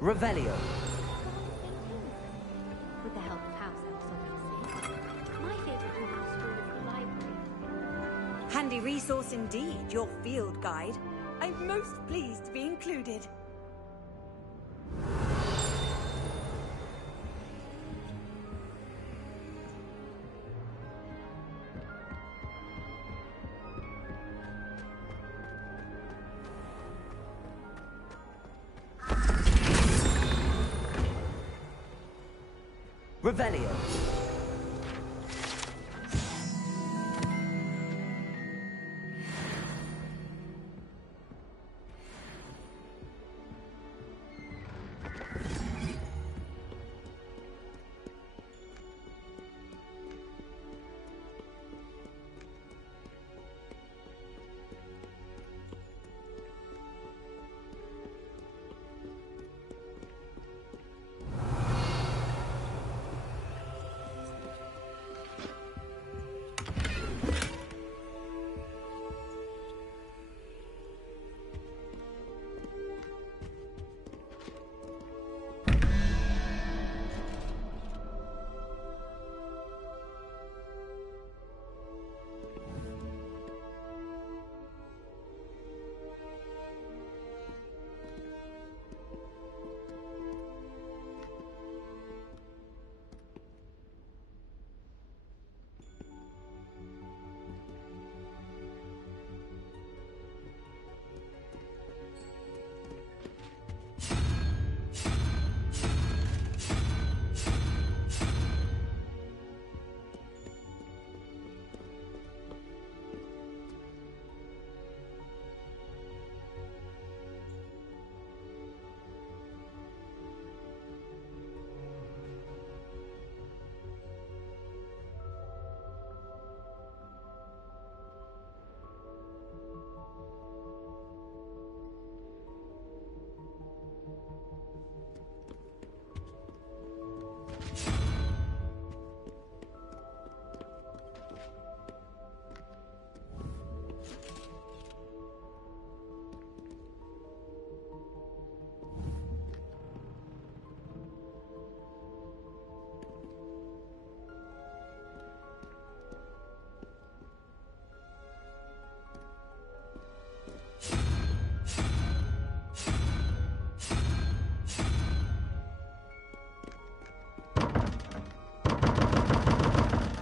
Revelio. With the help of house elves, obviously. My favorite room in school is the library. Handy resource indeed, your field guide. I'm most pleased to be included. Revelio.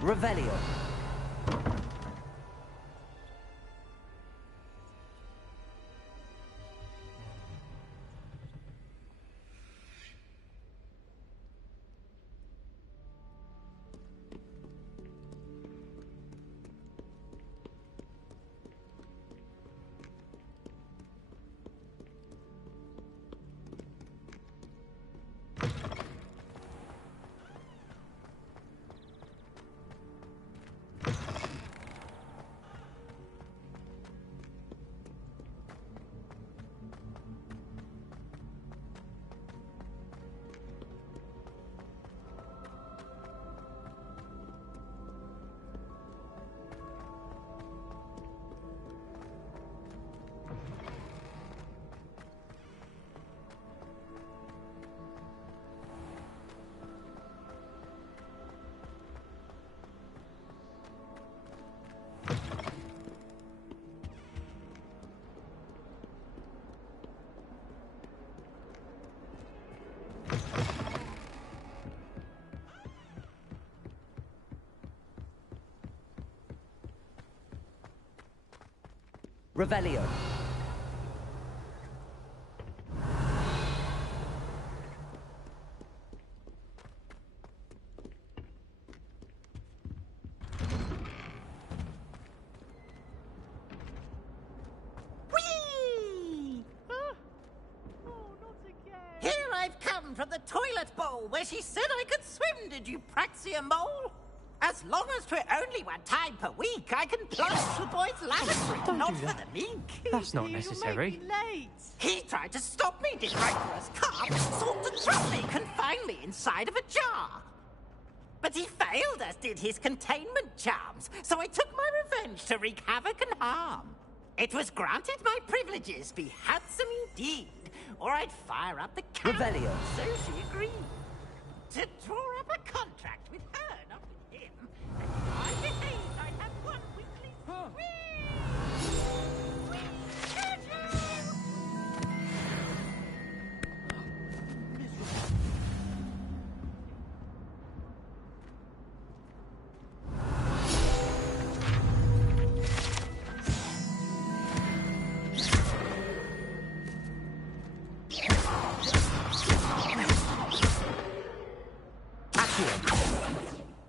Revelio. Revelio. Whee! Huh? Oh, not again. Here I've come from the toilet bowl where she said I could swim, did you praxia mole? As long as 'twere only one time per week, I can plunge the boy's lavatory, Don't not do for that. the meek. That's not necessary. He tried to stop me, did Regulus Carp, sought to trap me, confine me inside of a jar. But he failed, as did his containment charms, so I took my revenge to wreak havoc and harm. It was granted my privileges be handsome indeed, or I'd fire up the council. Revelio. So she agreed. To draw up a contract with her, not with him. And if I behaved, I'd have one weekly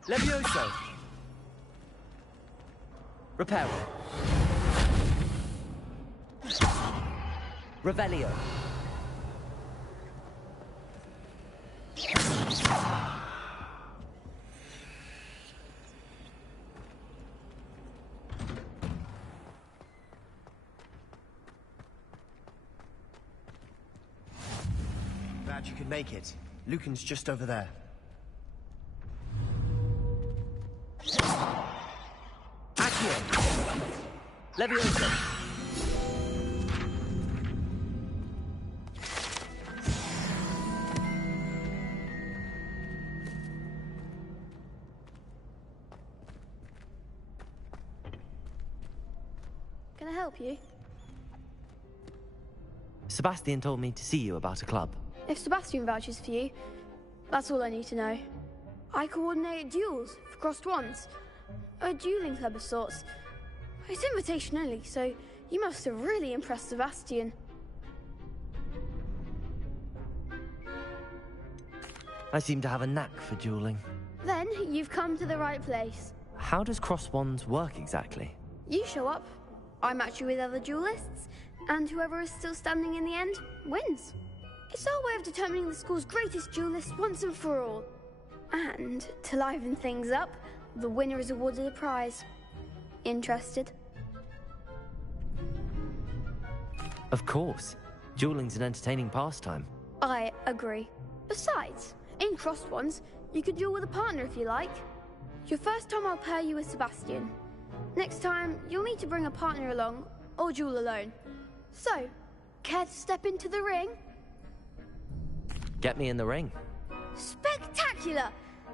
Levioso. Reparo. Revelio. Glad you could make it. Lucan's just over there. Accio. Levioso. Can I help you? Sebastian told me to see you about a club. If Sebastian vouches for you, that's all I need to know. I coordinate duels for crossed wands. A dueling club of sorts. It's invitation only, so you must have really impressed Sebastian. I seem to have a knack for dueling. Then you've come to the right place. How does cross wands work exactly? You show up, I match you with other duelists, and whoever is still standing in the end wins. It's our way of determining the school's greatest duelist once and for all. And to liven things up, the winner is awarded a prize. Interested? Of course. Dueling's an entertaining pastime. I agree. Besides, in crossed ones, you could duel with a partner if you like. Your first time I'll pair you with Sebastian. Next time, you'll need to bring a partner along, or duel alone. So, care to step into the ring? Get me in the ring. Spectacular!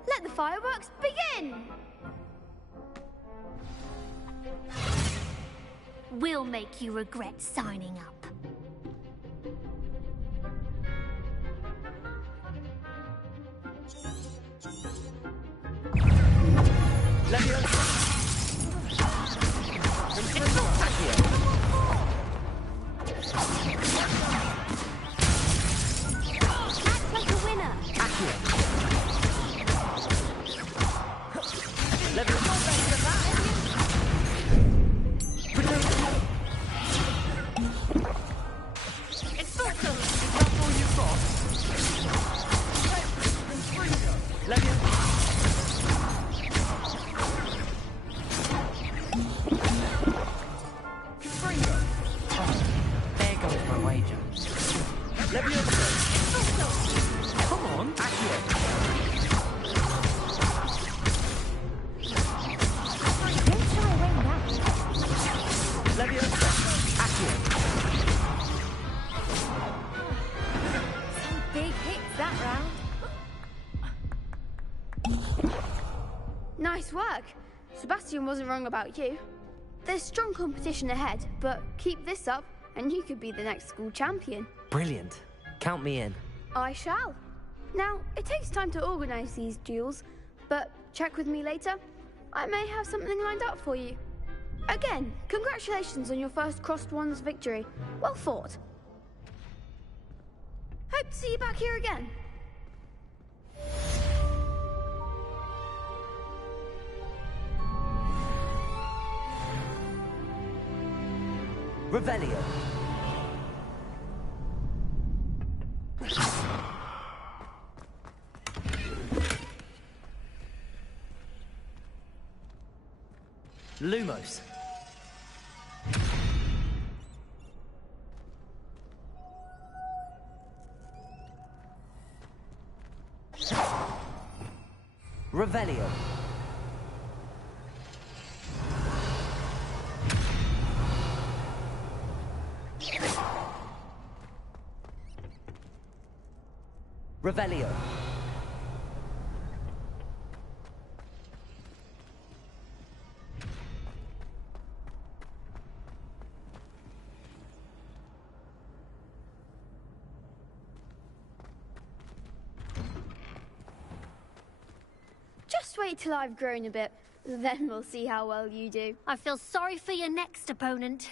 Let the fireworks begin! We'll make you regret signing up. Act like a winner! There goes my wager. Come on, Accio. Don't shy away now. Leviosa. Accio. Some big hits that round. Nice work. Sebastian wasn't wrong about you. There's strong competition ahead, but keep this up and you could be the next school champion. Brilliant. Count me in. I shall. Now, it takes time to organise these duels, but check with me later. I may have something lined up for you. Again, congratulations on your first crossed wands victory. Well fought. Hope to see you back here again. Revelio. Lumos. Revelio. Revelio. Just wait till I've grown a bit. Then we'll see how well you do. I feel sorry for your next opponent.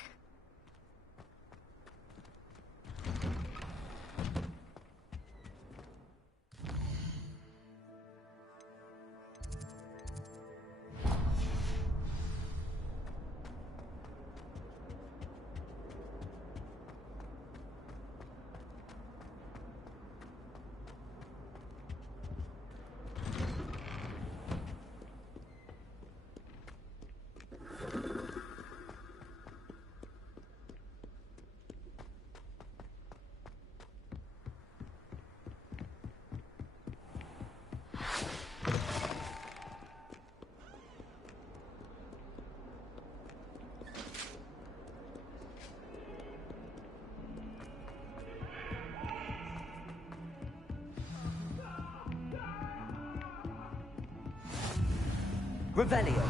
Revelio.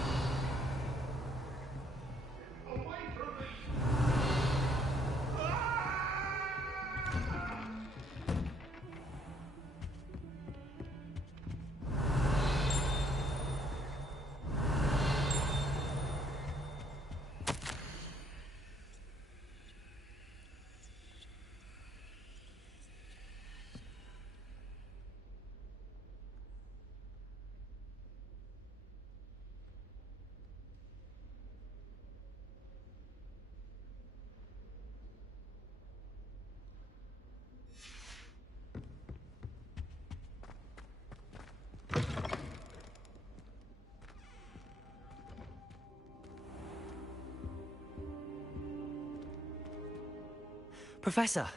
Professor,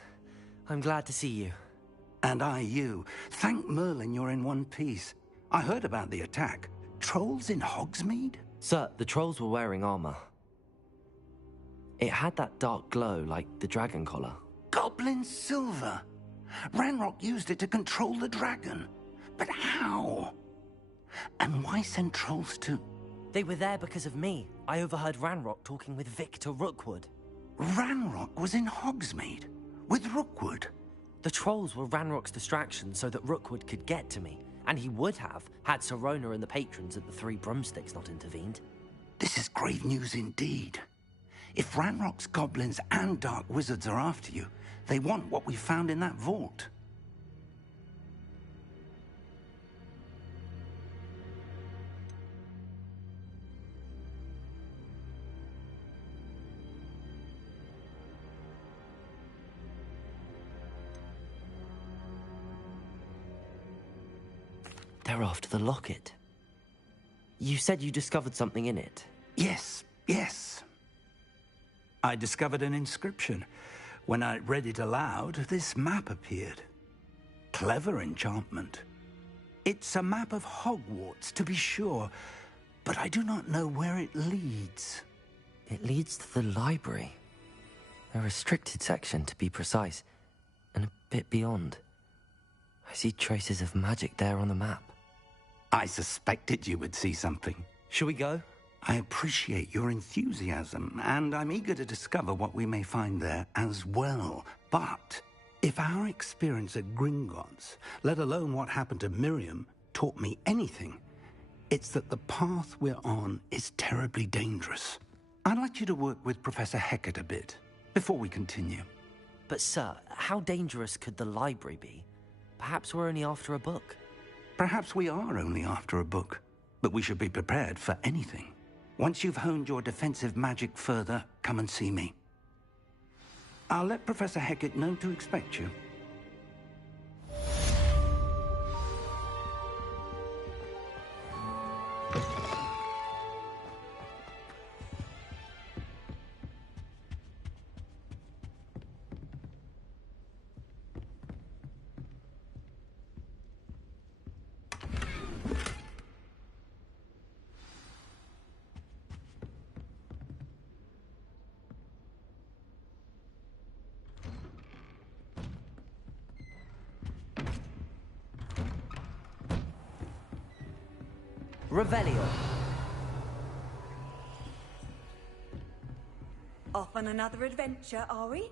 I'm glad to see you. And I you. Thank Merlin you're in one piece. I heard about the attack. Trolls in Hogsmeade? Sir, the trolls were wearing armor. It had that dark glow like the dragon collar. Goblin silver! Ranrock used it to control the dragon. But how? And why send trolls to... They were there because of me. I overheard Ranrock talking with Victor Rookwood. Ranrock was in Hogsmeade? With Rookwood? The trolls were Ranrock's distraction so that Rookwood could get to me. And he would have, had Sirona and the patrons at the Three Broomsticks not intervened. This is grave news indeed. If Ranrock's goblins and dark wizards are after you, they want what we found in that vault. They're after the locket. You said you discovered something in it. Yes. I discovered an inscription. When I read it aloud, this map appeared. Clever enchantment. It's a map of Hogwarts, to be sure, but I do not know where it leads. It leads to the library. A restricted section, to be precise, and a bit beyond. I see traces of magic there on the map. I suspected you would see something. Shall we go? I appreciate your enthusiasm, and I'm eager to discover what we may find there as well. But if our experience at Gringotts, let alone what happened to Miriam, taught me anything, it's that the path we're on is terribly dangerous. I'd like you to work with Professor Hecat a bit, before we continue. But sir, how dangerous could the library be? Perhaps we're only after a book. Perhaps we are only after a book, but we should be prepared for anything. Once you've honed your defensive magic further, come and see me. I'll let Professor Hecat know to expect you. Revelio. Off on another adventure, are we?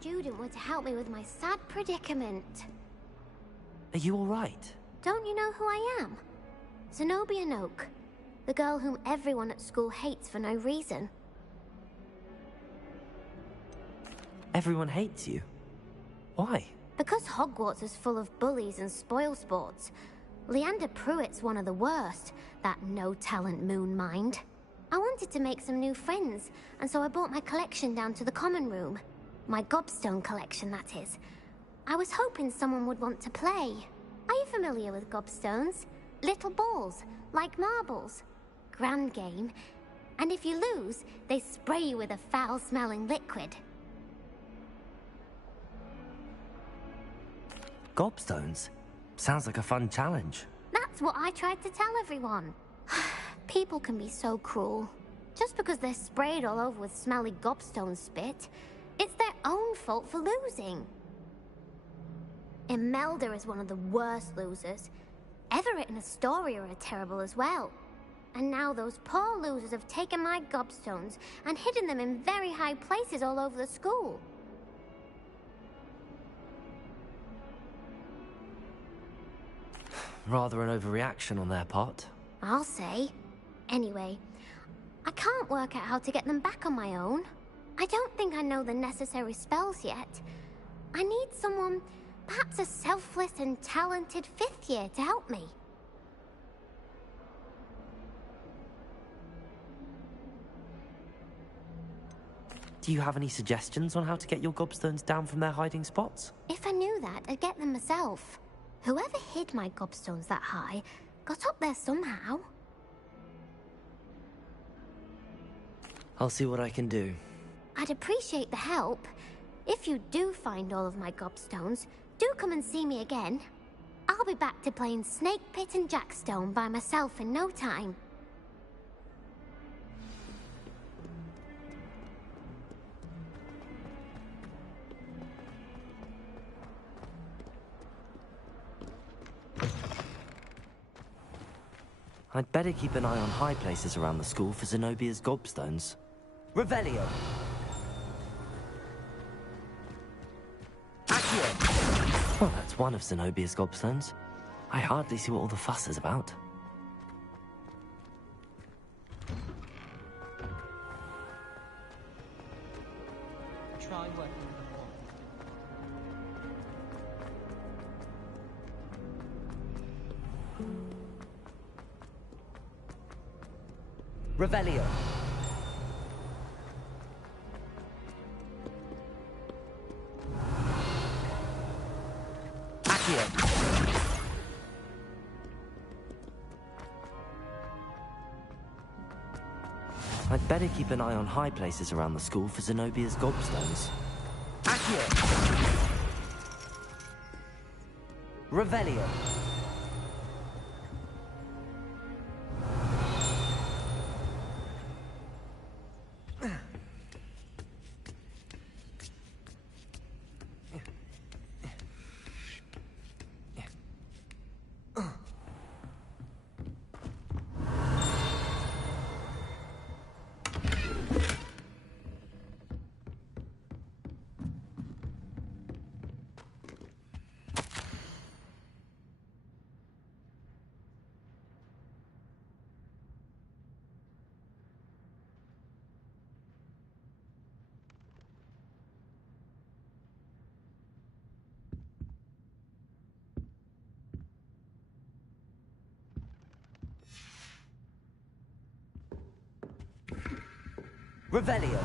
Student were to help me with my sad predicament. Are you all right? Don't you know who I am? Zenobia Noak, the girl whom everyone at school hates for no reason. Everyone hates you. Why? Because Hogwarts is full of bullies and spoilsports. Leander Pruitt's one of the worst, that no-talent moon mind. I wanted to make some new friends, and so I brought my collection down to the common room. My gobstone collection, that is. I was hoping someone would want to play. Are you familiar with gobstones? Little balls, like marbles. Grand game. And if you lose, they spray you with a foul-smelling liquid. Gobstones? Sounds like a fun challenge. That's what I tried to tell everyone. People can be so cruel. Just because they're sprayed all over with smelly gobstone spit, it's their own fault for losing. Imelda is one of the worst losers. Everett and Astoria are terrible as well. And now those poor losers have taken my gobstones and hidden them in very high places all over the school. Rather an overreaction on their part. I'll say. Anyway, I can't work out how to get them back on my own. I don't think I know the necessary spells yet. I need someone, perhaps a selfless and talented fifth year to help me. Do you have any suggestions on how to get your gobstones down from their hiding spots? If I knew that, I'd get them myself. Whoever hid my gobstones that high got up there somehow. I'll see what I can do. I'd appreciate the help. If you do find all of my gobstones, do come and see me again. I'll be back to playing Snake Pit and Jackstone by myself in no time. I'd better keep an eye on high places around the school for Zenobia's gobstones. Revelio! Accio! Well, that's one of Zenobia's gobstones. I hardly see what all the fuss is about. Try working with the wall. Revelio! I'd better keep an eye on high places around the school for Zenobia's gobstones. Accio! Revelio! Revelio.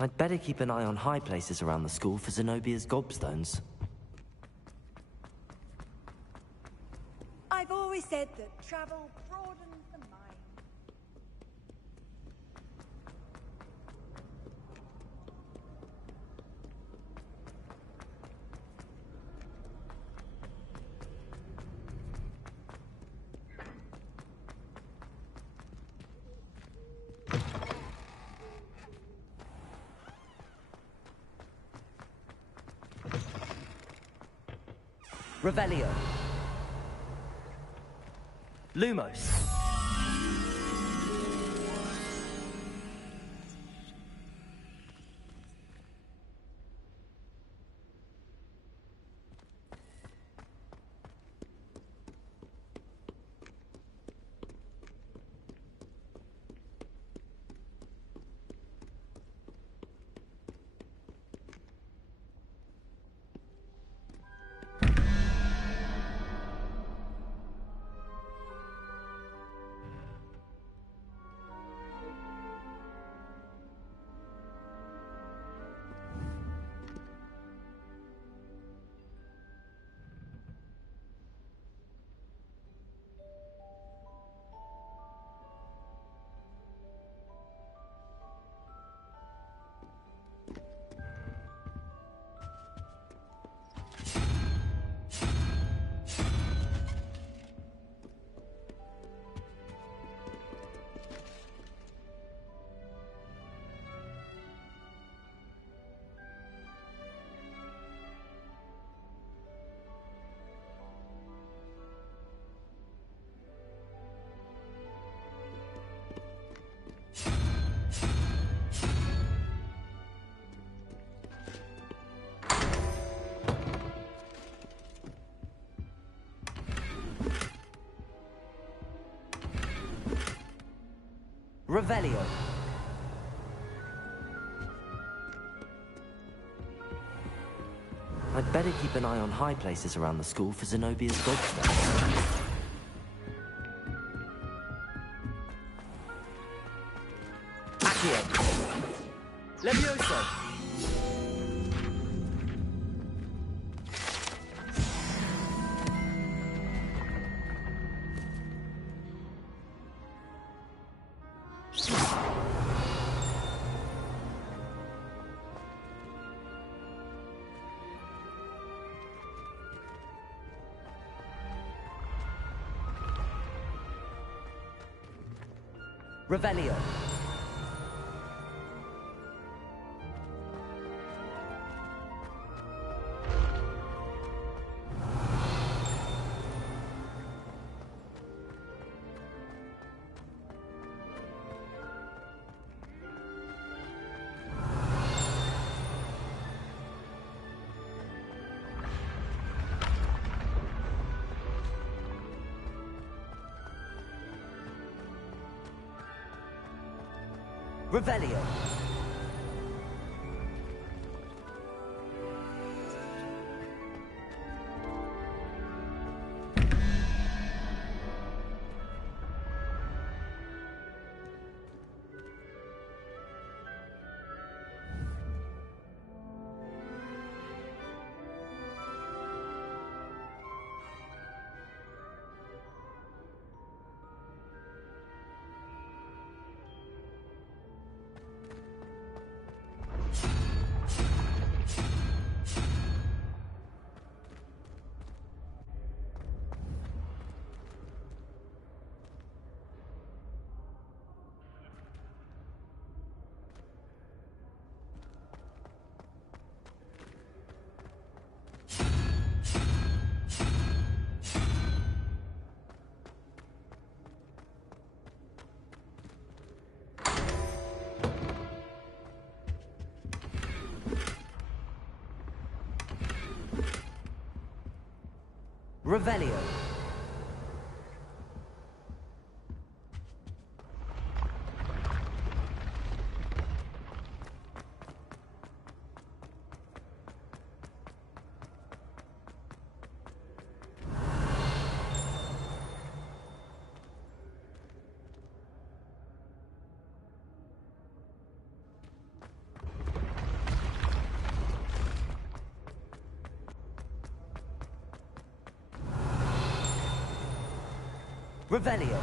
I'd better keep an eye on high places around the school for Zenobia's gobstones. I've always said that travel broadens the mind. Revelio. Lumos. Revelio. I'd better keep an eye on high places around the school for Zenobia's gobstones. Accio. Levioso. Revelio. Revelio. Revelio. Revelio.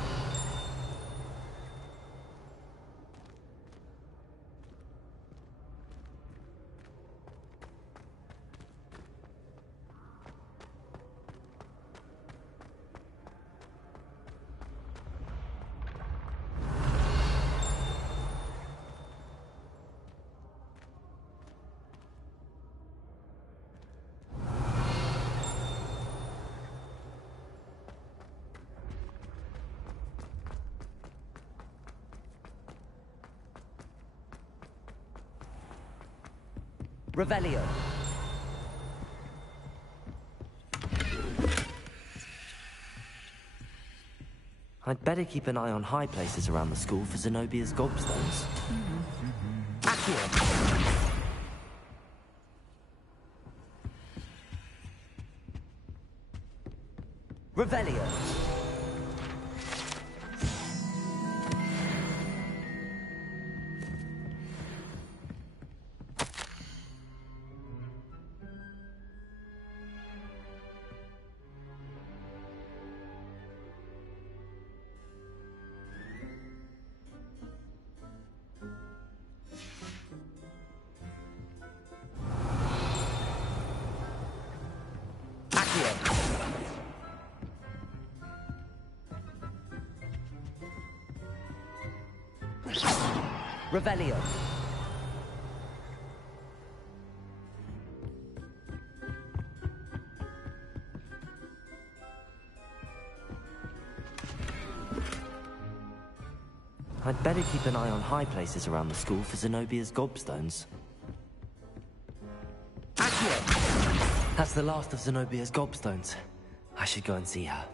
Revelio. I'd better keep an eye on high places around the school for Zenobia's gobstones. Accio. Revelio. Revelio. I'd better keep an eye on high places around the school for Zenobia's gobstones. Accio. That's the last of Zenobia's gobstones. I should go and see her.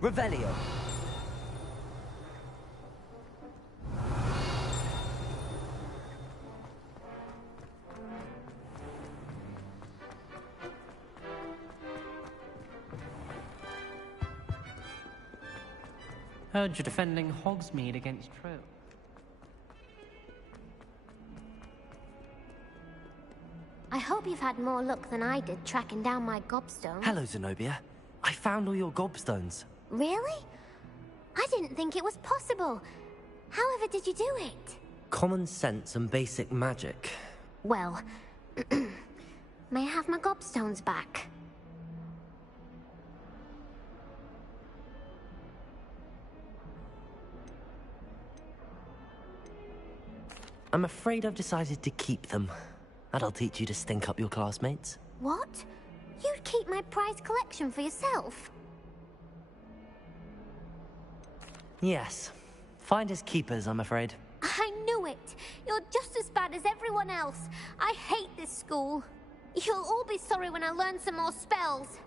Revelio. Heard you're defending Hogsmeade against True. I hope you've had more luck than I did tracking down my gobstone. Hello, Zenobia. I found all your gobstones. Really? I didn't think it was possible. However did you do it? Common sense and basic magic. Well, may I have my gobstones back? I'm afraid I've decided to keep them. That'll teach you to stink up your classmates. What? You'd keep my prized collection for yourself? Yes. Finders keepers, I'm afraid. I knew it! You're just as bad as everyone else. I hate this school. You'll all be sorry when I learn some more spells.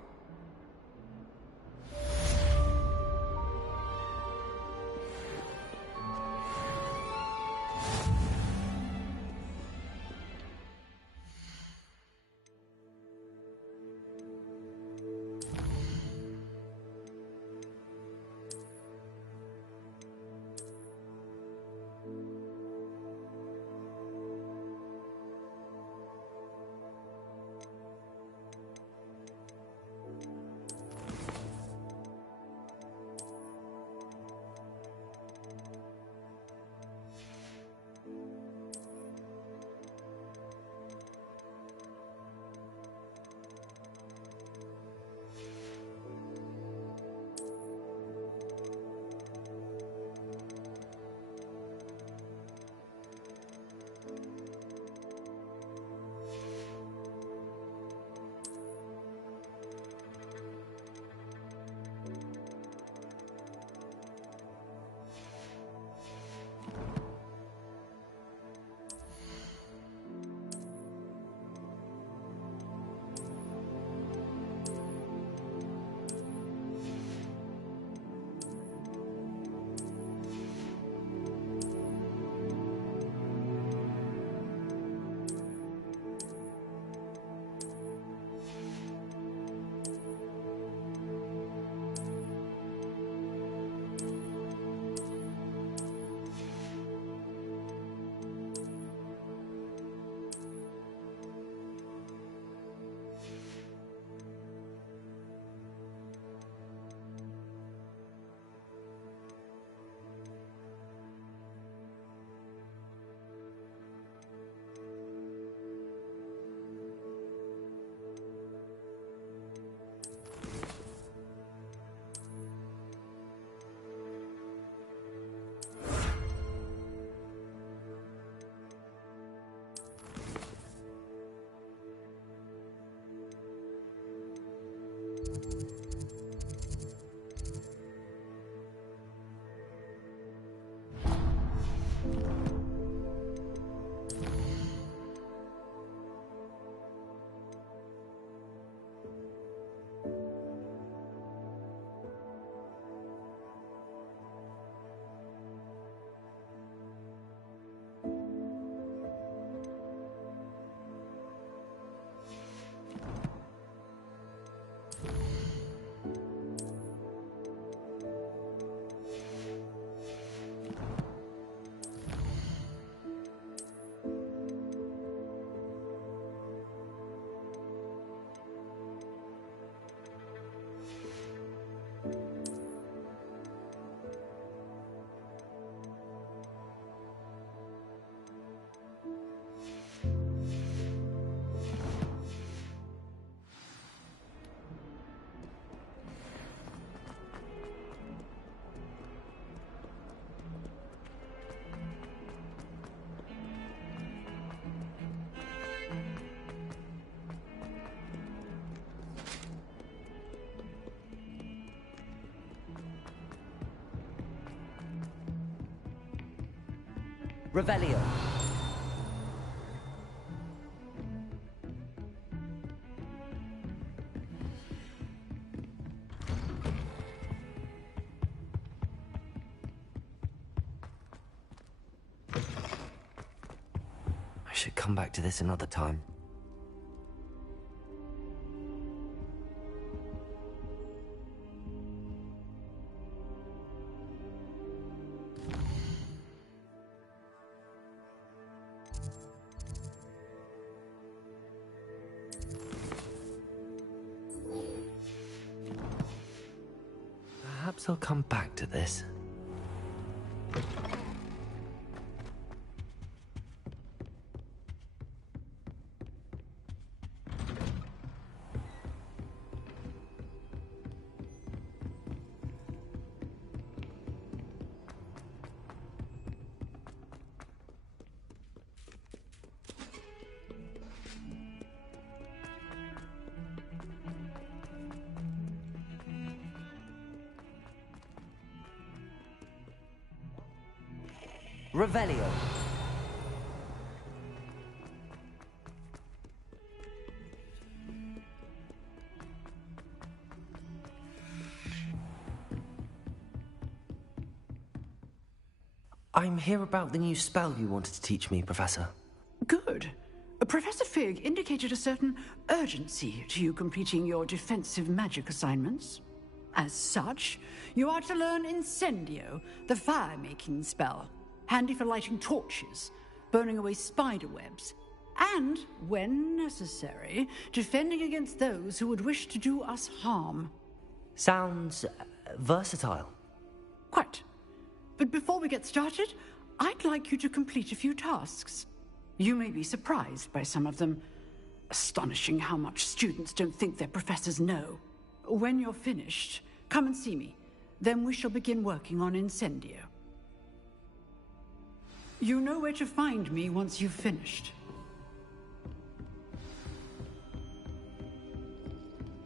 Revelio. I should come back to this another time. Perhaps I'll come back to this. Revelio. I'm here about the new spell you wanted to teach me, Professor. Good. Professor Fig indicated a certain urgency to you completing your defensive magic assignments. As such, you are to learn Incendio, the fire-making spell. Handy for lighting torches, burning away spider webs, and, when necessary, defending against those who would wish to do us harm. Sounds versatile. Quite. But before we get started, I'd like you to complete a few tasks. You may be surprised by some of them. Astonishing how much students don't think their professors know. When you're finished, come and see me. Then we shall begin working on Incendio. You know where to find me once you've finished.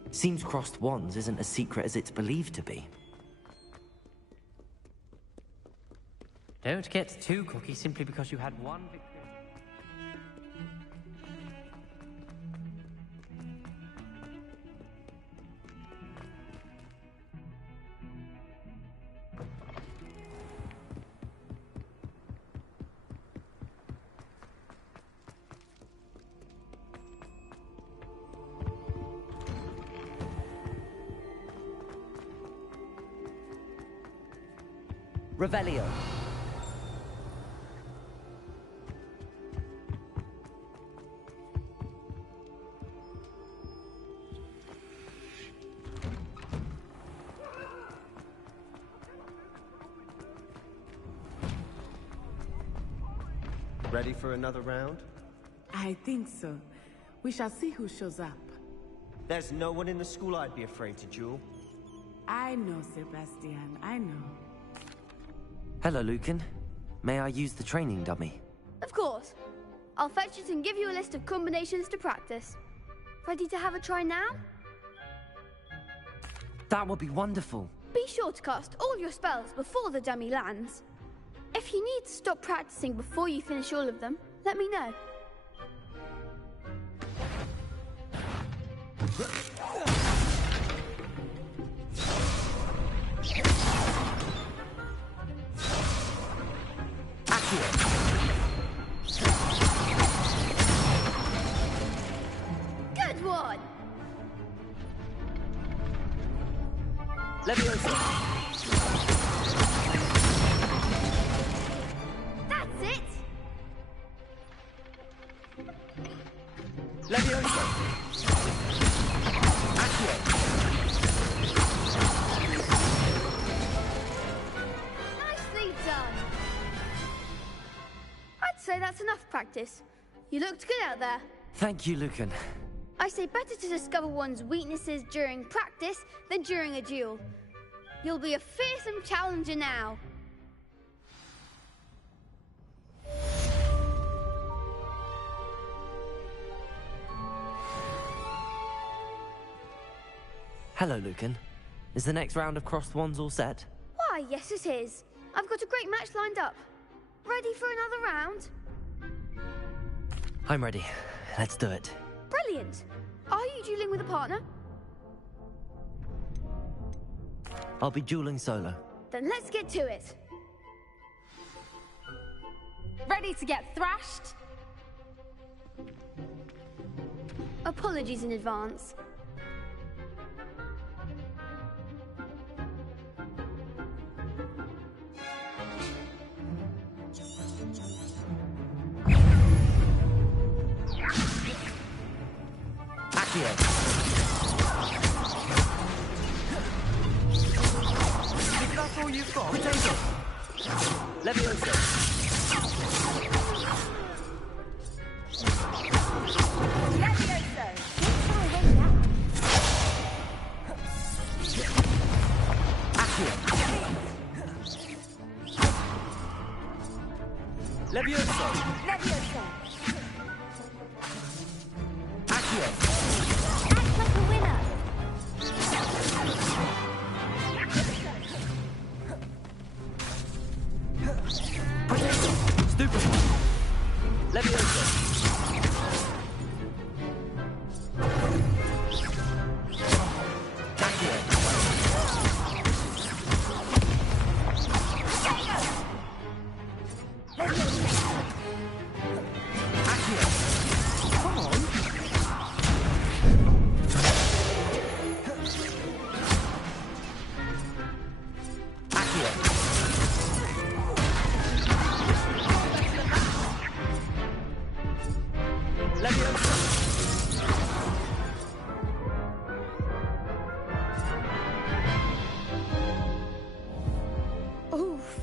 Seems crossed wands isn't as secret as it's believed to be. Don't get too cocky simply because you had one victory. Revelio. Ready for another round? I think so. We shall see who shows up. There's no one in the school I'd be afraid to duel. I know, Sebastian, I know. Hello, Lucan. May I use the training dummy? Of course. I'll fetch it and give you a list of combinations to practice. Ready to have a try now? That would be wonderful. Be sure to cast all your spells before the dummy lands. If you need to stop practicing before you finish all of them, let me know. Good one! Leviosa. That's it! Leviosa. Accio. Nicely done! I'd say that's enough practice. You looked good out there. Thank you, Lucan. I say better to discover one's weaknesses during practice than during a duel. You'll be a fearsome challenger now. Hello, Lucan. Is the next round of crossed wands all set? Why, yes it is. I've got a great match lined up. Ready for another round? I'm ready. Let's do it. Brilliant. Are you dueling with a partner? I'll be dueling solo. Then let's get to it. Ready to get thrashed? Apologies in advance. Accio. If that's all you've got, potato. Leviosa. Leviosa. Leviosa. Accio. Act like a winner. Potato. Stupefy. Leviosa. Accio. Oof.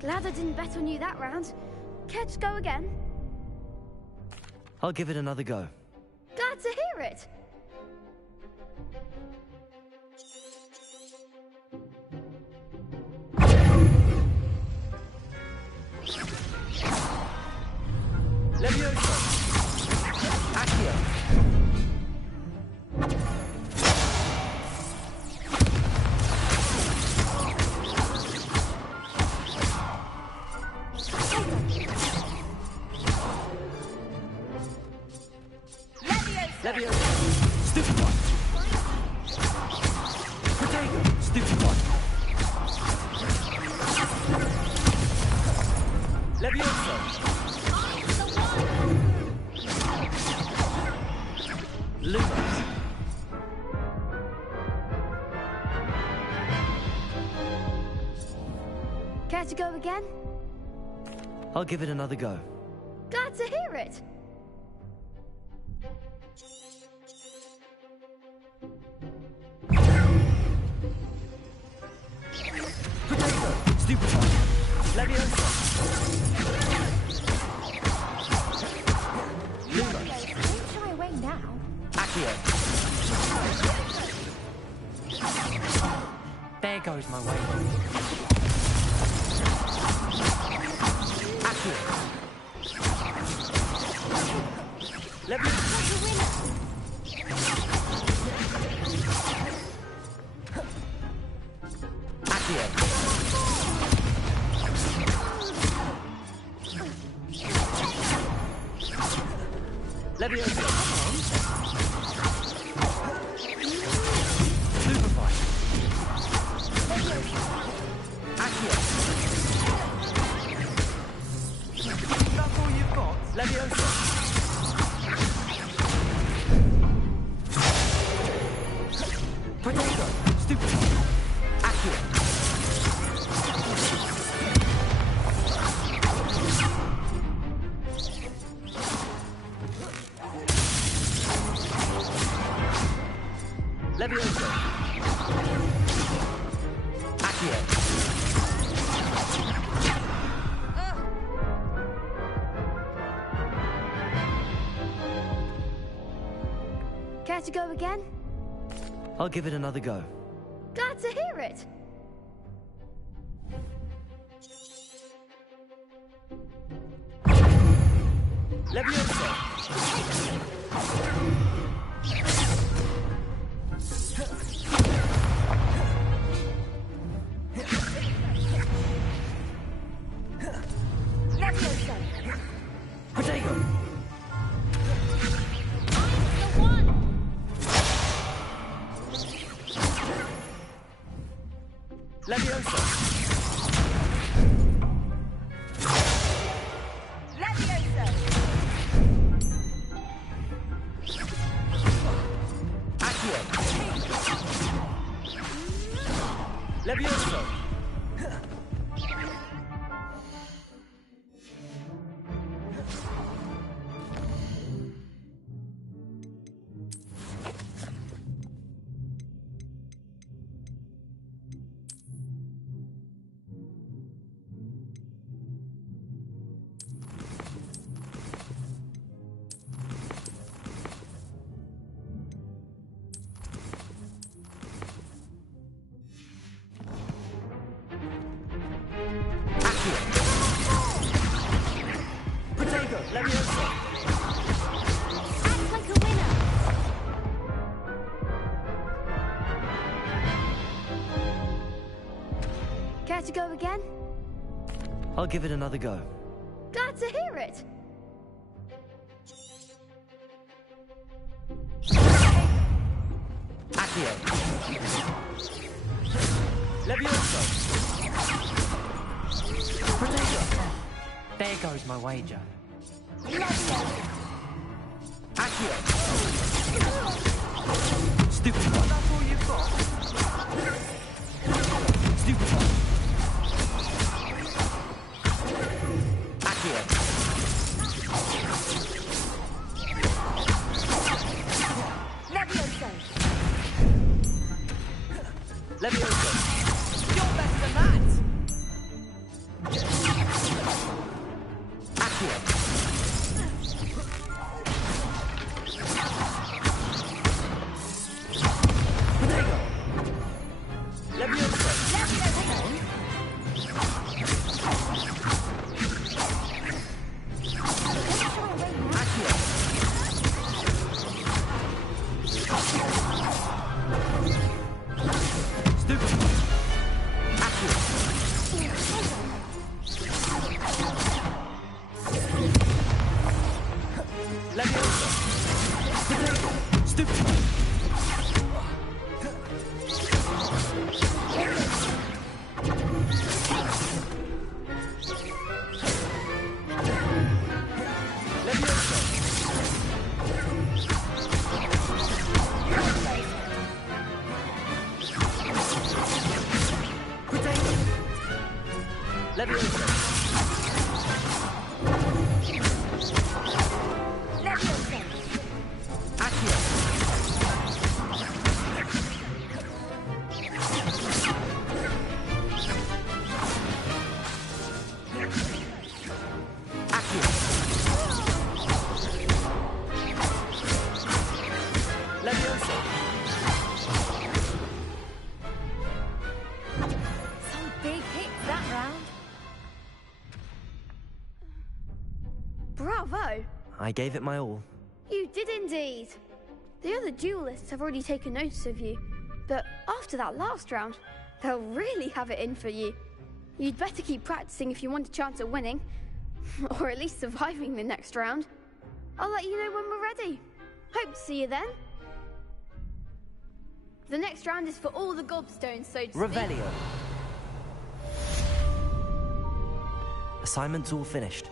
Glad I didn't bet on you that round. Care to go again? I'll give it another go. Glad to hear it. Leviosa. Accio. Leviosa. Stupid one. Potato. Stupid one. Leviosa. Lumos. Care to go again? I'll give it another go. Glad to hear it. Potato. Stupid one. Leviosa. Lumos. Don't shy away now. Accio. There goes my way. Accio. Leviosa. Accio. Leviosa. Stupefy. Accio. That's all you've got? Leviosa. Potato. Stupefy. Accio. Leviosa. Accio. Care to go again? I'll give it another go. Glad to hear it. Leviosa. Leviosa! Leviosa! Accio! Leviosa! Care to go again? I'll give it another go. Glad to hear it. Accio! Leviosa! Protego! There goes my wager. Accio! Stupefy! That's all you've got? Stupefy! Accio! Leviosa! Leviosa! You're better than that! Accio! Protego! Leviosa! Accio! Stupefy! Accio! Leviosa! Protego! Stupefy! Leviosa! Protego! Leviosa! Leviosa! Accio! Accio! Leviosa! Some big hits that round. Bravo! I gave it my all. You did indeed. The other duelists have already taken notice of you, but after that last round, they'll really have it in for you. You'd better keep practicing if you want a chance at winning, or at least surviving the next round. I'll let you know when we're ready. Hope to see you then. The next round is for all the gobstones, so to speak. Revelio. Assignment's all finished.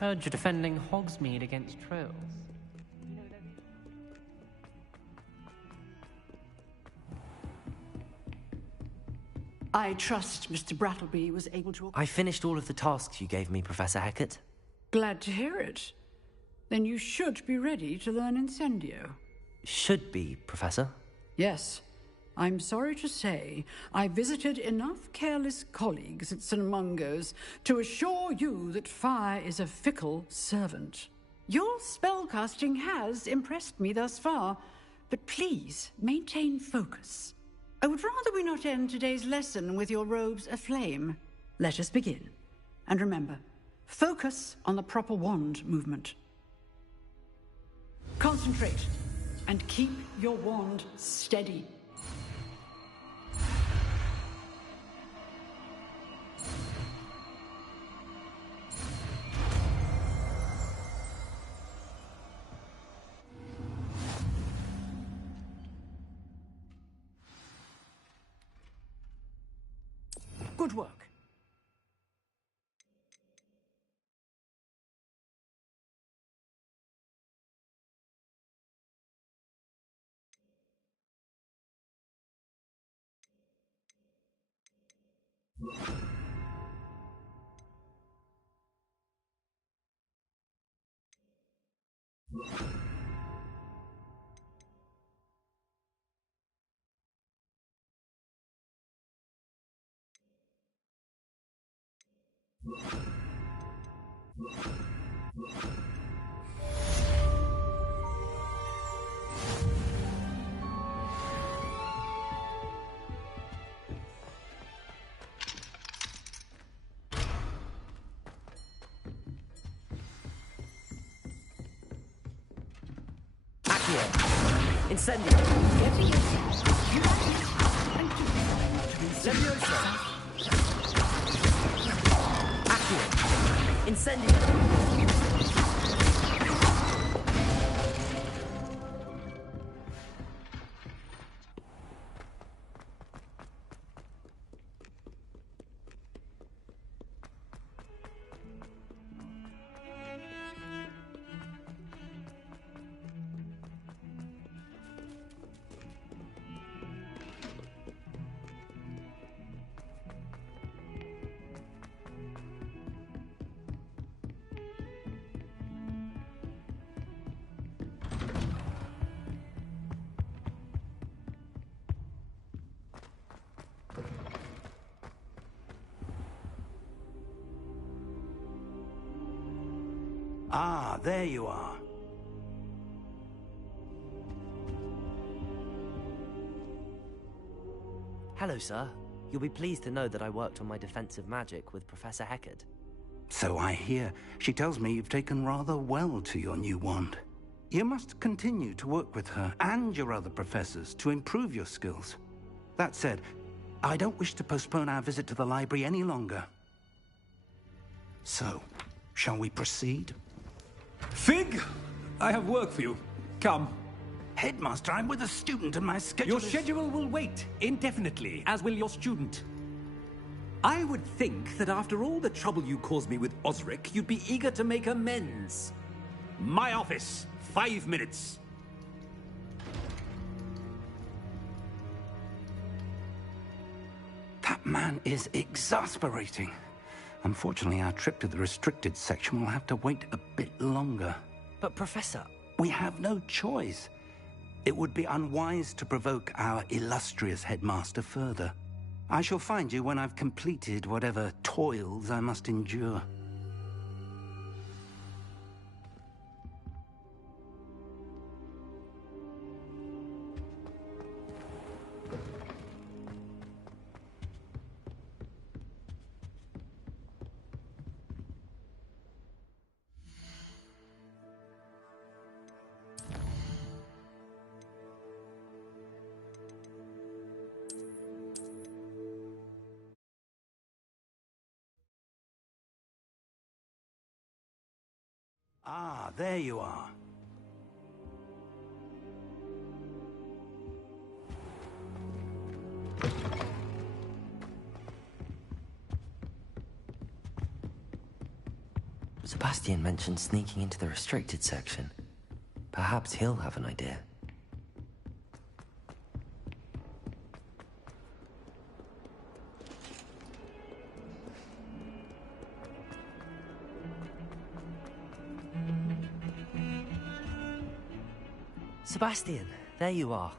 Heard you're defending Hogsmeade against trolls. I trust Mr. Brattleby was able to... I finished all of the tasks you gave me, Professor Hecat. Glad to hear it. Then you should be ready to learn Incendio. Should be, Professor. Yes. I'm sorry to say, I visited enough careless colleagues at St. Mungo's to assure you that fire is a fickle servant. Your spellcasting has impressed me thus far, but please maintain focus. I would rather we not end today's lesson with your robes aflame. Let us begin. And remember, focus on the proper wand movement. Concentrate, and keep your wand steady. Good work. Incendio! Leviosa! Accio! Incendio! Ah, there you are. Hello, sir. You'll be pleased to know that I worked on my defensive magic with Professor Heckard. So I hear. She tells me you've taken rather well to your new wand. You must continue to work with her and your other professors to improve your skills. That said, I don't wish to postpone our visit to the library any longer. So, shall we proceed? Fig! I have work for you. Come. Headmaster, I'm with a student and my schedule Your schedule will wait indefinitely, as will your student. I would think that after all the trouble you caused me with Osric, you'd be eager to make amends. My office, 5 minutes. That man is exasperating. Unfortunately, our trip to the restricted section will have to wait a bit longer. But, Professor... We have no choice. It would be unwise to provoke our illustrious headmaster further. I shall find you when I've completed whatever toils I must endure. Ah, there you are. Sebastian mentioned sneaking into the restricted section. Perhaps he'll have an idea. Sebastian, there you are.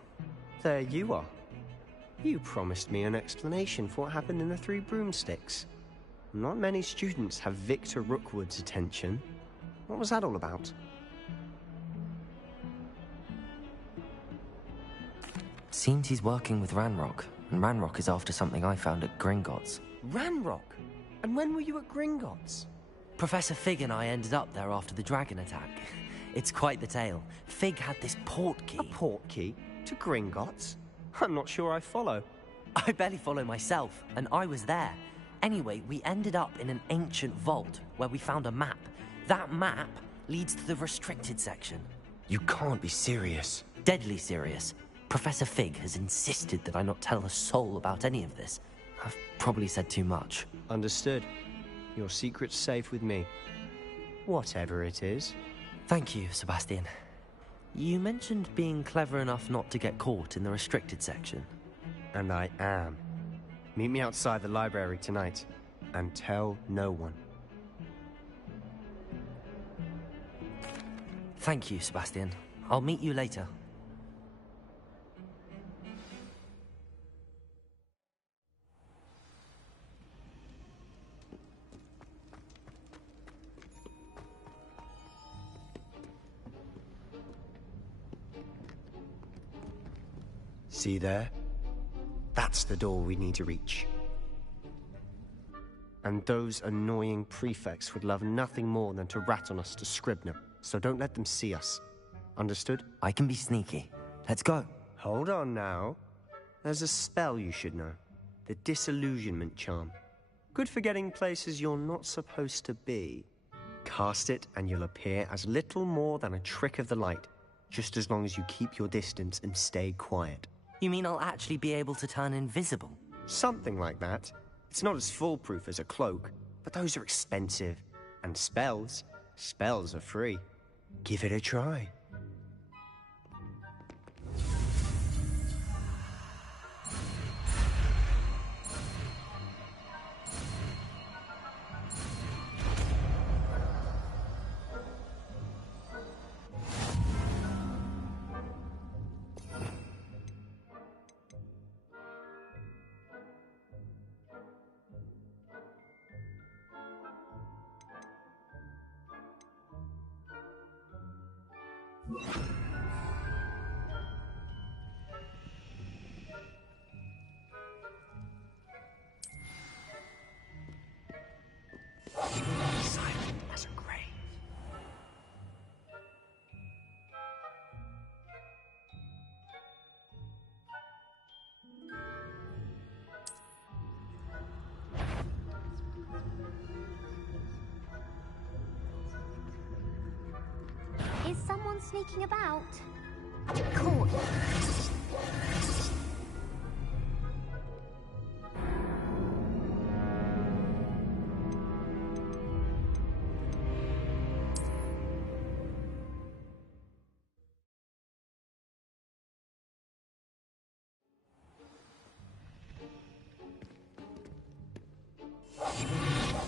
There you are. You promised me an explanation for what happened in the Three Broomsticks. Not many students have Victor Rookwood's attention. What was that all about? Seems he's working with Ranrock, and Ranrock is after something I found at Gringotts. Ranrock? And when were you at Gringotts? Professor Fig and I ended up there after the dragon attack. It's quite the tale. Fig had this port key. A port key? To Gringotts? I'm not sure I follow. I barely follow myself, and I was there. Anyway, we ended up in an ancient vault where we found a map. That map leads to the restricted section. You can't be serious. Deadly serious. Professor Fig has insisted that I not tell a soul about any of this. I've probably said too much. Understood. Your secret's safe with me. Whatever it is. Thank you, Sebastian. You mentioned being clever enough not to get caught in the restricted section. And I am. Meet me outside the library tonight, and tell no one. Thank you, Sebastian. I'll meet you later. See there? That's the door we need to reach. And those annoying prefects would love nothing more than to rat on us to Scribner, so don't let them see us. Understood? I can be sneaky. Let's go. Hold on now. There's a spell you should know. The Disillusionment Charm. Good for getting places you're not supposed to be. Cast it and you'll appear as little more than a trick of the light, just as long as you keep your distance and stay quiet. You mean I'll actually be able to turn invisible? Something like that. It's not as foolproof as a cloak, but those are expensive. And spells are free. Give it a try. Silent as a grave. Is someone sneaking about? Caught.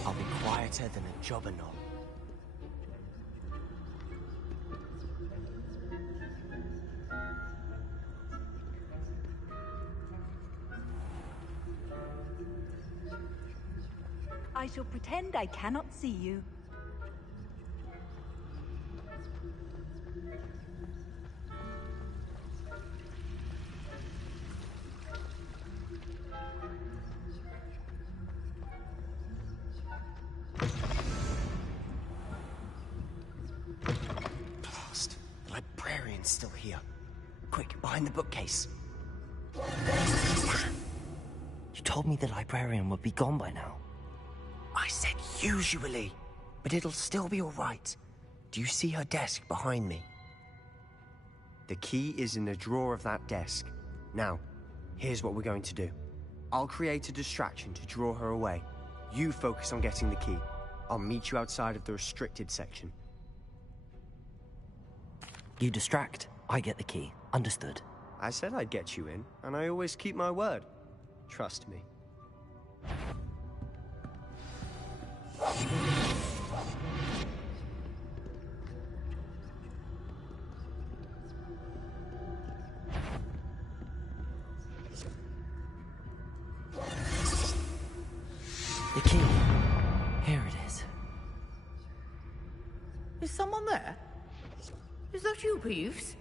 I'll be quieter than a jobberknoll. I shall pretend I cannot see you. Blast. The librarian's still here. Quick, behind the bookcase. You told me the librarian would be gone by now. I said usually, but it'll still be all right. Do you see her desk behind me? The key is in the drawer of that desk. Now, here's what we're going to do. I'll create a distraction to draw her away. You focus on getting the key. I'll meet you outside of the restricted section. You distract, I get the key. Understood. I said I'd get you in, and I always keep my word. Trust me. The key. Here it is. Is someone there? Is that you, Peeves?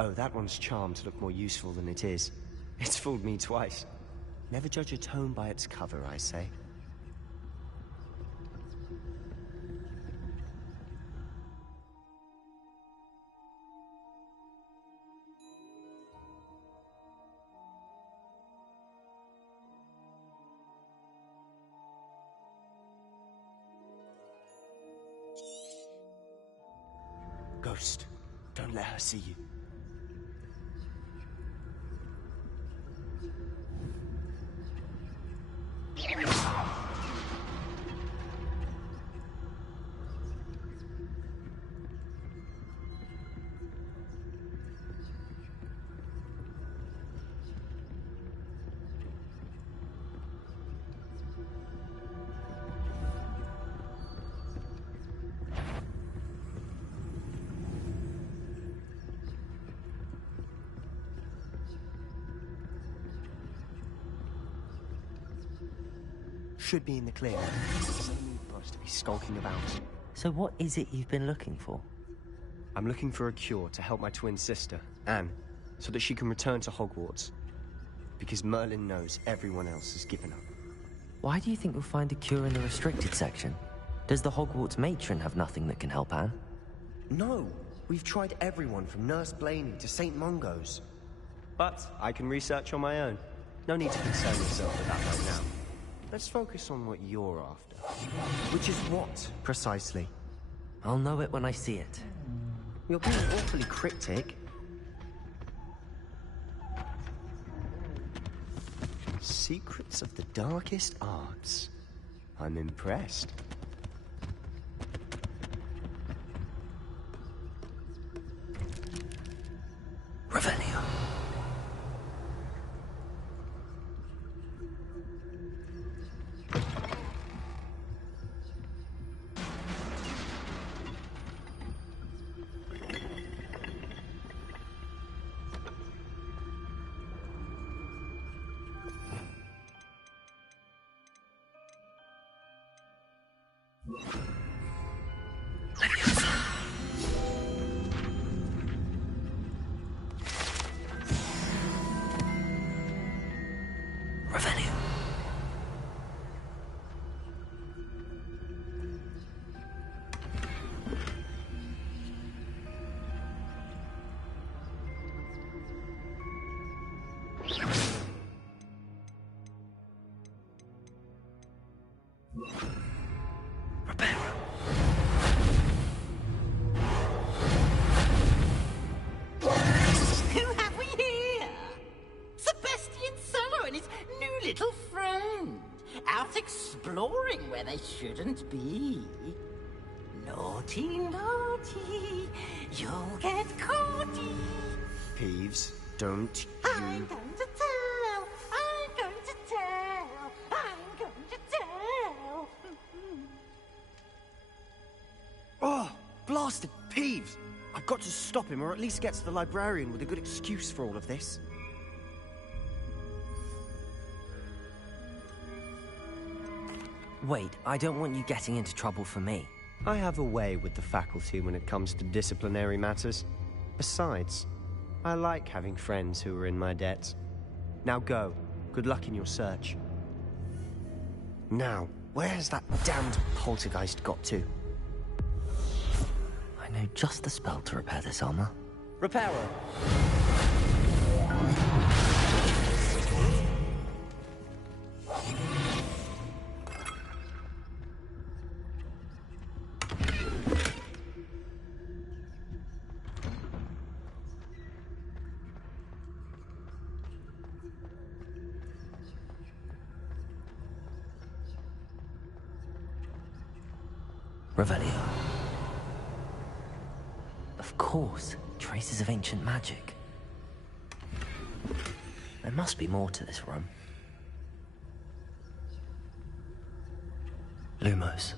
Oh, that one's charmed to look more useful than it is. It's fooled me twice. Never judge a tome by its cover, I say. Ghost, don't let her see you. Should be in the clear. There's no need for us to be skulking about. So what is it you've been looking for? I'm looking for a cure to help my twin sister, Anne, so that she can return to Hogwarts. Because Merlin knows everyone else has given up. Why do you think you'll find a cure in the restricted section? Does the Hogwarts matron have nothing that can help Anne? No! We've tried everyone from Nurse Blaney to St. Mungo's. But I can research on my own. No need to concern yourself with that right now. Let's focus on what you're after. Which is what, precisely? I'll know it when I see it. You're being awfully cryptic. Secrets of the darkest arts. I'm impressed. Revelio. Where they shouldn't be. Naughty, naughty, you'll get caughty. Peeves, don't you... I'm going to tell, I'm going to tell, I'm going to tell. Oh, blasted Peeves! I've got to stop him, or at least get to the librarian with a good excuse for all of this. Wait, I don't want you getting into trouble for me. I have a way with the faculty when it comes to disciplinary matters. Besides, I like having friends who are in my debt. Now go. Good luck in your search. Now, where has that damned poltergeist got to? I know just the spell to repair this armor. Repairer! Revelio. Of course, traces of ancient magic. There must be more to this room. Lumos.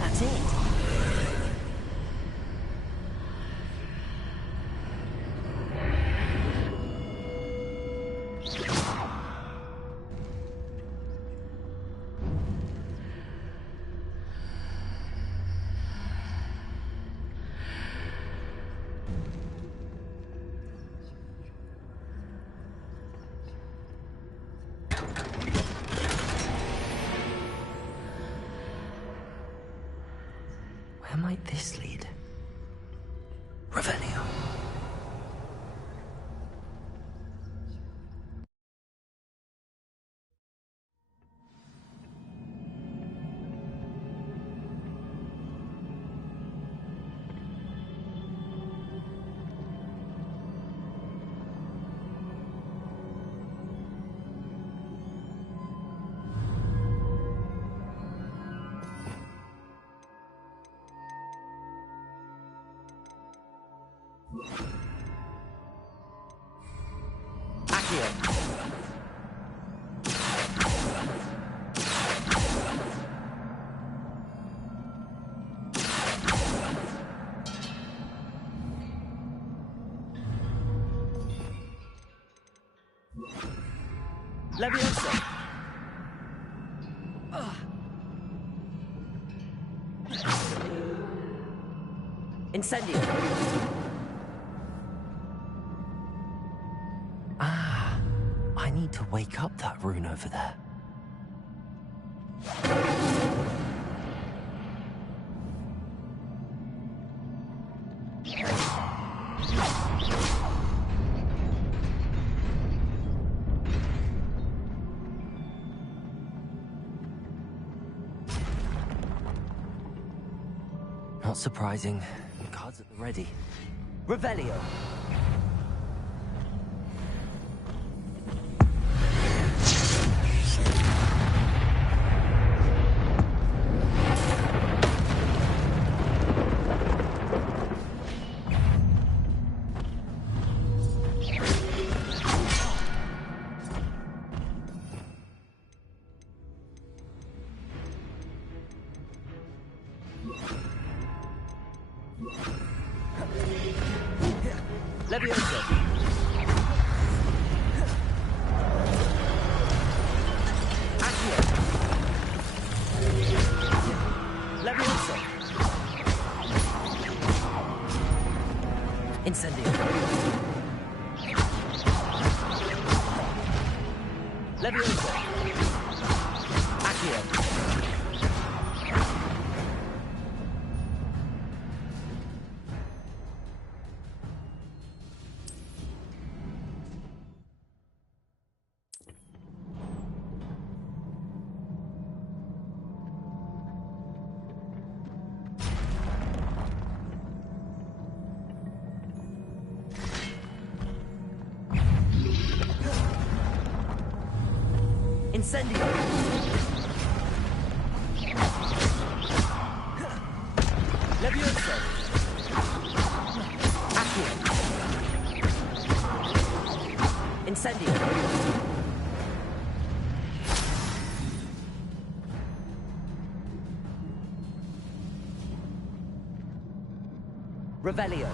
That's it. Where might this lead? Revelio. Leviosa! Incendio! Ah, I need to wake up that rune over there. Not surprising. Cards at the ready. Revelio! Leviosa! Accio! Leviosa! Incendio! Leviosa! Accio! Incendio! Leviosa! Accio! Incendio! Revelio!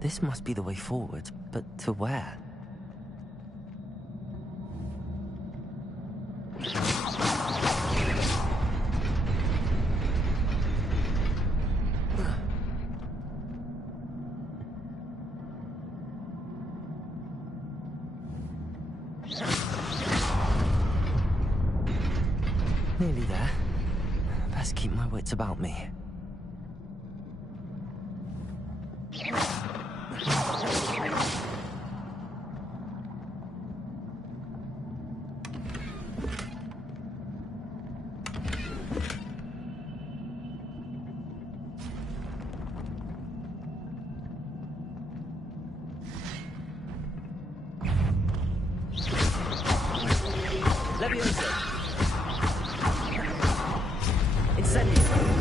This must be the way forward, but to where? Nearly there. Best keep my wits about me. Leviosa! Incendio!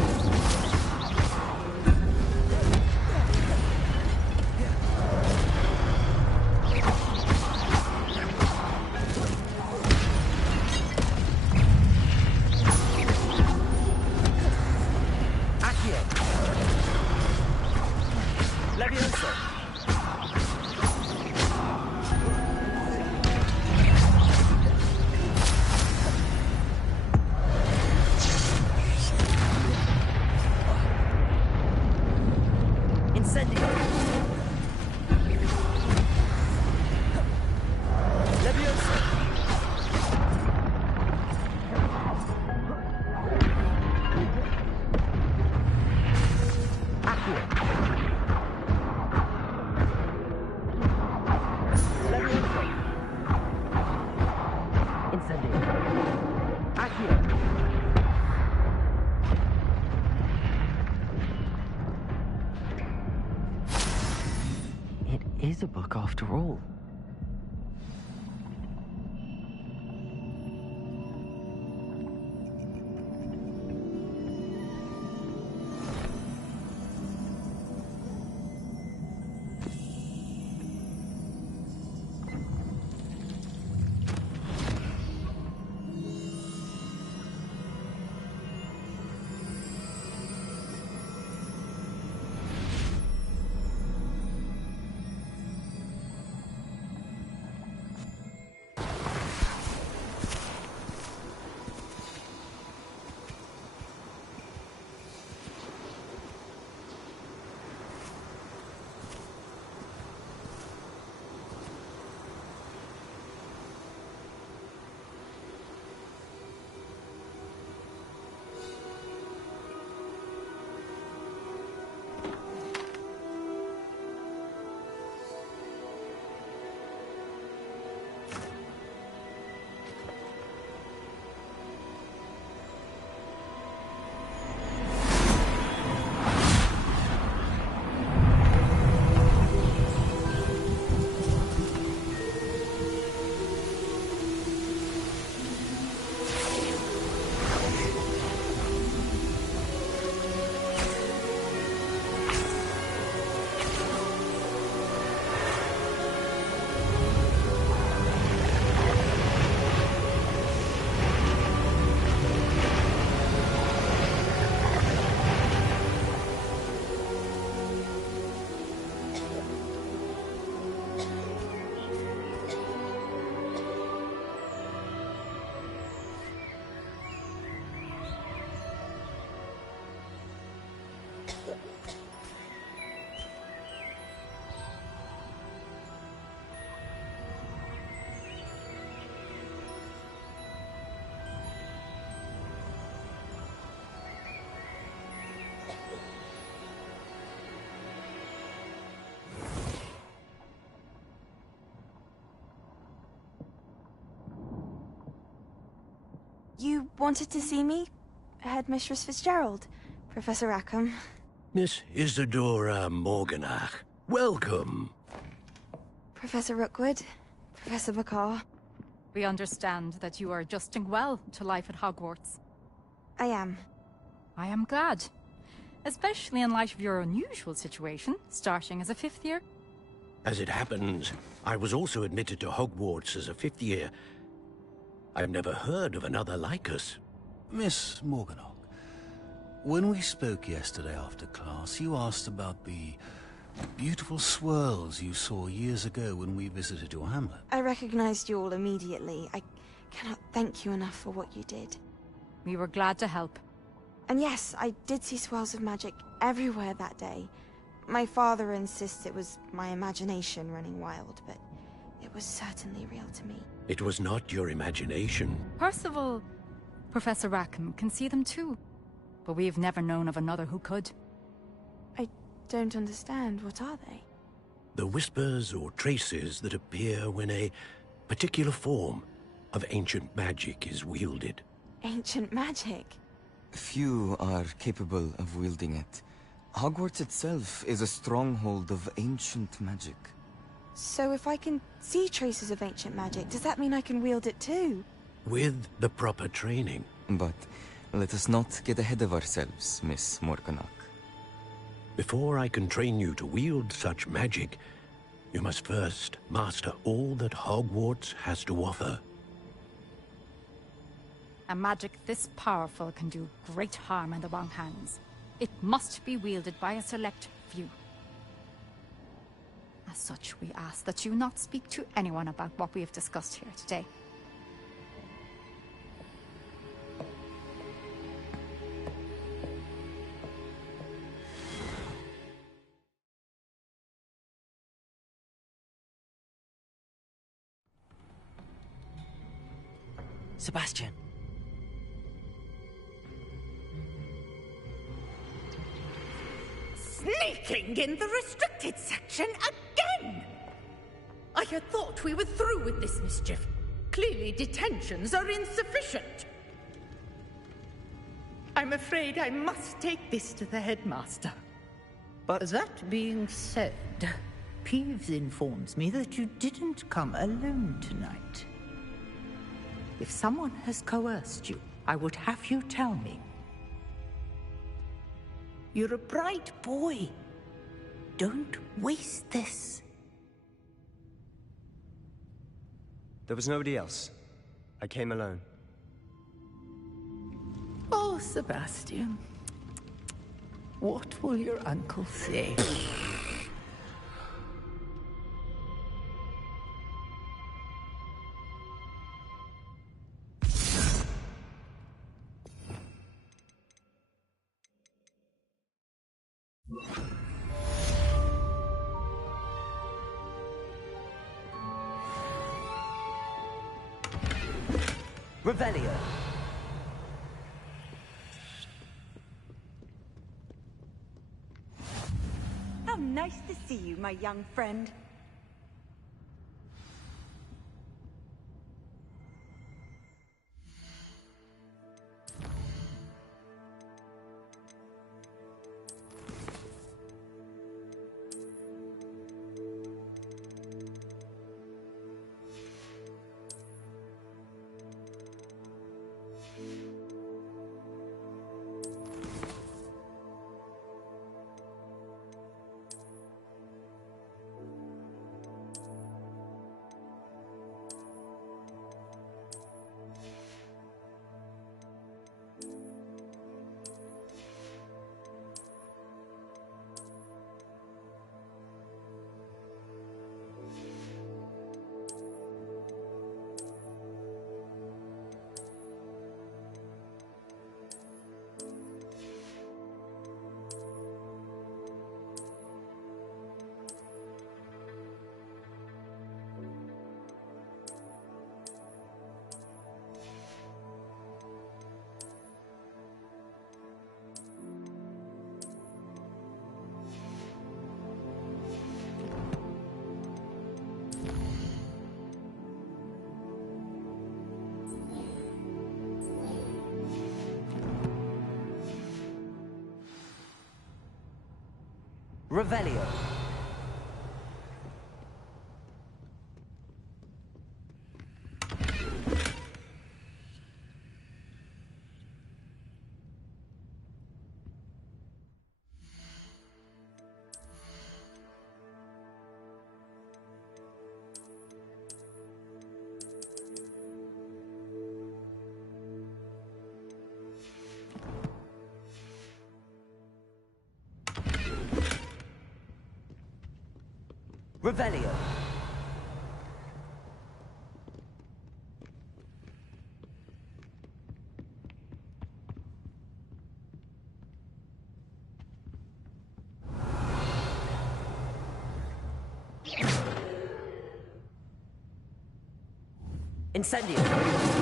Is a book after all. You wanted to see me? Headmistress Fitzgerald, Professor Rackham. Miss Isadora Morganach, welcome. Professor Rookwood, Professor McCaw. We understand that you are adjusting well to life at Hogwarts. I am. I am glad. Especially in light of your unusual situation, starting as a 5th year. As it happens, I was also admitted to Hogwarts as a 5th year. I've never heard of another like us. Miss Morganach, when we spoke yesterday after class, you asked about the beautiful swirls you saw years ago when we visited your hamlet. I recognized you all immediately. I cannot thank you enough for what you did. We were glad to help. And yes, I did see swirls of magic everywhere that day. My father insists it was my imagination running wild, but it was certainly real to me. It was not your imagination. Percival, Professor Rackham can see them too. But we've never known of another who could. I don't understand. What are they? The whispers or traces that appear when a particular form of ancient magic is wielded. Ancient magic? Few are capable of wielding it. Hogwarts itself is a stronghold of ancient magic. So if I can see traces of ancient magic, does that mean I can wield it too? With the proper training. But let us not get ahead of ourselves, Miss Morganach. Before I can train you to wield such magic, you must first master all that Hogwarts has to offer. A magic this powerful can do great harm in the wrong hands. It must be wielded by a select few. As such, we ask that you not speak to anyone about what we have discussed here today. Sebastian. Sneaking in the restricted section again! I had thought we were through with this mischief. Clearly detentions are insufficient. I'm afraid I must take this to the headmaster. But that being said, Peeves informs me that you didn't come alone tonight. If someone has coerced you, I would have you tell me. You're a bright boy. Don't waste this. there was nobody else. I came alone. Oh, Sebastian. What will your uncle say? Revelio. How nice to see you, my young friend. Revelio. Revelio. Incendio.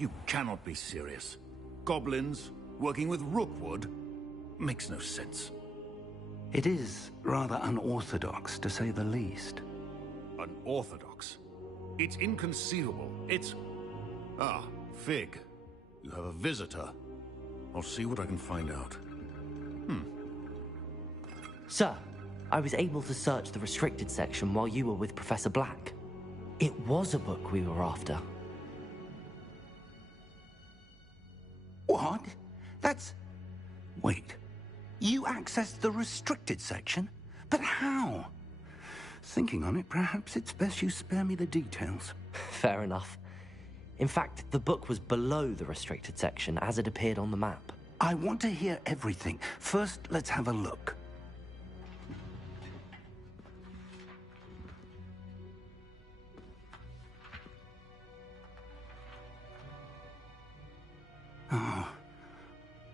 You cannot be serious. Goblins working with Rookwood makes no sense. It is rather unorthodox, to say the least. Unorthodox? It's inconceivable. It's... Ah, Fig. You have a visitor. I'll see what I can find out. Sir, I was able to search the restricted section while you were with Professor Black. It was a book we were after. What? That's... Wait. You accessed the restricted section? But how? Thinking on it, perhaps it's best you spare me the details. Fair enough. In fact, the book was below the restricted section as it appeared on the map. I want to hear everything. First, let's have a look.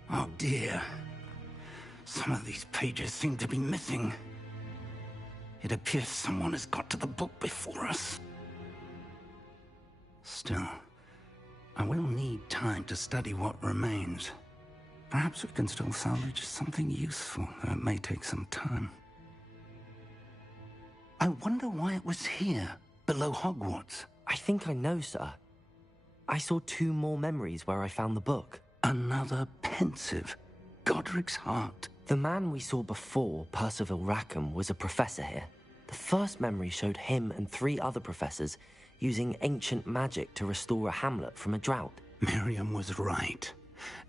Oh dear. Some of these pages seem to be missing. It appears someone has got to the book before us. Still, I will need time to study what remains. Perhaps we can still salvage something useful, though it may take some time. I wonder why it was here, below Hogwarts. I think I know, sir. I saw 2 more memories where I found the book. Another pensive. Godric's heart. The man we saw before, Percival Rackham, was a professor here. The first memory showed him and 3 other professors using ancient magic to restore a hamlet from a drought. Miriam was right.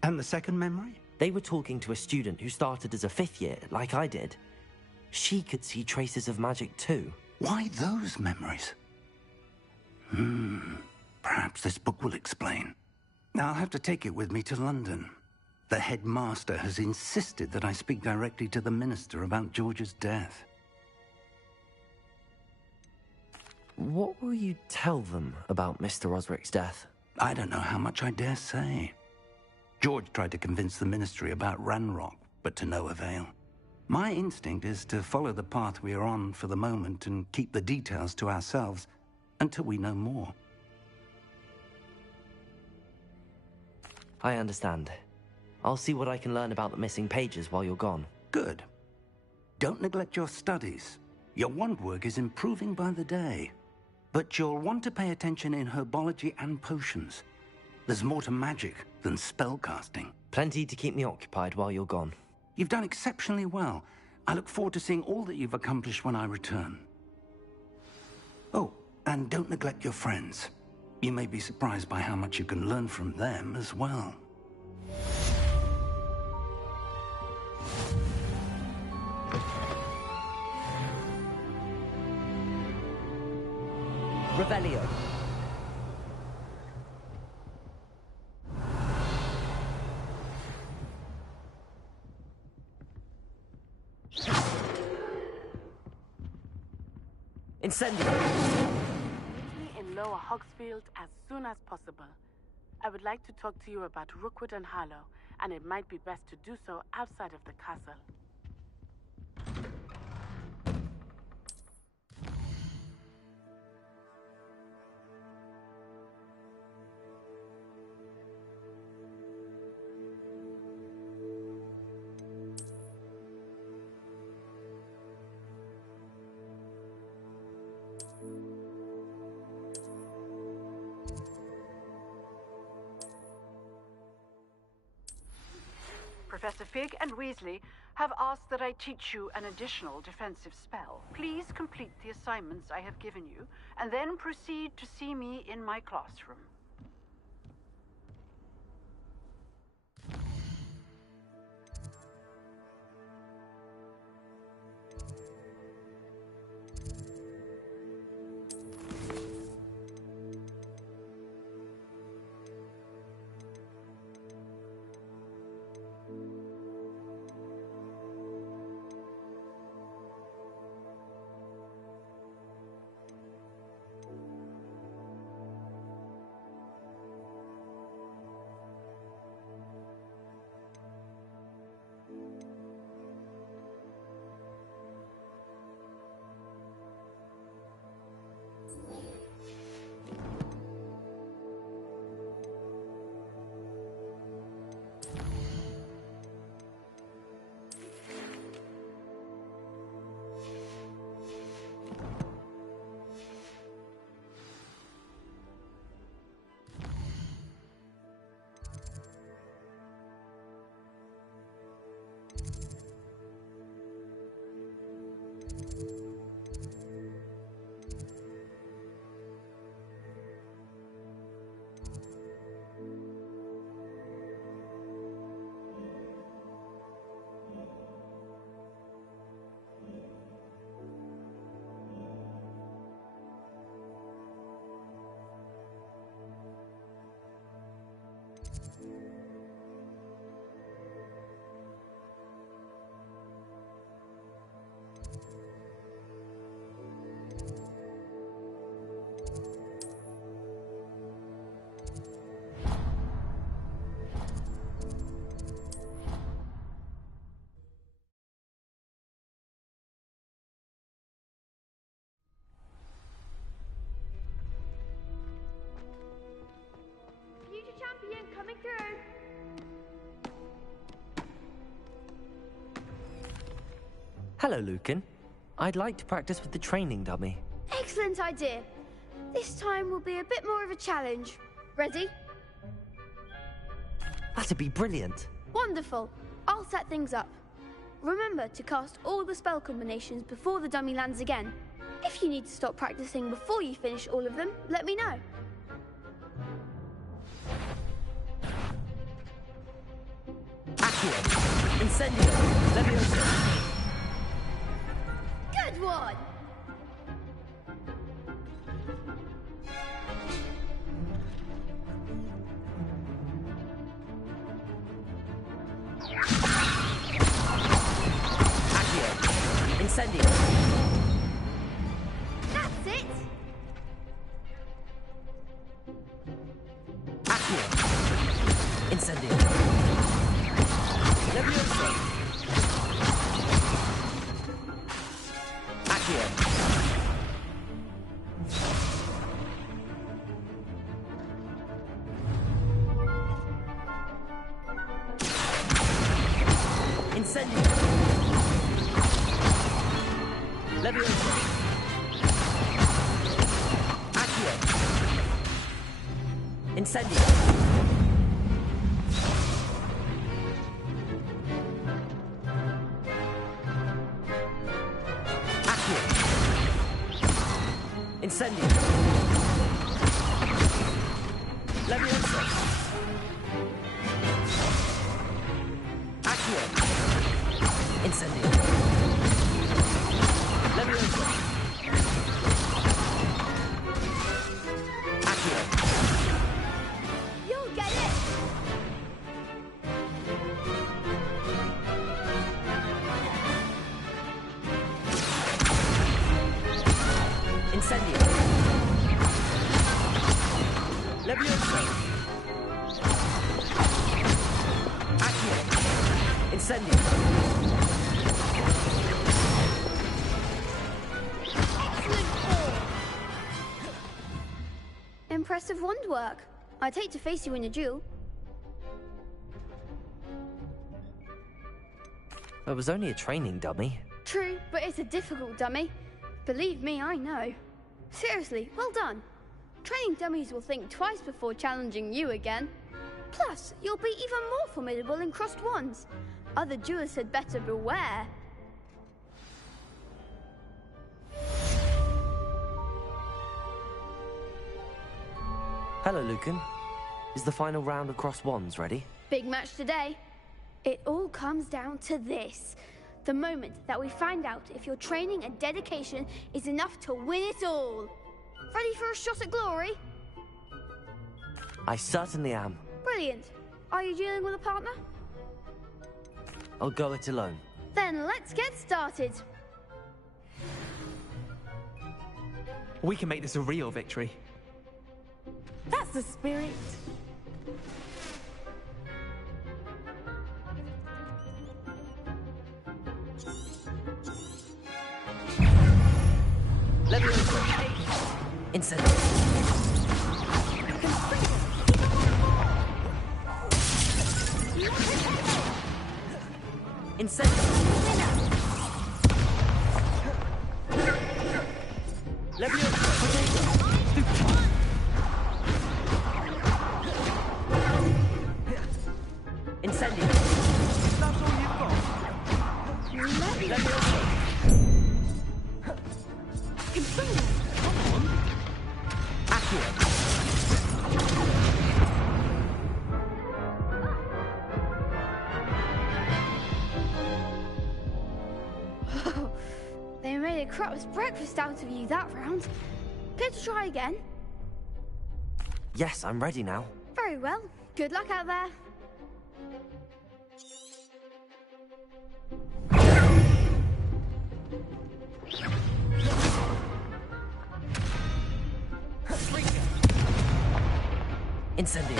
And the second memory? They were talking to a student who started as a 5th year, like I did. She could see traces of magic too. Why those memories? Perhaps this book will explain. Now I'll have to take it with me to London. The headmaster has insisted that I speak directly to the minister about George's death. What will you tell them about Mr. Osric's death? I don't know how much I dare say. George tried to convince the ministry about Ranrock, but to no avail. My instinct is to follow the path we are on for the moment and keep the details to ourselves until we know more. I understand. I'll see what I can learn about the missing pages while you're gone. Good. Don't neglect your studies. Your wand work is improving by the day. But you'll want to pay attention in herbology and potions. There's more to magic than spellcasting. Plenty to keep me occupied while you're gone. You've done exceptionally well. I look forward to seeing all that you've accomplished when I return. Oh, and don't neglect your friends. You may be surprised by how much you can learn from them as well. Revelio. Incendio. Meet me in Lower Hogsfield as soon as possible. I would like to talk to you about Rookwood and Harlow, and it might be best to do so outside of the castle. Professor Fig and Weasley have asked that I teach you an additional defensive spell. Please complete the assignments I have given you, and then proceed to see me in my classroom. Future champion coming through. Hello, Lucan. I'd like to practice with the training dummy. Excellent idea. This time will be a bit more of a challenge. Ready? That'd be brilliant. Wonderful. I'll set things up. Remember to cast all the spell combinations before the dummy lands again. If you need to stop practicing before you finish all of them, let me know. Accio! Incendio! Leviosa! Good one! Accio! Incendio! That's it! Accio! Incendio! Leviosa! Accio! Incendio! Leviosa! Accio! Incendio! Accio! Incendio! Leviosa! Accio! Incendio! Leviosa! Accio! You'll get it! Incendio! Leviosa! Accio! Incendio! Excellent call! Impressive wand work. I'd hate to face you in a duel. It was only a training dummy. True, but it's a difficult dummy. Believe me, I know. Seriously, well done. Training dummies will think twice before challenging you again. Plus, you'll be even more formidable in crossed wands. Other duelists had better beware. Hello, Lucan. Is the final round of cross wands ready? Big match today. It all comes down to this. The moment that we find out if your training and dedication is enough to win it all. Ready for a shot at glory? I certainly am. Brilliant. Are you dealing with a partner? I'll go it alone. Then let's get started. We can make this a real victory. That's the spirit. Leviosa! Incendio! Incendio! Leviosa! Incendio! That's all you've got! Leviosa! They made a crap's breakfast out of you that round. Care to try again? Yes, I'm ready now. Very well. Good luck out there. Incendio.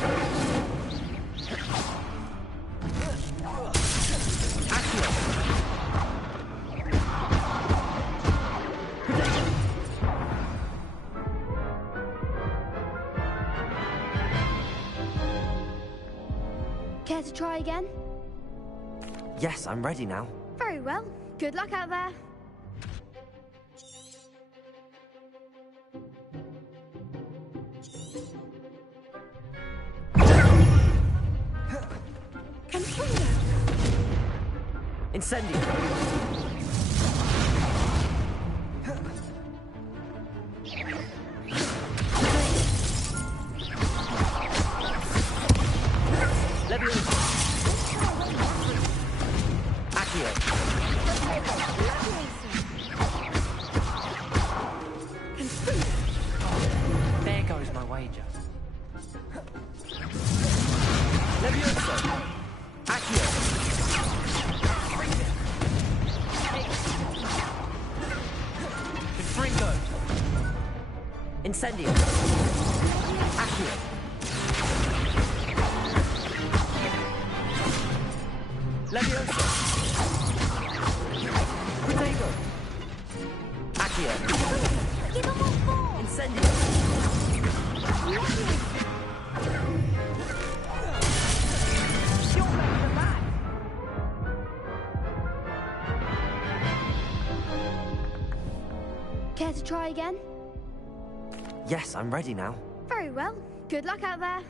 Care to try again? Yes, I'm ready now. Very well. Good luck out there. Incendio. There goes my wager. Levioso. Accio. Confringo. Incendio. Accio. Levioso. Protego. Accio. Incendio. Care to try again? Yes, I'm ready now. Very well. Good luck out there.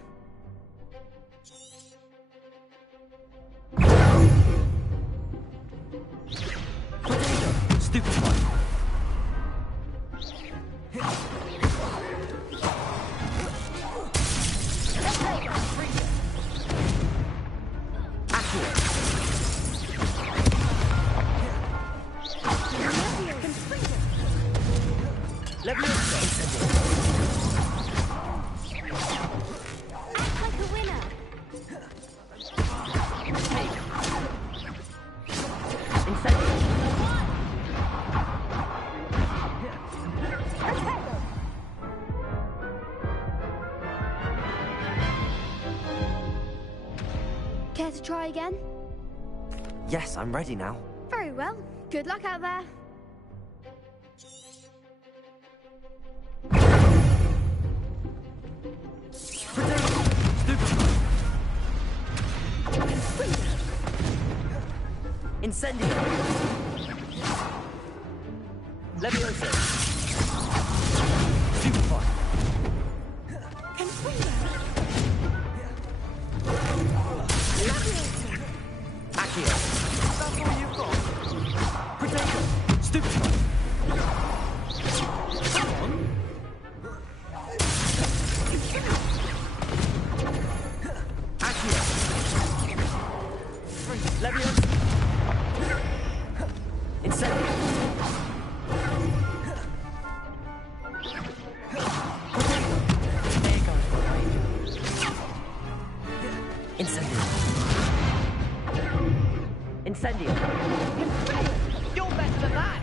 Stupefy. Care to try again? Yes, I'm ready now. Very well. Good luck out there. Incendio. Levioso. Stupefy. Accio. That's all you've got. Protego. Stupefy. Accio. Levioso. Incendio. There goes the wager. Incendio. Incendio. You're better than that.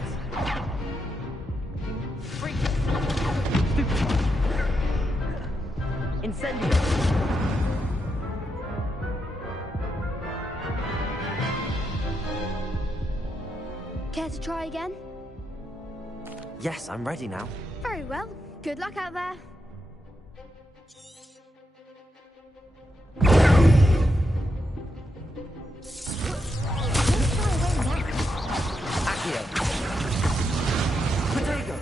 Freak. Stupefy. Incendio. Care to try again? Yes, I'm ready now. Very well. Good luck out there. Accio. Protego.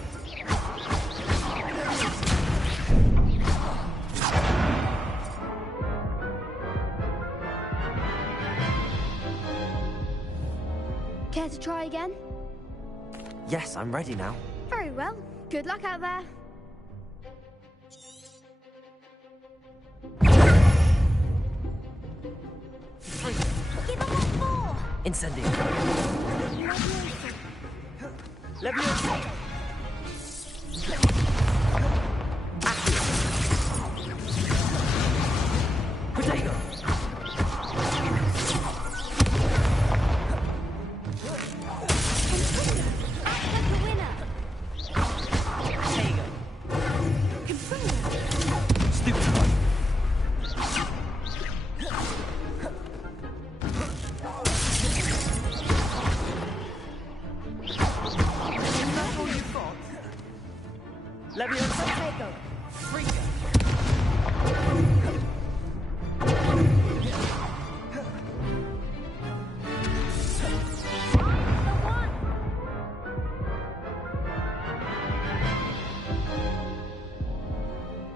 Care to try again? Yes, I'm ready now. Very well. Good luck out there. Incendio. Leviosa! Potato!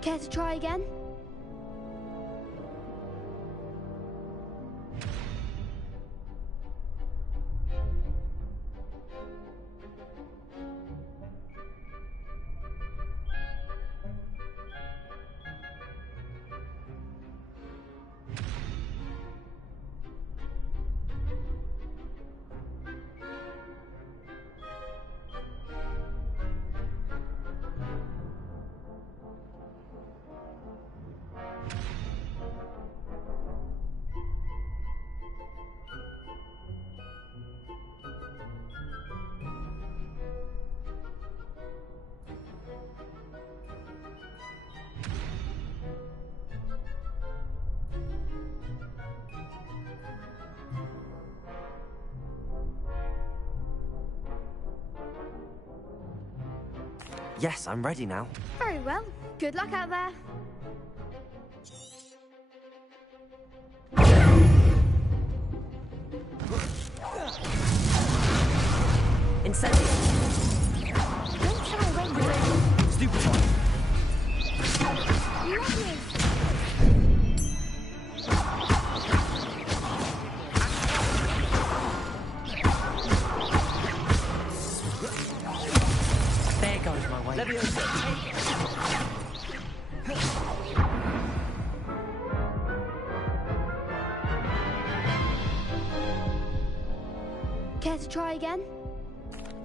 Care to try again? Yes, I'm ready now. Very well. Good luck out there. Incendio! Don't shy away, Ravenclaw. Stupefy! Lovely. There goes my way. Leviosa! Care to try again?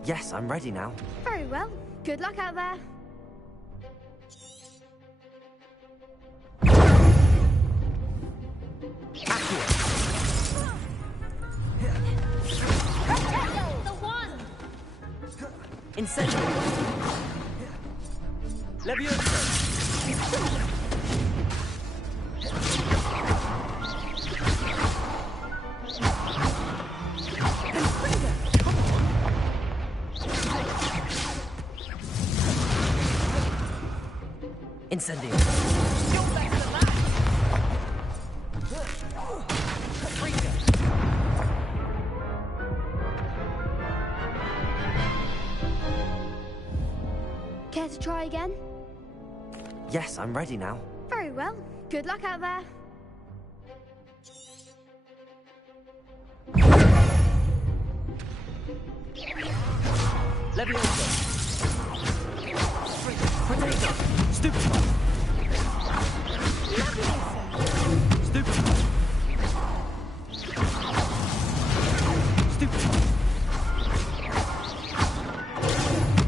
Yes, I'm ready now. Very well. Good luck out there. The one! Incendio! Leviosa! Incendio! Care to try again? Yes, I'm ready now. Very well. Good luck out there. Leviosa! Potato! Stupefy! Stupefy! Stupefy!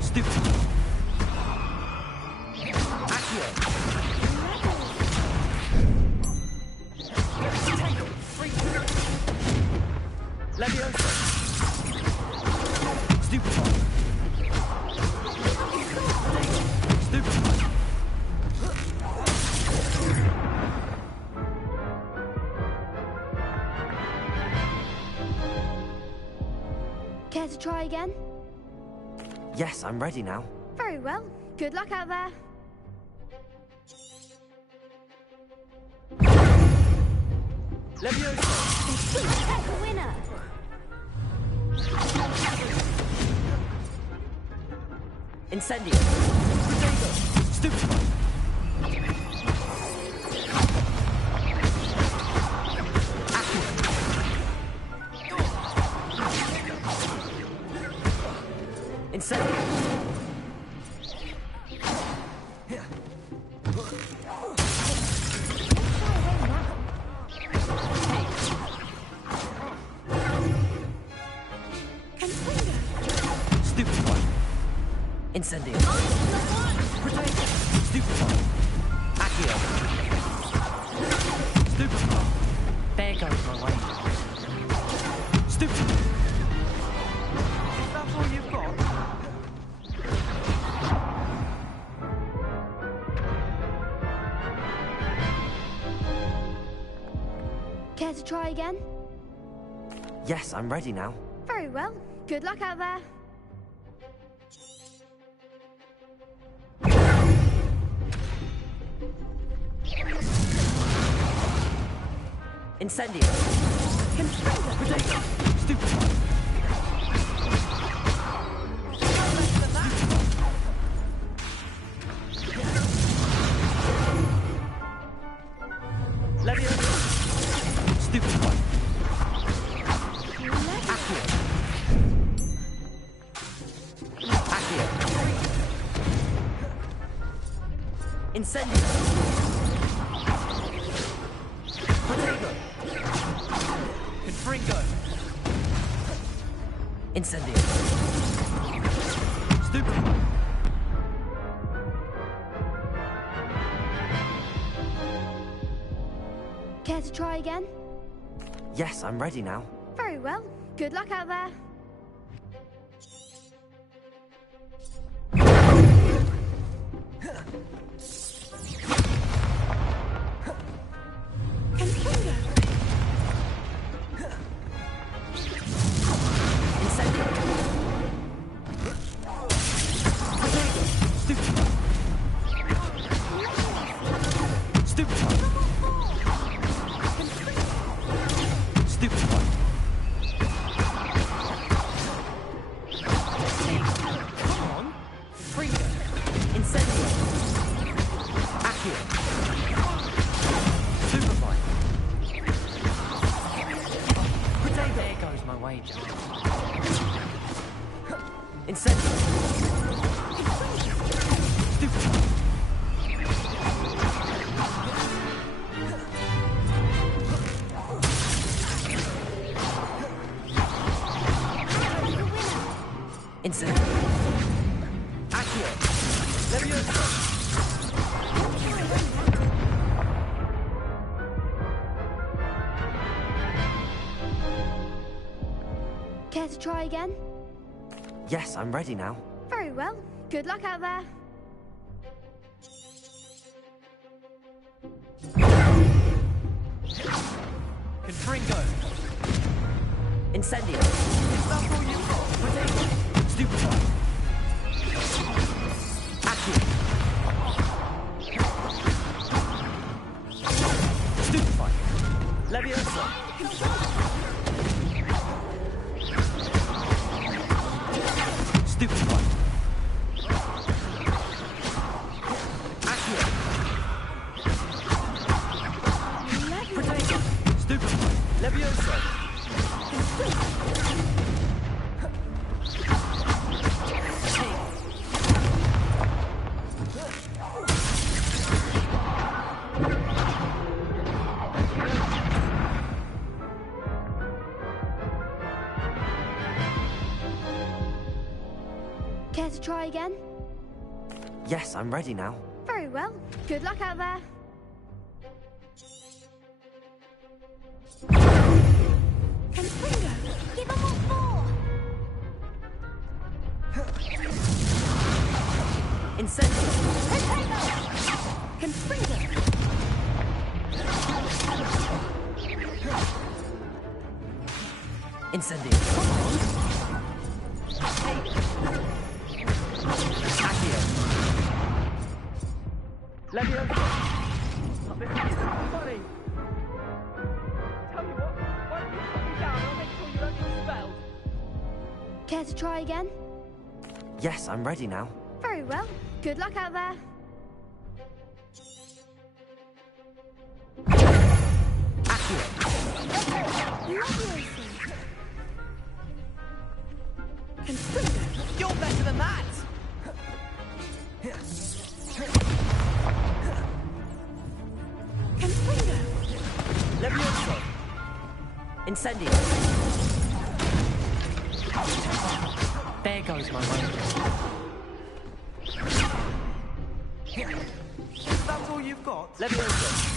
Stupefy! Accio! Potato! Leviosa! Stupefy! Stupefy! Care to try again? Yes, I'm ready now. Very well. Good luck out there. Leviosa! That's the winner! Incendio! Potato! Stupefy! Incendio! Stupefy! Incendio. Stupefy. Accio. Stupefy. There goes my way. Stupefy. Is that all you've got? Care to try again? Yes, I'm ready now. Very well. Good luck out there. Incendio. Potato. Stupefy. Leviosa. Stupefy. Accio. Accio. Incendio. Potato. Confringo. Incendio. Stupefy. Care to try again? Yes, I'm ready now. Very well. Good luck out there. Care to try again? Yes, I'm ready now. Very well. Good luck out there. Confringo. Incendio. Is that all you've got? Potato. Stupefy. Accio. Stupefy. Leviosa. Stupefy. Accio. Potato. Stupefy. Leviosa. Care to try again? Yes, I'm ready now. Very well. Good luck out there. Confringo, give them all four. Incendio. Confringo. Incendio. Accio. Leviosa. Stop it. Funny. Tell you what, why don't you put me down and I'll make sure you don't get expelled. Care to try again? Yes, I'm ready now. Very well. Good luck out there. Accio. You're better than that! Leviosa. Incendio. There goes my way. That's all you've got? Leviosa.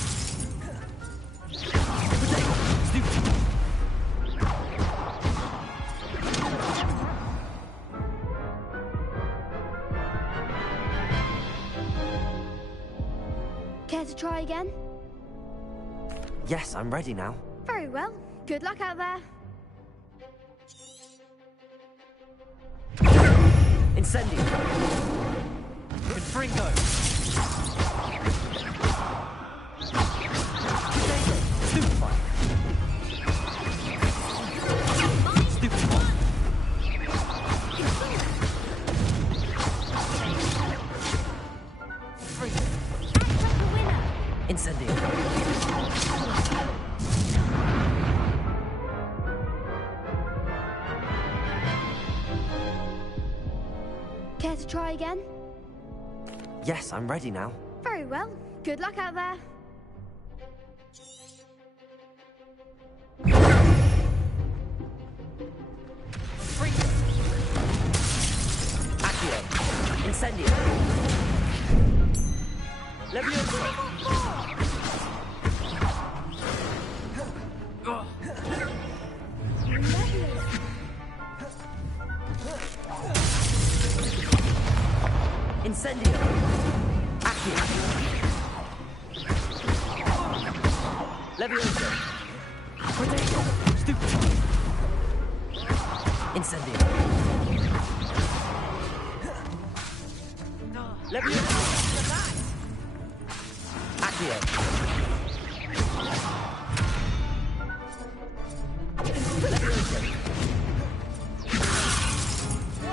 Care to try again? Yes, I'm ready now. Very well. Good luck out there. Incendio. Confringo. Stupefy. Stupefy. Incendio. Care to try again? Yes, I'm ready now. Very well. Good luck out there. Accio. Incendio. Leviosa. Incendio. Accio. Leviosa. Potato. Stupefy. Incendio. Leviosa. Accio. Leviosa.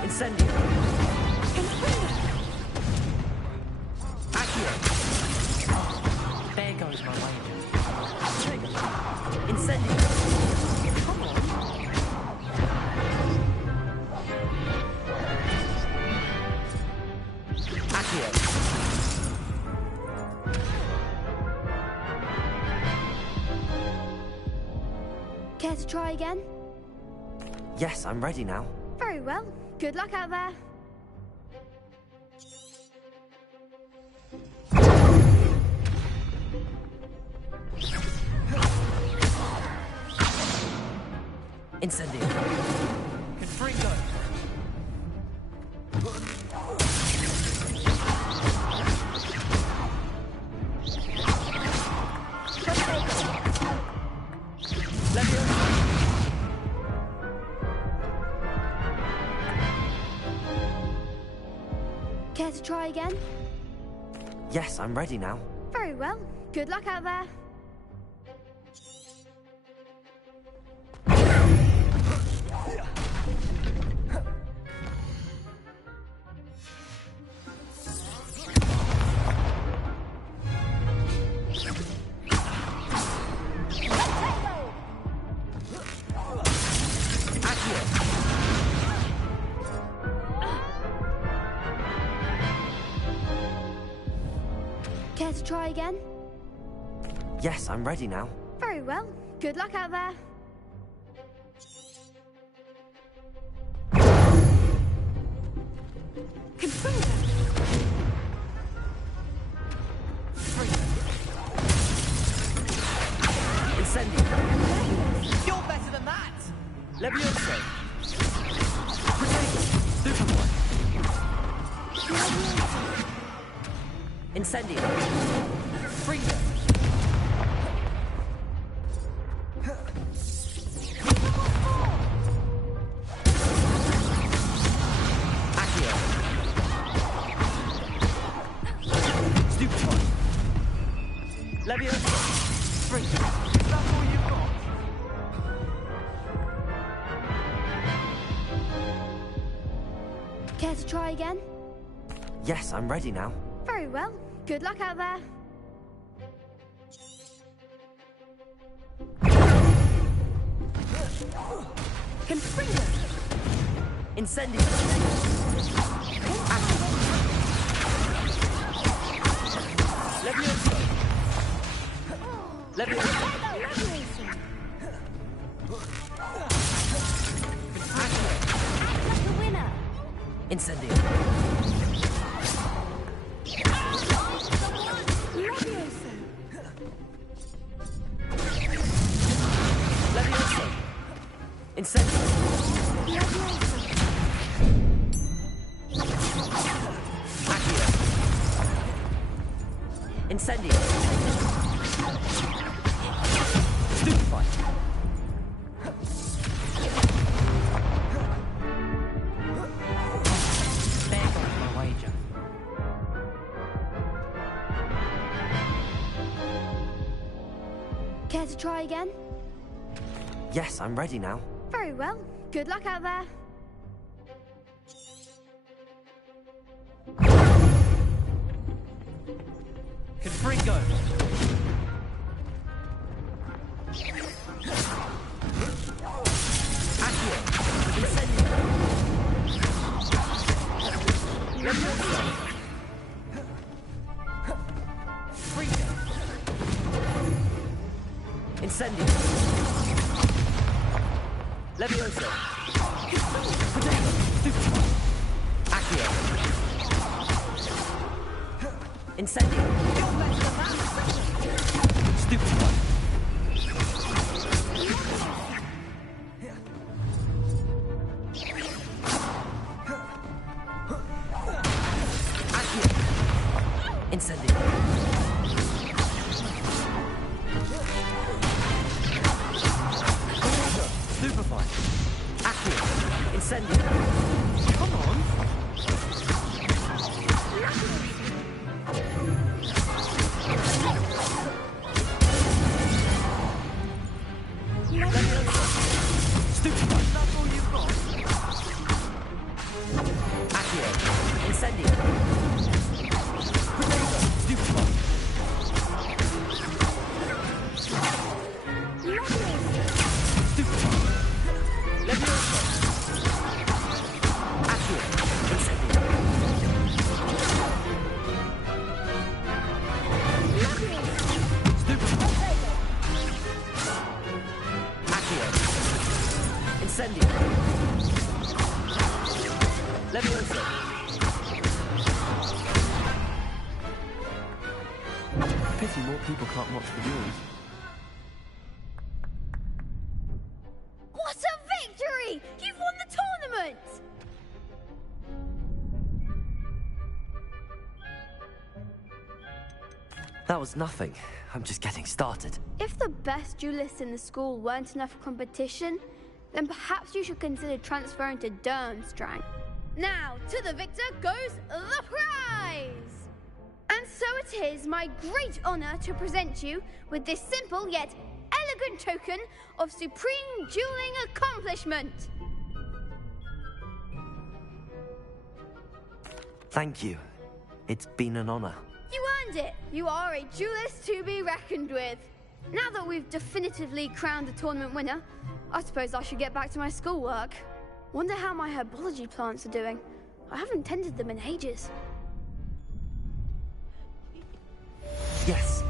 Incendio. There goes my wager. Incendio. Come on. Accio. Care to try again? Yes, I'm ready now. Very well. Good luck out there. Incendio. Confringo. Care to try again? Yes, I'm ready now. Very well. Good luck out there. Care to try again? Yes, I'm ready now. Very well. Good luck out there. Incendio. You're better than that! Leviosa. Incendio. Freedom. Accio. Stupefy. Leviosa. Freedom. That's all you've got? Care to try again? Yes, I'm ready now. Very well. Good luck out there. Confringo. Incendio. Leviosa. Leviosa. Act like a winner. Incendio. Leviosa! Incendio! Accio! Incendio! Stupefy! There goes my wager. Care to try again? Yes, I'm ready now. Very well. Good luck out there. Confringo! Accio! Incendio! Leviosa! Frigo! Incendio! Leviosa! Accio! Incendio! Stupefy! Accio! Incendio! Stupefy! Accio! Incendio! Come on! Stupefy! That's all you've got? Accio! Incendio! Stupefy! Stupefy! Leviosa! Accio! Incendio! Stupefy! Accio! Incendio! Leviosa! Pity more people can't watch the duels. What a victory! You've won the tournament! That was nothing. I'm just getting started. If the best duelists in the school weren't enough for competition, then perhaps you should consider transferring to Durmstrang. Now, to the victor goes the prize! And so it is my great honor to present you with this simple yet elegant token of supreme dueling accomplishment. Thank you. It's been an honor. You earned it! You are a duelist to be reckoned with. Now that we've definitively crowned the tournament winner, I suppose I should get back to my schoolwork. Wonder how my herbology plants are doing. I haven't tended them in ages. Yes.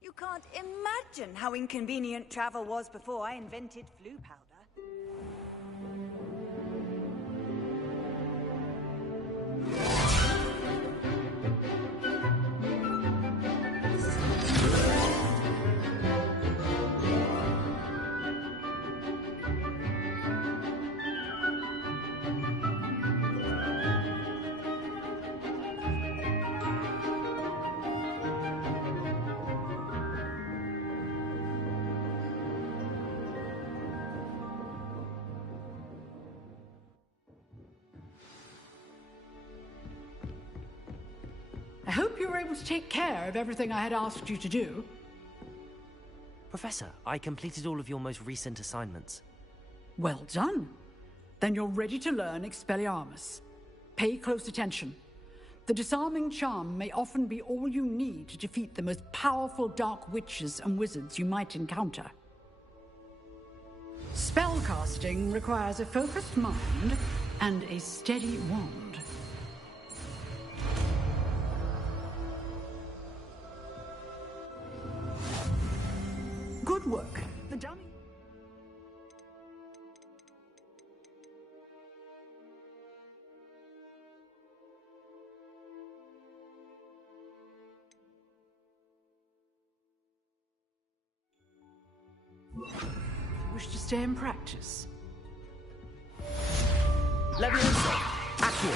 You can't imagine how inconvenient travel was before I invented flu powder. I hope you were able to take care of everything I had asked you to do. Professor, I completed all of your most recent assignments. Well done. Then you're ready to learn Expelliarmus. Pay close attention. The disarming charm may often be all you need to defeat the most powerful dark witches and wizards you might encounter. Spellcasting requires a focused mind and a steady wand. Good work. The dummy... Wish to stay in practice. Leviosa! Accio!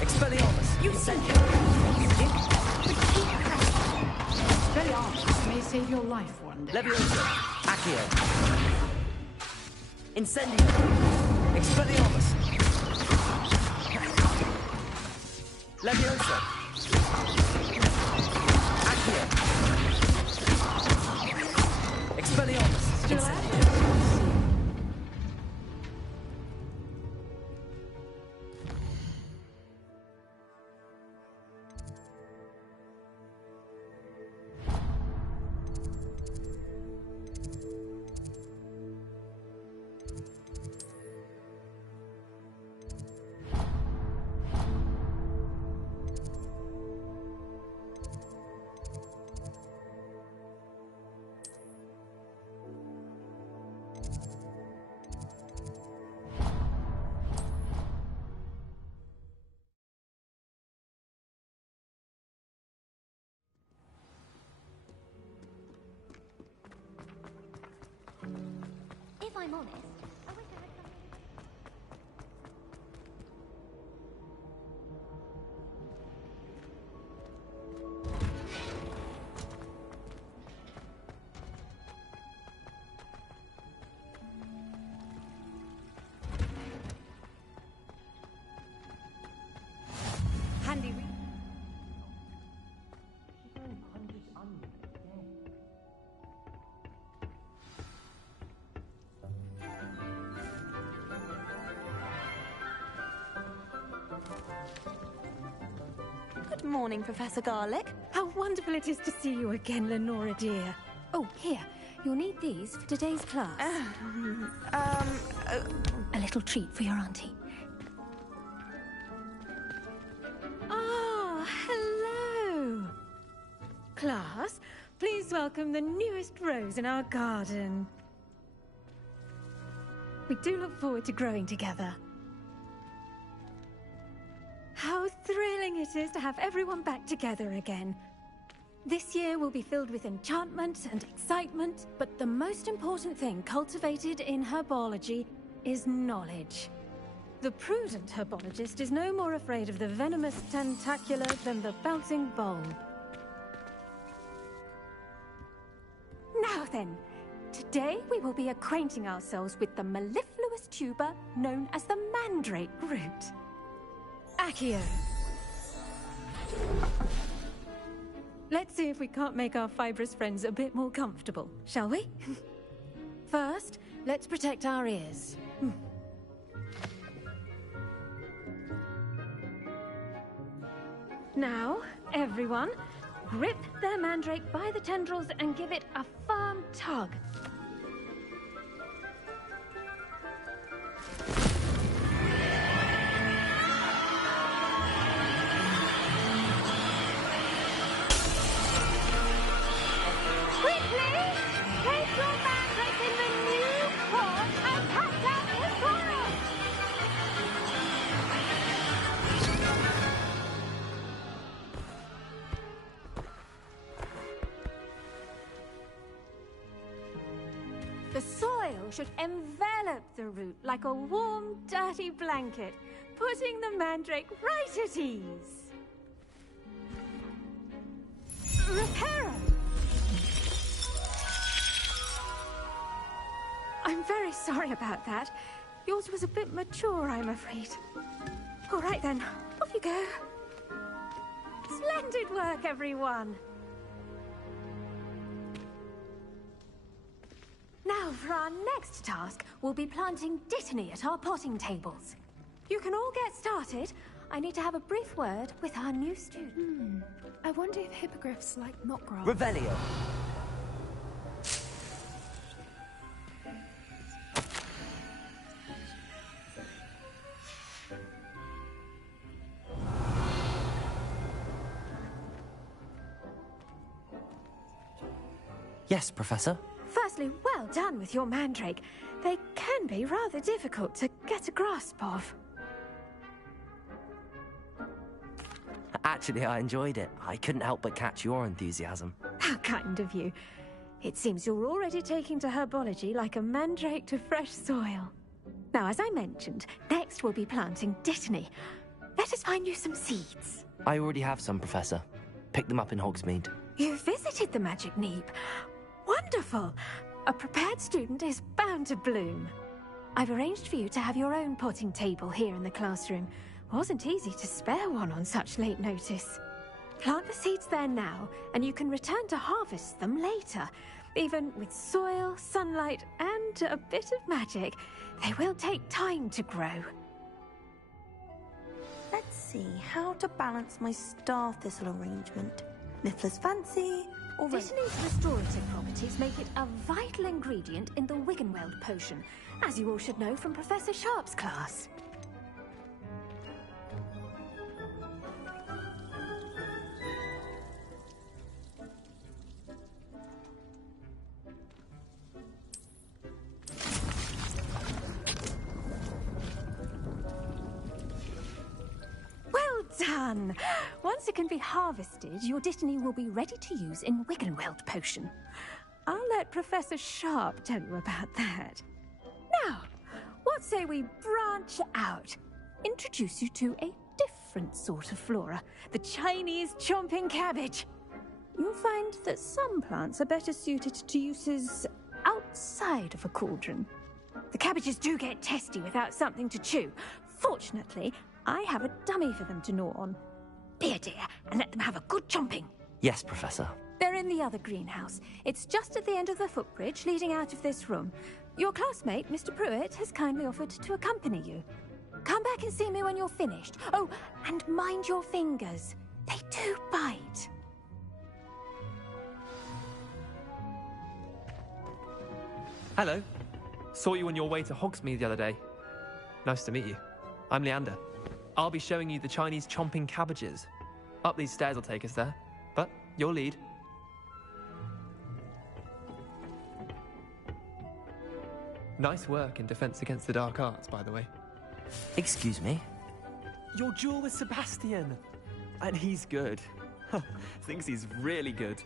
Expelliarmus! You said it! Expelliarmus may save your life one day. Leviosa! Accio! Incendio! Expelliarmus! Leviosa! Accio! Expelliarmus! Still at it? If I'm honest, I wish I had Handy. Good morning, Professor Garlick. How wonderful it is to see you again, Lenora dear. Oh, here. You'll need these for today's class. A little treat for your auntie. Ah, hello. Class, please welcome the newest rose in our garden. We do look forward to growing together. How thrilling it is to have everyone back together again. This year will be filled with enchantment and excitement, but the most important thing cultivated in herbology is knowledge. The prudent herbologist is no more afraid of the venomous tentacula than the bouncing bulb. Now then, today we will be acquainting ourselves with the mellifluous tuber known as the mandrake root. Accio. Let's see if we can't make our fibrous friends a bit more comfortable, shall we? First, let's protect our ears. Now, everyone, grip their mandrake by the tendrils and give it a firm tug. The soil should envelop the root like a warm, dirty blanket, putting the mandrake right at ease. Reparo! I'm very sorry about that. Yours was a bit mature, I'm afraid. All right then, off you go. Splendid work, everyone! Now, for our next task, we'll be planting Dittany at our potting tables. You can all get started. I need to have a brief word with our new student. I wonder if hippogriffs like knotgrass. Revelio. Yes, Professor? Firstly, well done with your mandrake. They can be rather difficult to get a grasp of. Actually, I enjoyed it. I couldn't help but catch your enthusiasm. How kind of you. It seems you're already taking to herbology like a mandrake to fresh soil. Now, as I mentioned, next we'll be planting Dittany. Let us find you some seeds. I already have some, Professor. Picked them up in Hogsmeade. You visited the Magic Neep. Wonderful! A prepared student is bound to bloom. I've arranged for you to have your own potting table here in the classroom. Wasn't easy to spare one on such late notice. Plant the seeds there now, and you can return to harvest them later. Even with soil, sunlight, and a bit of magic, they will take time to grow. Let's see how to balance my star thistle arrangement. Niffler's fancy, or Dittany's restorative properties make it a vital ingredient in the Wiggenweld potion, as you all should know from Professor Sharp's class. Well done! Once it can be harvested, your Dittany will be ready to use in Wiggenweld potion. I'll let Professor Sharp tell you about that. Now, what say we branch out? Introduce you to a different sort of flora, the Chinese chomping cabbage. You'll find that some plants are better suited to uses outside of a cauldron. The cabbages do get testy without something to chew. Fortunately, I have a dummy for them to gnaw on. Be a dear and let them have a good chomping. Yes, Professor. They're in the other greenhouse. It's just at the end of the footbridge leading out of this room. Your classmate, Mr. Pruitt, has kindly offered to accompany you. Come back and see me when you're finished. Oh, and mind your fingers. They do bite. Hello. Saw you on your way to Hogsmeade the other day. Nice to meet you. I'm Leander. I'll be showing you the Chinese chomping cabbages. Up these stairs will take us there, but your lead. Nice work in Defense Against the Dark Arts, by the way. Excuse me? Your duel with Sebastian! And he's good. Thinks he's really good.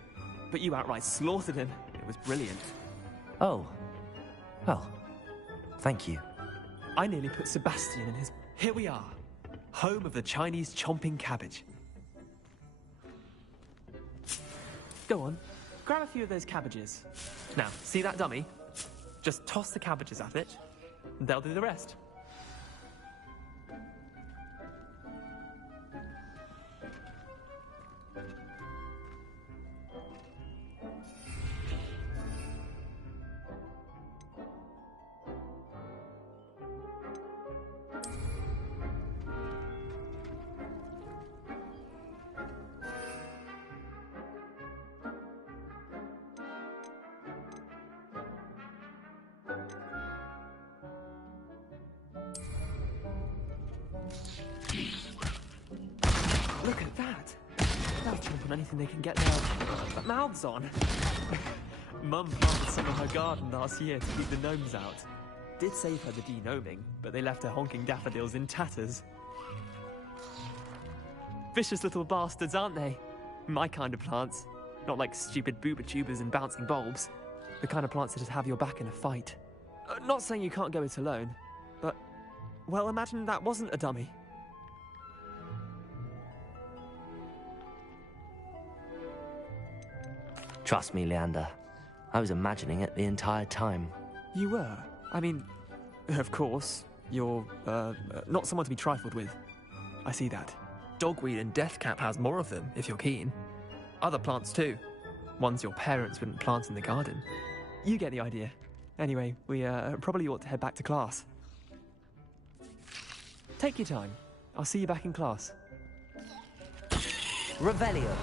But you outright slaughtered him. It was brilliant. Oh. Well, thank you. I nearly put Sebastian in his... Here we are. Home of the Chinese chomping cabbage. Go on. Grab a few of those cabbages. Now, see that dummy? Just toss the cabbages at it, and they'll do the rest. Look at that! They'll chomp on anything they can get their mouths on. Mum planted some in her garden last year to keep the gnomes out. Did save her the de-gnoming, but they left her honking daffodils in tatters. Vicious little bastards, aren't they? My kind of plants. Not like stupid booba tubers and bouncing bulbs. The kind of plants that just have your back in a fight. Not saying you can't go it alone, but... well, imagine that wasn't a dummy. Trust me, Leander. I was imagining it the entire time. You were? I mean, of course, you're, not someone to be trifled with. I see that. Dogweed and Deathcap has more of them, if you're keen. Other plants too. Ones your parents wouldn't plant in the garden. You get the idea. Anyway, we probably ought to head back to class. Take your time. I'll see you back in class. Revelio.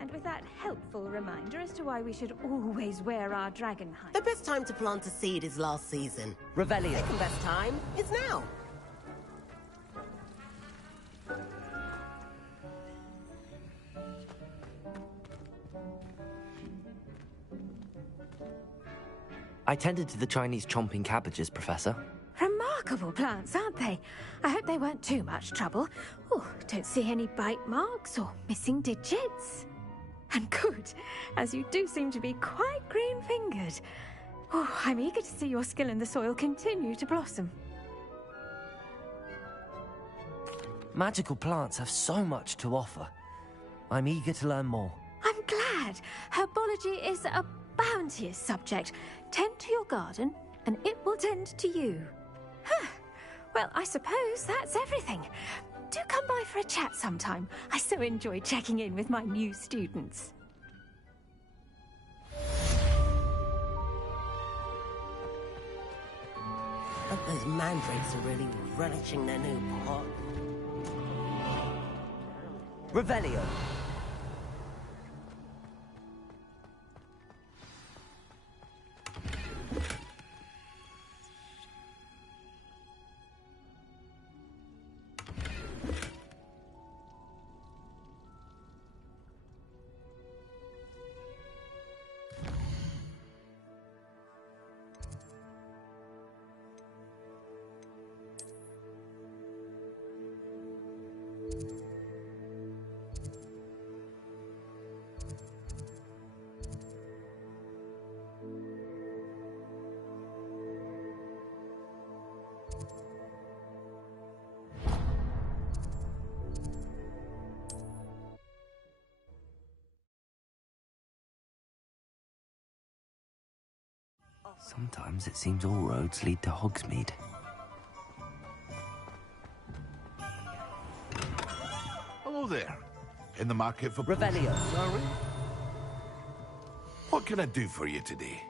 And with that helpful reminder as to why we should always wear our dragon hide. The best time to plant a seed is last season. Revelio. Second best time is now. I tended to the Chinese chomping cabbages, Professor. Remarkable plants, aren't they? I hope they weren't too much trouble. Oh, don't see any bite marks or missing digits. And good, as you do seem to be quite green-fingered. Oh, I'm eager to see your skill in the soil continue to blossom. Magical plants have so much to offer. I'm eager to learn more. I'm glad. Herbology is a bounteous subject. Tend to your garden, and it will tend to you. Huh. Well, I suppose that's everything. Do come by for a chat sometime. I so enjoy checking in with my new students. Hope those mandrakes are really relishing their new pot. Revelio. Sometimes it seems all roads lead to Hogsmeade. Hello there. In the market for Revelio. potions, are we? What can I do for you today?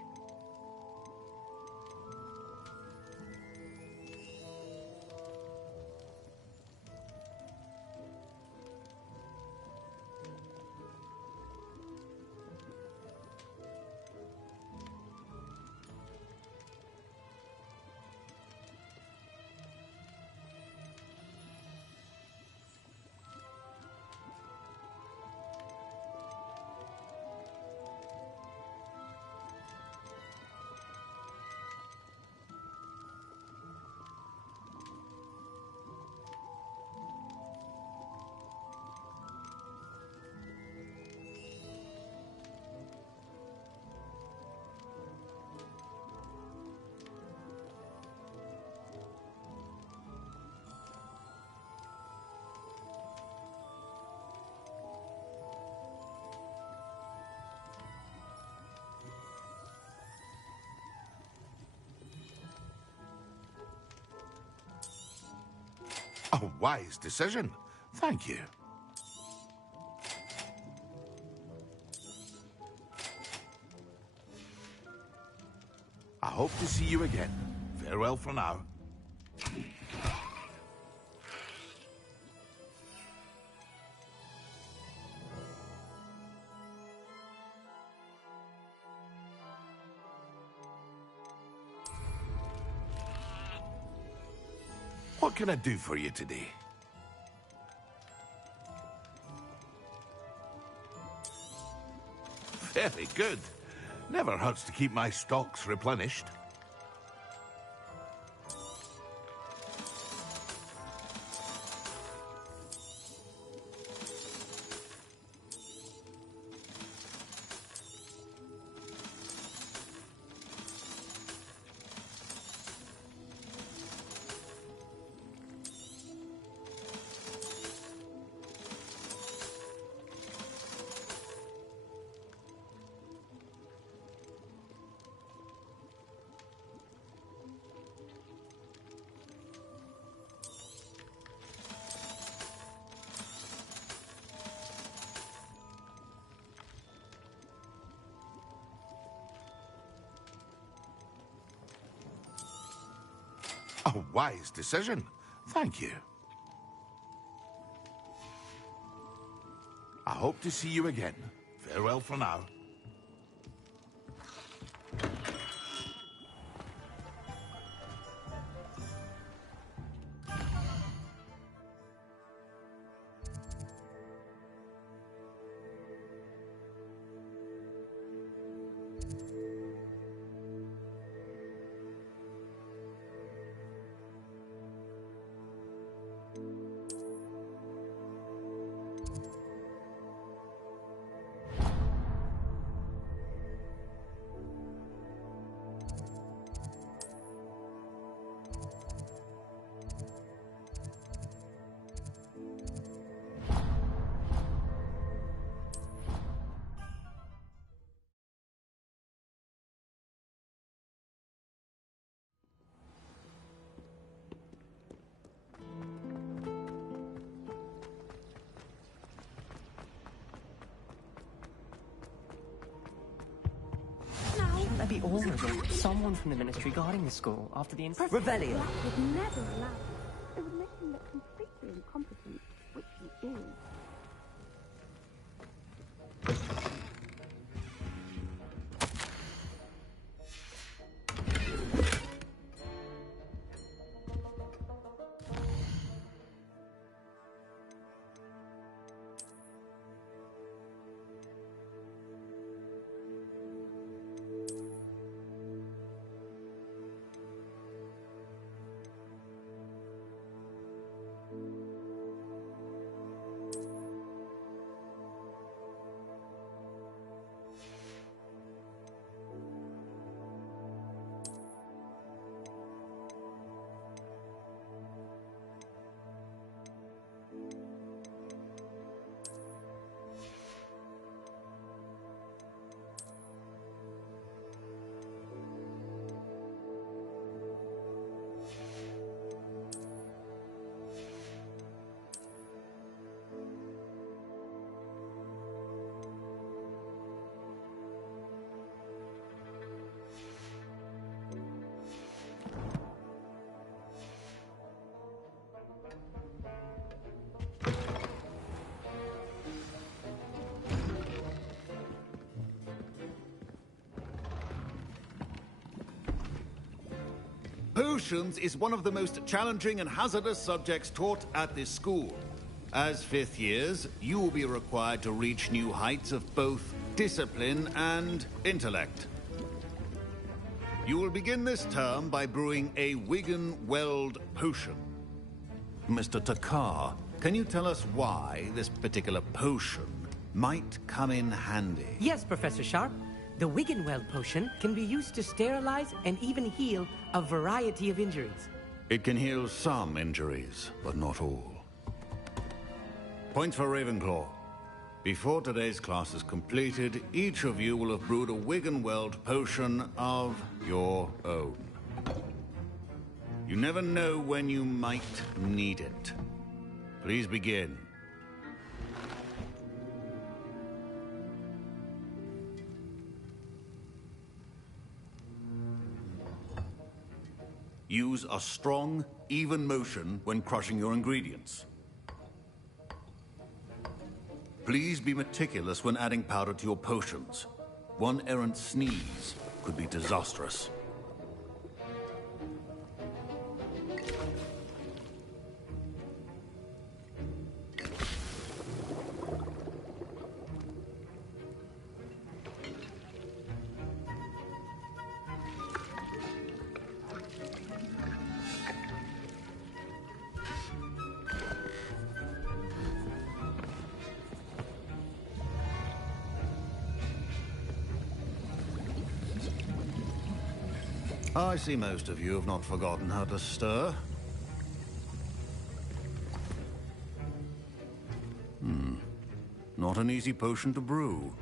A wise decision. Thank you. I hope to see you again. Farewell for now. What can I do for you today? Very good. Never hurts to keep my stocks replenished. A wise decision. Thank you. I hope to see you again. Farewell for now. Shouldn't there be all of it? Someone from the ministry guarding the school after the incident. Revelio. Would never allow it. It would make him look completely incompetent, which he is. Potions is one of the most challenging and hazardous subjects taught at this school. As fifth years, you will be required to reach new heights of both discipline and intellect. You will begin this term by brewing a Wigan-Weld potion. Mr. Takar, can you tell us why this particular potion might come in handy? Yes, Professor Sharp. The Wigan-Weld potion can be used to sterilize and even heal a variety of injuries. It can heal some injuries, but not all. Point for Ravenclaw. Before today's class is completed, each of you will have brewed a Wigan-Weld potion of your own. You never know when you might need it. Please begin. Use a strong, even motion when crushing your ingredients. Please be meticulous when adding powder to your potions. One errant sneeze could be disastrous. I see most of you have not forgotten how to stir. Not an easy potion to brew.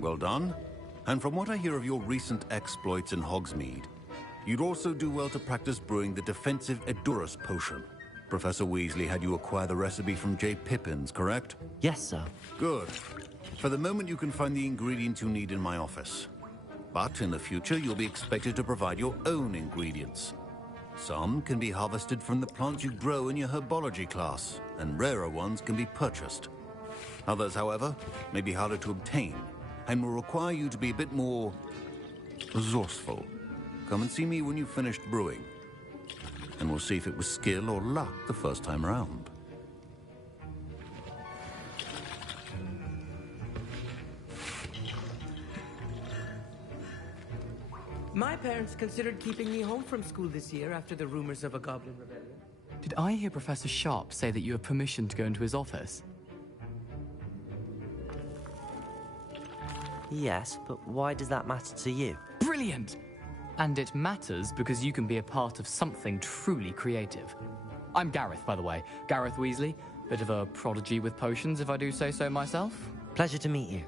Well done. And from what I hear of your recent exploits in Hogsmeade, you'd also do well to practice brewing the defensive Edurus potion. Professor Weasley had you acquire the recipe from J. Pippin's, correct? Yes, sir. Good. For the moment, you can find the ingredients you need in my office. But in the future, you'll be expected to provide your own ingredients. Some can be harvested from the plants you grow in your herbology class, and rarer ones can be purchased. Others, however, may be harder to obtain, and will require you to be a bit more resourceful. Come and see me when you've finished brewing, and we'll see if it was skill or luck the first time around. My parents considered keeping me home from school this year after the rumors of a goblin rebellion. Did I hear Professor Sharp say that you have permission to go into his office? Yes, but why does that matter to you? Brilliant! And it matters because you can be a part of something truly creative. I'm Gareth, by the way. Gareth Weasley. Bit of a prodigy with potions, if I do say so myself. Pleasure to meet you.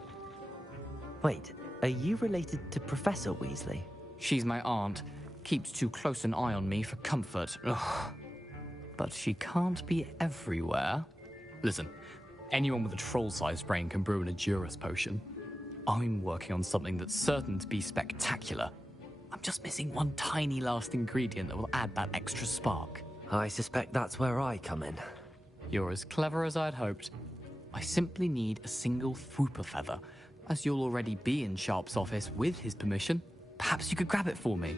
Wait, are you related to Professor Weasley? She's my aunt. Keeps too close an eye on me for comfort. Ugh. But she can't be everywhere. Listen, anyone with a troll-sized brain can brew an Edurus potion. I'm working on something that's certain to be spectacular. I'm just missing one tiny last ingredient that will add that extra spark. I suspect that's where I come in. You're as clever as I'd hoped. I simply need a single Fwooper feather. As you'll already be in Sharp's office with his permission, perhaps you could grab it for me.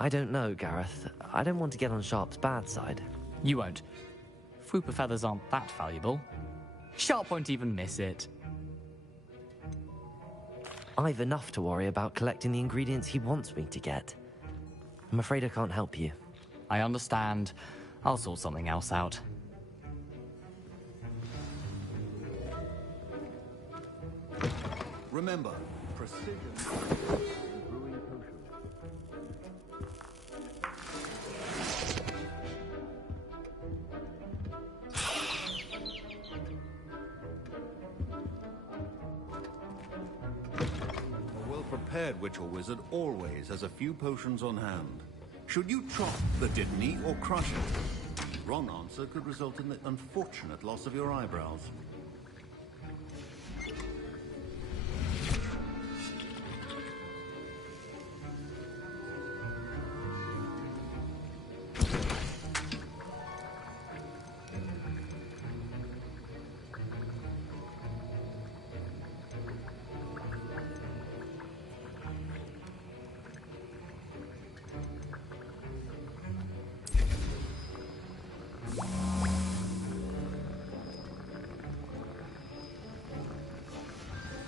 I don't know, Gareth. I don't want to get on Sharp's bad side. You won't. Fwooper feathers aren't that valuable. Sharp won't even miss it. I've enough to worry about collecting the ingredients he wants me to get. I'm afraid I can't help you. I understand. I'll sort something else out. Remember, precision. Prepared witch or wizard always has a few potions on hand. Should you chop the Dittany or crush it? Wrong answer could result in the unfortunate loss of your eyebrows.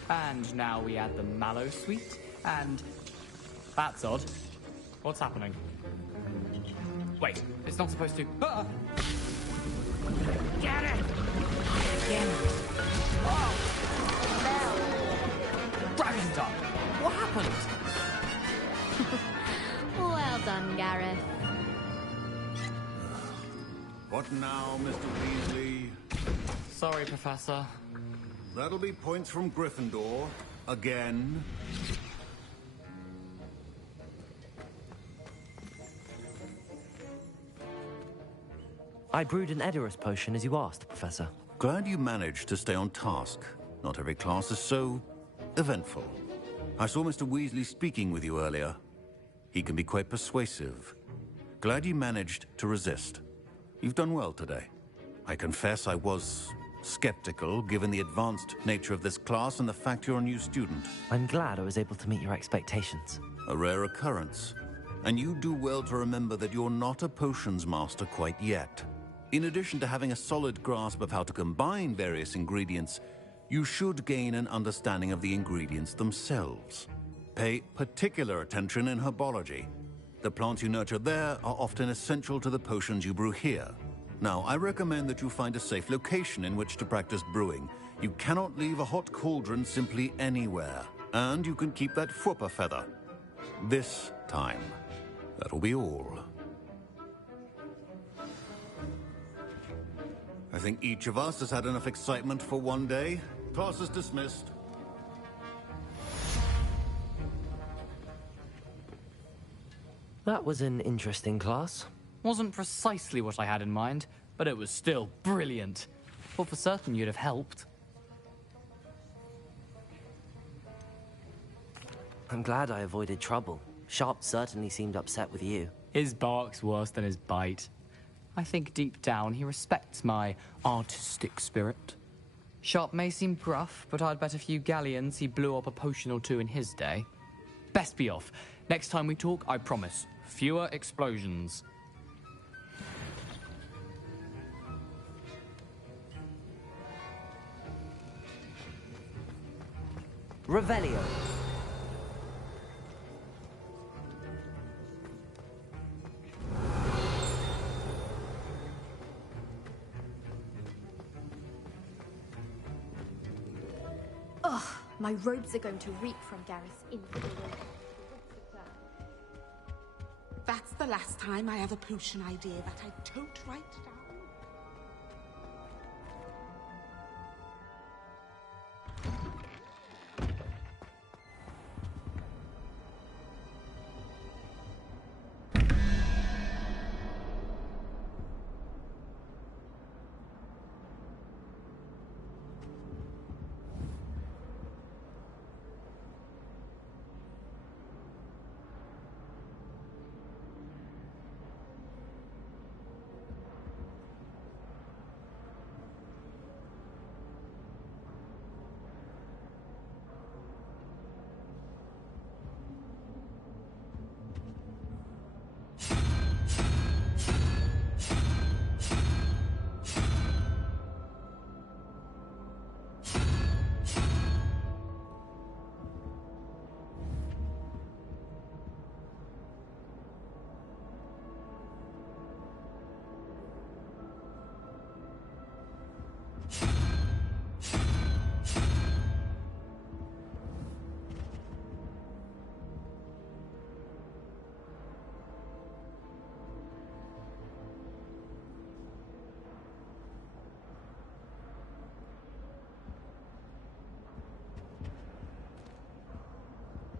And now we add the mallow sweet, and... That's odd. What's happening? Wait, it's not supposed to... Ah! Get it! Again. Oh! No! Dragon's up! What happened? Well done, Gareth. What now, Mr. Weasley? Sorry, Professor. That'll be points from Gryffindor. Again. I brewed an Edurus potion as you asked, Professor. Glad you managed to stay on task. Not every class is so eventful. I saw Mr. Weasley speaking with you earlier. He can be quite persuasive. Glad you managed to resist. You've done well today. I confess I was skeptical, given the advanced nature of this class and the fact you're a new student. I'm glad I was able to meet your expectations. A rare occurrence. And you do well to remember that you're not a potions master quite yet. In addition to having a solid grasp of how to combine various ingredients, you should gain an understanding of the ingredients themselves. Pay particular attention in herbology. The plants you nurture there are often essential to the potions you brew here. Now, I recommend that you find a safe location in which to practice brewing. You cannot leave a hot cauldron simply anywhere. And you can keep that Fwooper feather. This time. That'll be all. I think each of us has had enough excitement for one day. Class is dismissed. That was an interesting class. Wasn't precisely what I had in mind, but it was still brilliant. Thought for certain you'd have helped. I'm glad I avoided trouble. Sharp certainly seemed upset with you. His bark's worse than his bite. I think deep down he respects my artistic spirit. Sharp may seem gruff, but I'd bet a few galleons he blew up a potion or two in his day. Best be off. Next time we talk, I promise, fewer explosions. Revelio. Ugh, my robes are going to reek from Gareth's influence. That's the last time I have a potion idea that I don't write down.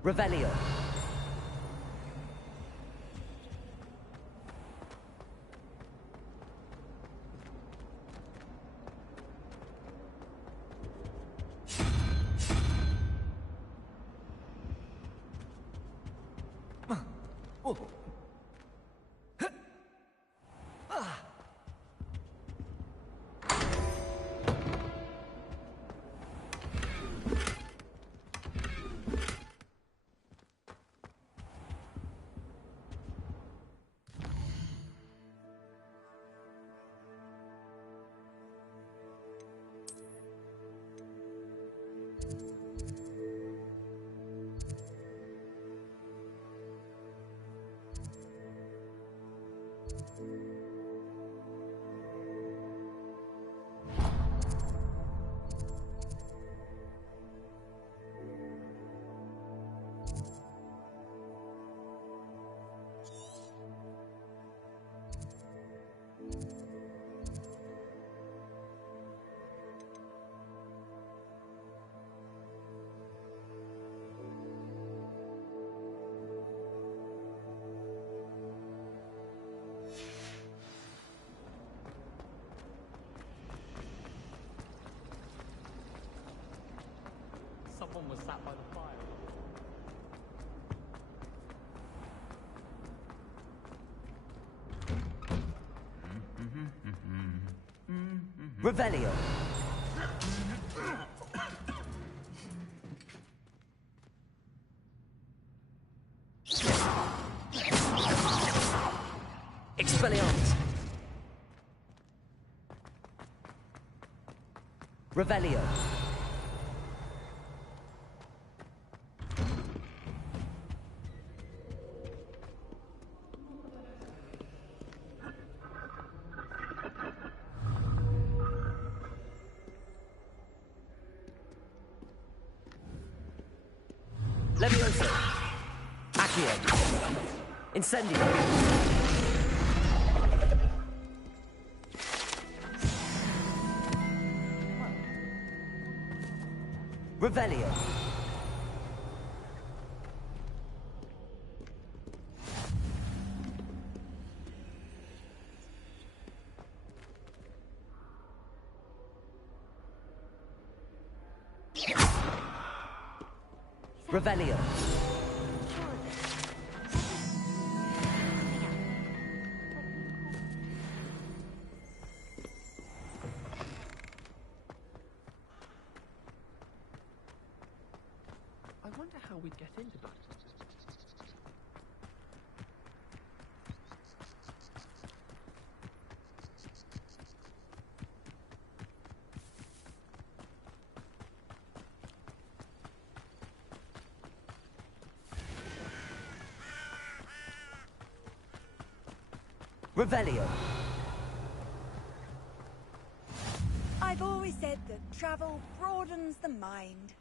Revelio. Someone was sat by the fire. Revelio. Expelliarmus. Revelio. Levioso. Accio. Incendio. Revelio. Revelio. I wonder how we'd get into that. Revelio. I've always said that travel broadens the mind.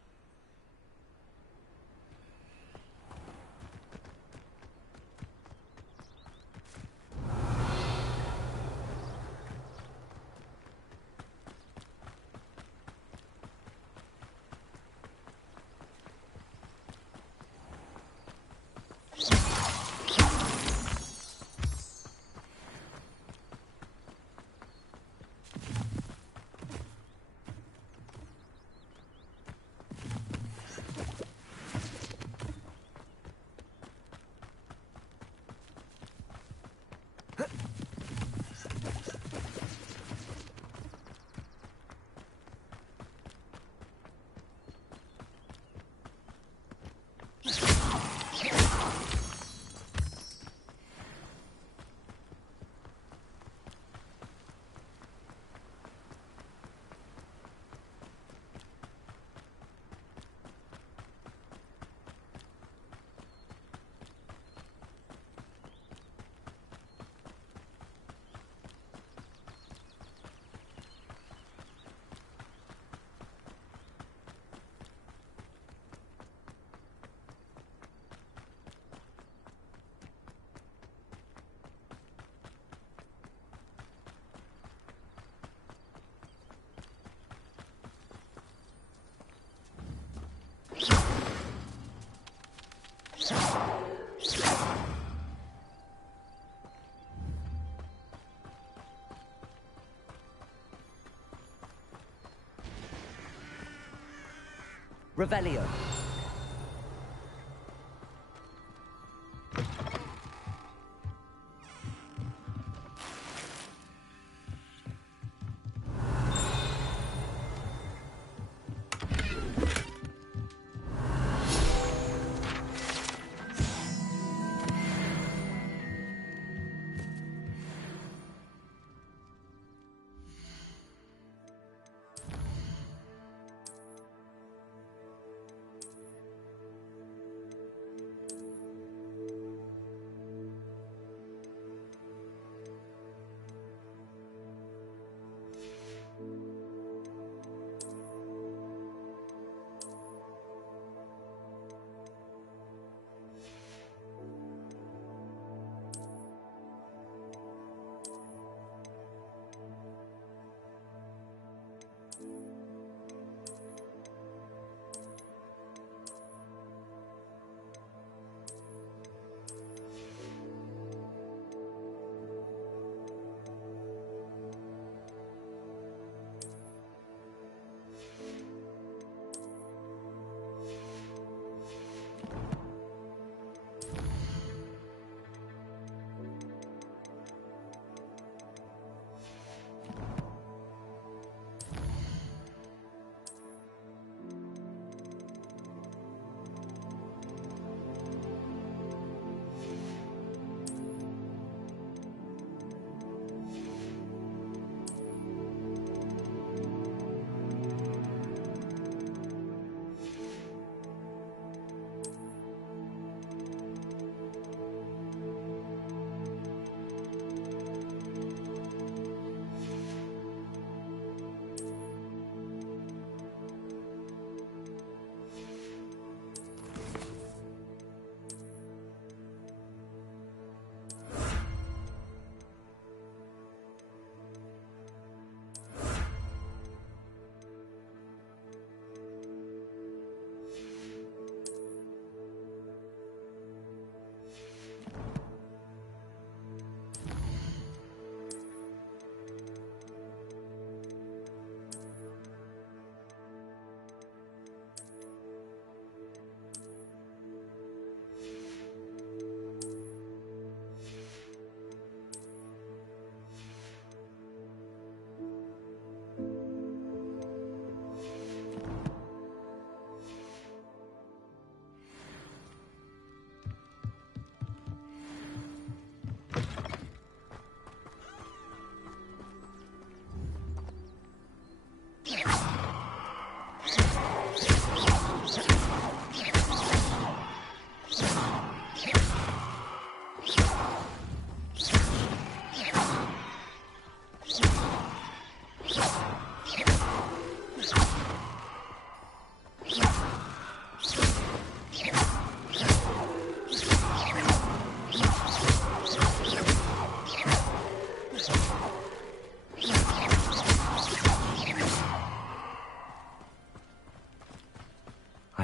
Revelio.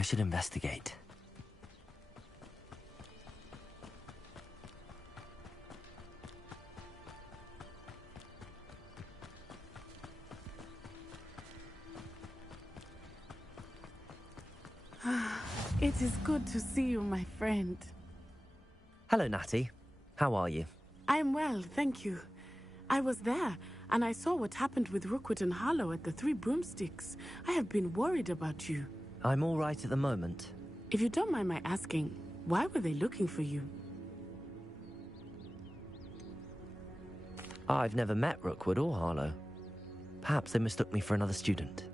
should investigate. It is good to see you, my friend. Hello, Natty. How are you? I am well, thank you. I was there, and I saw what happened with Rookwood and Harlow at the Three Broomsticks. I have been worried about you. I'm all right at the moment. If you don't mind my asking, why were they looking for you? I've never met Rookwood or Harlow. Perhaps they mistook me for another student.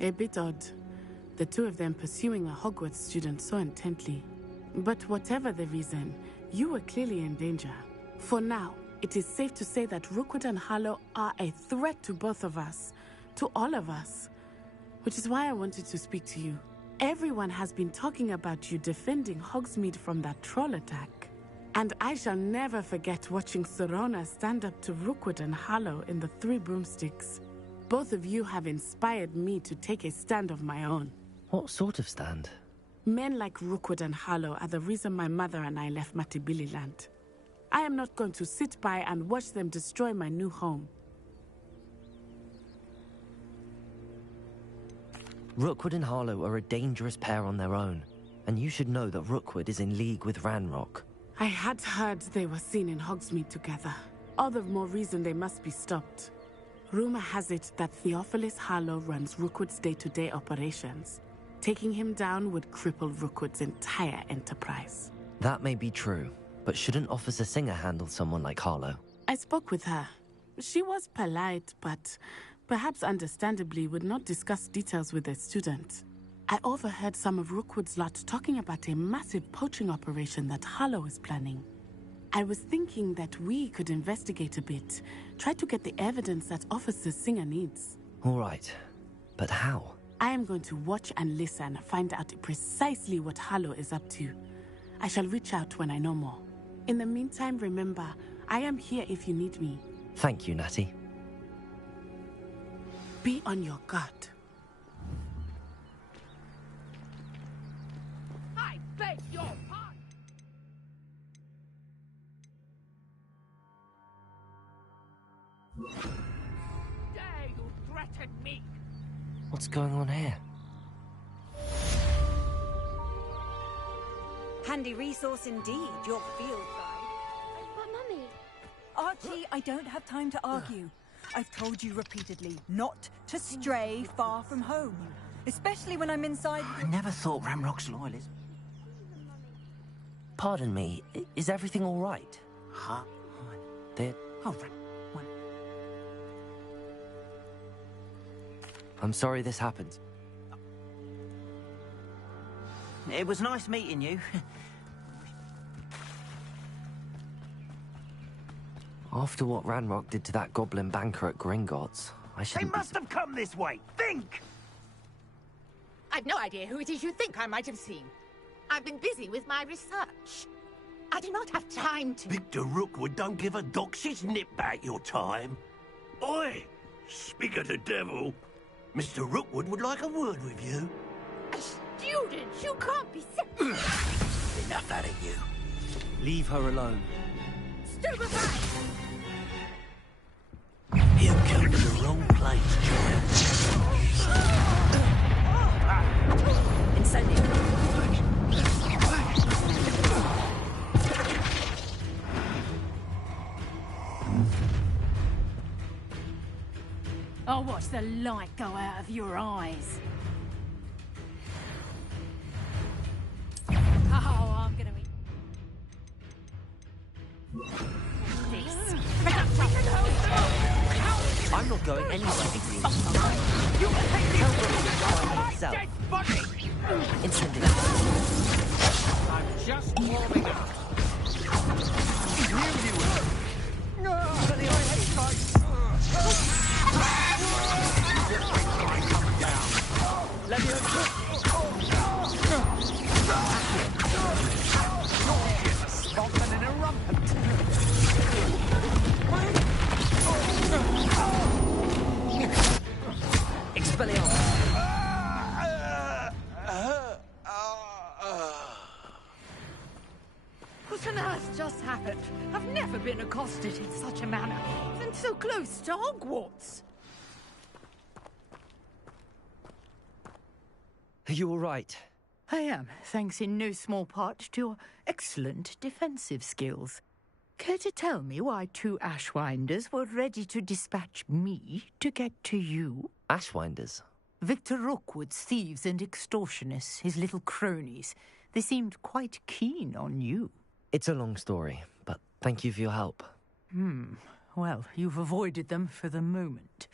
A bit odd. The two of them pursuing a Hogwarts student so intently. But whatever the reason, you were clearly in danger. For now, it is safe to say that Rookwood and Harlow are a threat to both of us. To all of us. Which is why I wanted to speak to you. Everyone has been talking about you defending Hogsmeade from that troll attack. And I shall never forget watching Serona stand up to Rookwood and Harlow in the Three Broomsticks. Both of you have inspired me to take a stand of my own. What sort of stand? Men like Rookwood and Harlow are the reason my mother and I left Matibili Land. I am not going to sit by and watch them destroy my new home. Rookwood and Harlow are a dangerous pair on their own, and you should know that Rookwood is in league with Ranrock. I had heard they were seen in Hogsmeade together. All the more reason they must be stopped. Rumor has it that Theophilus Harlow runs Rookwood's day-to-day operations. Taking him down would cripple Rookwood's entire enterprise. That may be true, but shouldn't Officer Singer handle someone like Harlow? I spoke with her. She was polite, but perhaps understandably would not discuss details with a student. I overheard some of Rookwood's lot talking about a massive poaching operation that Harlow is planning. I was thinking that we could investigate a bit, try to get the evidence that Officer Singer needs. All right, but how? I am going to watch and listen, find out precisely what Harlow is up to. I shall reach out when I know more. In the meantime, remember, I am here if you need me. Thank you, Natty. Be on your guard. I beg your pardon! Dare you threaten me? What's going on here? Handy resource indeed, your field guide. But Mummy... Archie, I don't have time to argue. I've told you repeatedly not to stray far from home. Especially when I'm inside... I never thought Ramrock's loyalist. Pardon me, is everything all right? Huh? They're... Oh, right. I'm sorry this happened. It was nice meeting you. After what Ranrock did to that goblin banker at Gringotts, I They shouldn't must have come this way. Think! I've no idea who it is you think I might have seen. I've been busy with my research. I do not have time to... Victor Rookwood don't give a doxy's nip back your time. Oi! Speak of the devil. Mr. Rookwood would like a word with you. A student? You can't be... Enough out of you. Leave her alone. Stupefy! You come to the wrong place, child. Incendio. I'll watch the light go out of your eyes. Oh, I'm gonna eat this. I'm not going anywhere, Iggy. Tell them himself. Incendiary. I'm just warming up. accosted in such a manner, and so close to Hogwarts. Are you all right? I am, thanks in no small part to your excellent defensive skills. Care to tell me why 2 Ashwinders were ready to dispatch me to get to you? Ashwinders? Victor Rookwood's thieves and extortionists, his little cronies. They seemed quite keen on you. It's a long story, but thank you for your help. Well, you've avoided them for the moment.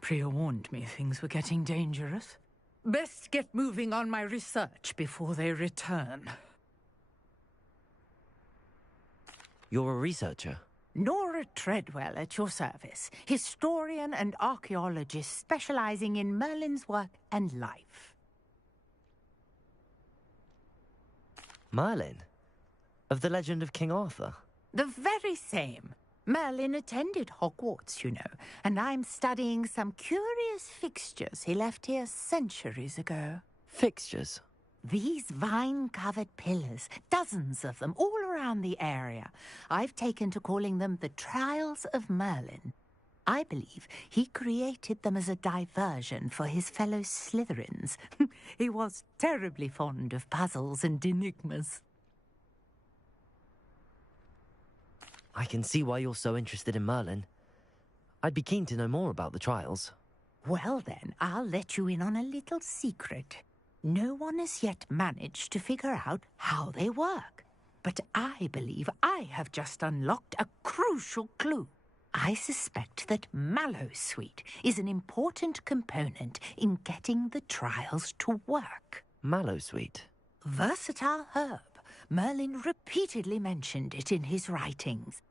Priya warned me things were getting dangerous. Best get moving on my research before they return. You're a researcher? Nora Treadwell at your service, historian and archaeologist specializing in Merlin's work and life. Merlin? Of the legend of King Arthur? The very same. Merlin attended Hogwarts, you know, and I'm studying some curious fixtures he left here centuries ago. Fixtures? These vine-covered pillars, dozens of them, all around the area. I've taken to calling them the Trials of Merlin. I believe he created them as a diversion for his fellow Slytherins. He was terribly fond of puzzles and enigmas. I can see why you're so interested in Merlin. I'd be keen to know more about the trials. Well then, I'll let you in on a little secret. No one has yet managed to figure out how they work. But I believe I have just unlocked a crucial clue. I suspect that Mallowsweet is an important component in getting the trials to work. Mallowsweet? Versatile herb. Merlin repeatedly mentioned it in his writings.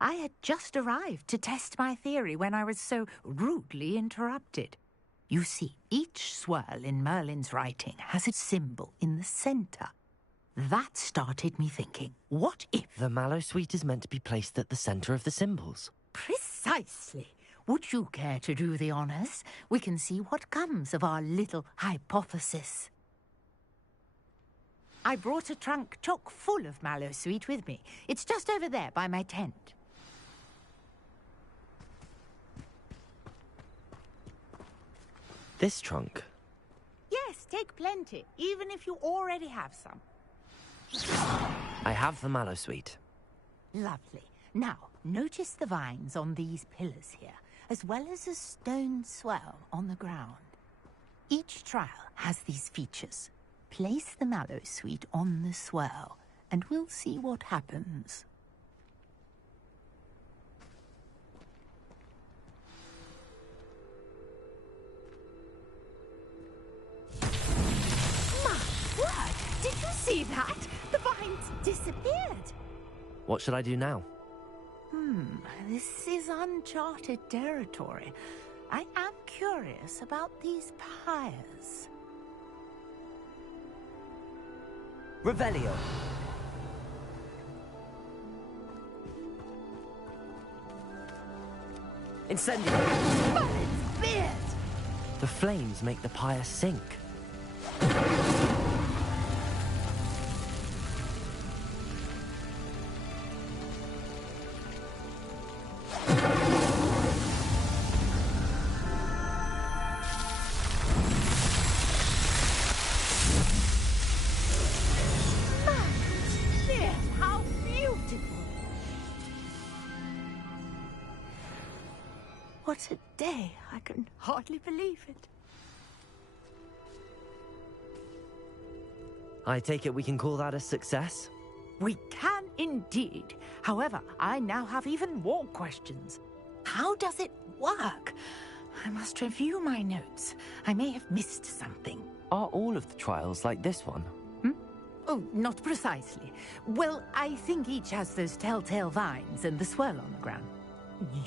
I had just arrived to test my theory when I was so rudely interrupted. You see, each swirl in Merlin's writing has a symbol in the center. That started me thinking, what if... The Mallowsweet is meant to be placed at the center of the symbols. Precisely. Would you care to do the honors? We can see what comes of our little hypothesis. I brought a trunk chock full of Mallowsweet with me. It's just over there by my tent. This trunk? Yes, take plenty, even if you already have some. I have the Mallowsweet. Lovely. Now, notice the vines on these pillars here, as well as a stone swirl on the ground. Each trial has these features. Place the Mallowsweet on the swirl, and we'll see what happens. My word! Did you see that? The vines disappeared. What should I do now? This is uncharted territory. I am curious about these pyres. Revelio. Incendio. Merlin's beard! The flames make the pyre sink. What a day! I can hardly believe it. I take it we can call that a success? We can indeed. However, I now have even more questions. How does it work? I must review my notes. I may have missed something. Are all of the trials like this one? Oh, not precisely. Well, I think each has those telltale vines and the swirl on the ground.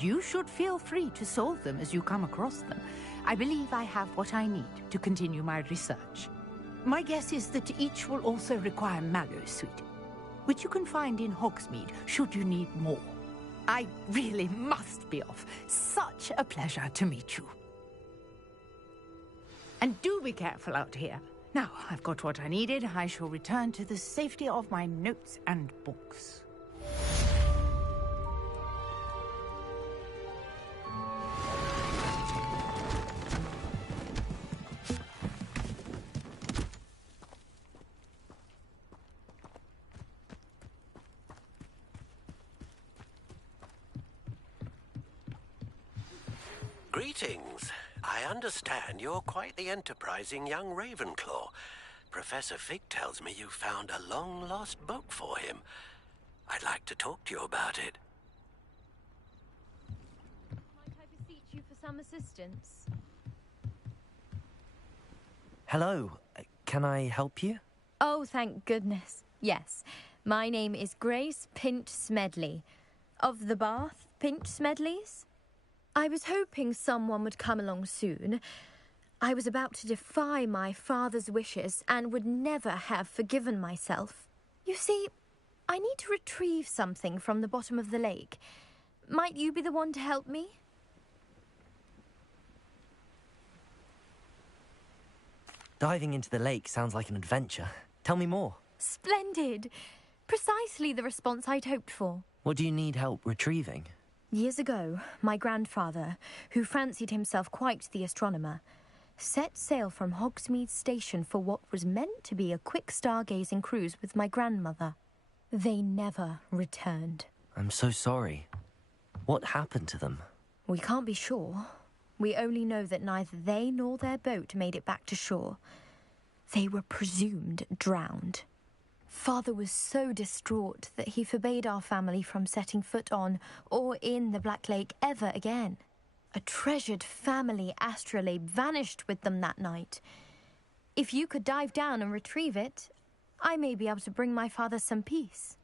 You should feel free to solve them as you come across them. I believe I have what I need to continue my research. My guess is that each will also require Mallowsweet, which you can find in Hogsmeade should you need more. I really must be off. Such a pleasure to meet you. And do be careful out here. Now, I've got what I needed. I shall return to the safety of my notes and books. Greetings. I understand you're quite the enterprising young Ravenclaw. Professor Fig tells me you found a long-lost book for him. I'd like to talk to you about it. Might I beseech you for some assistance? Hello. Can I help you? Oh, thank goodness. Yes. My name is Grace Pinch Smedley. Of the Bath Pinch Smedleys? I was hoping someone would come along soon. I was about to defy my father's wishes and would never have forgiven myself. You see, I need to retrieve something from the bottom of the lake. Might you be the one to help me? Diving into the lake sounds like an adventure. Tell me more. Splendid! Precisely the response I'd hoped for. What do you need help retrieving? Years ago, my grandfather, who fancied himself quite the astronomer, set sail from Hogsmeade Station for what was meant to be a quick stargazing cruise with my grandmother. They never returned. I'm so sorry. What happened to them? We can't be sure. We only know that neither they nor their boat made it back to shore. They were presumed drowned. Father was so distraught that he forbade our family from setting foot on or in the Black Lake ever again. A treasured family astrolabe vanished with them that night. If you could dive down and retrieve it, I may be able to bring my father some peace.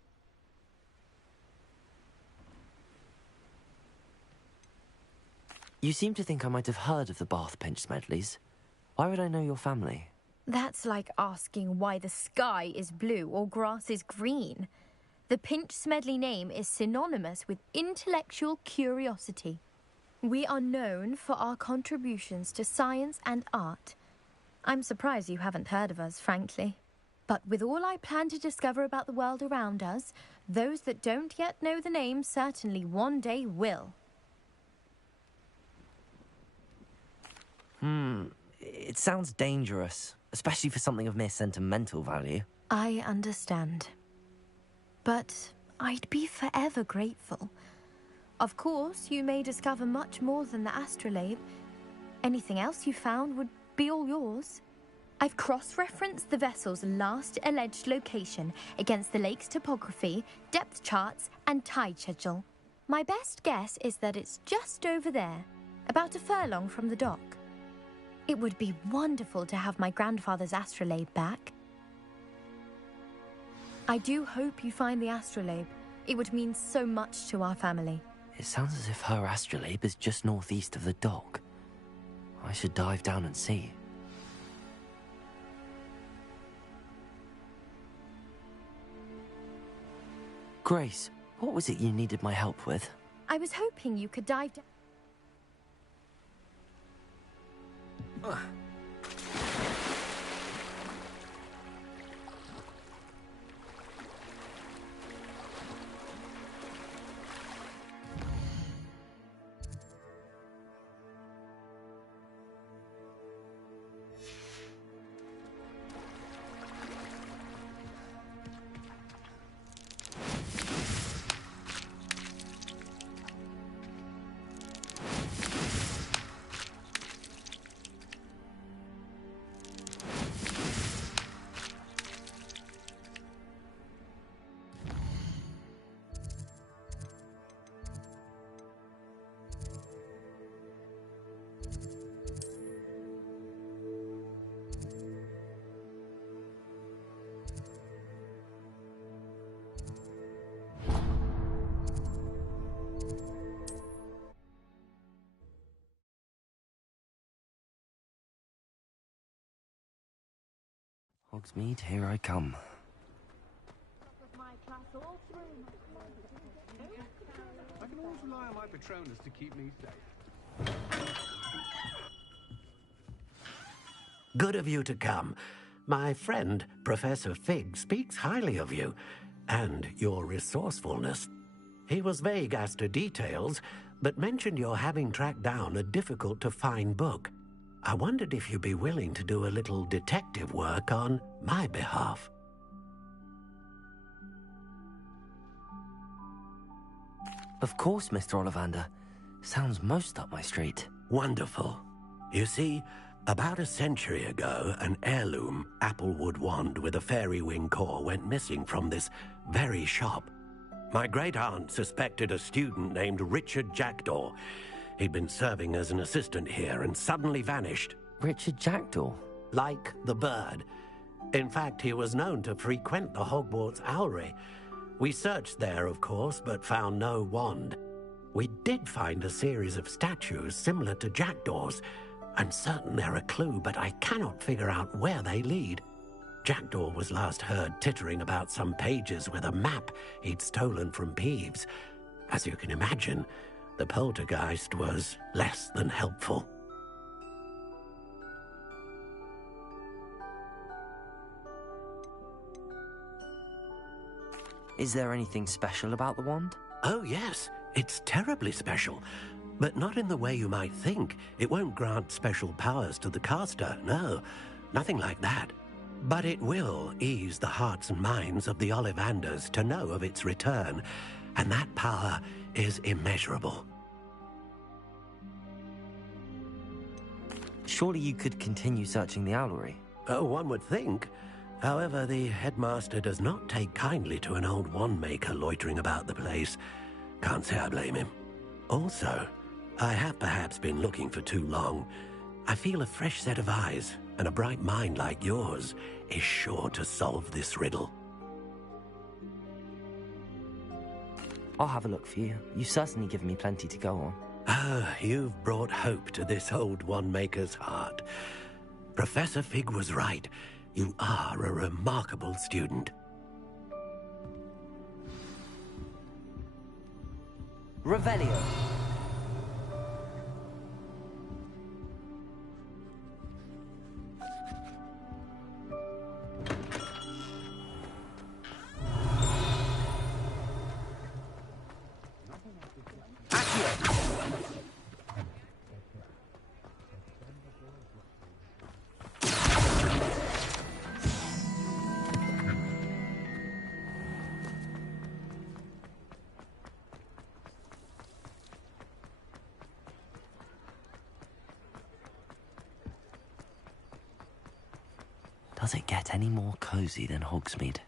You seem to think I might have heard of the Bath Pinch Smedleys. Why would I know your family? That's like asking why the sky is blue or grass is green. The Pinch Smedley name is synonymous with intellectual curiosity. We are known for our contributions to science and art. I'm surprised you haven't heard of us, frankly. But with all I plan to discover about the world around us, those that don't yet know the name certainly one day will. It sounds dangerous, especially for something of mere sentimental value. I understand. But I'd be forever grateful. Of course, you may discover much more than the astrolabe. Anything else you found would be all yours. I've cross-referenced the vessel's last alleged location against the lake's topography, depth charts, and tide schedule. My best guess is that it's just over there, about a furlong from the dock. It would be wonderful to have my grandfather's astrolabe back. I do hope you find the astrolabe. It would mean so much to our family. It sounds as if her astrolabe is just northeast of the dock. I should dive down and see. Grace, what was it you needed my help with? I was hoping you could dive down. Hogsmeade, here I come. I can always rely on my Patronus to keep me safe. Good of you to come. My friend, Professor Fig, speaks highly of you and your resourcefulness. He was vague as to details, but mentioned your having tracked down a difficult-to-find book. I wondered if you'd be willing to do a little detective work on my behalf. Of course, Mr. Ollivander. Sounds most up my street. Wonderful. You see, about a century ago, an heirloom applewood wand with a fairy wing core went missing from this very shop. My great-aunt suspected a student named Richard Jackdaw. He'd been serving as an assistant here and suddenly vanished. Richard Jackdaw? Like the bird. In fact, he was known to frequent the Hogwarts Owlery. We searched there, of course, but found no wand. We did find a series of statues similar to Jackdaw's. I'm certain they're a clue, but I cannot figure out where they lead. Jackdaw was last heard tittering about some pages with a map he'd stolen from Peeves. As you can imagine, the poltergeist was less than helpful. Is there anything special about the wand? Oh, yes. It's terribly special. But not in the way you might think. It won't grant special powers to the caster, no. Nothing like that. But it will ease the hearts and minds of the Ollivanders to know of its return, and that power is immeasurable. Surely you could continue searching the Owlery? Oh, one would think. However, the headmaster does not take kindly to an old wand-maker loitering about the place. Can't say I blame him. Also, I have perhaps been looking for too long. I feel a fresh set of eyes, and a bright mind like yours is sure to solve this riddle. I'll have a look for you. You've certainly given me plenty to go on. Ah, you've brought hope to this old wand-maker's heart. Professor Fig was right. You are a remarkable student. Revelio. Does it get any more cozy than Hogsmeade?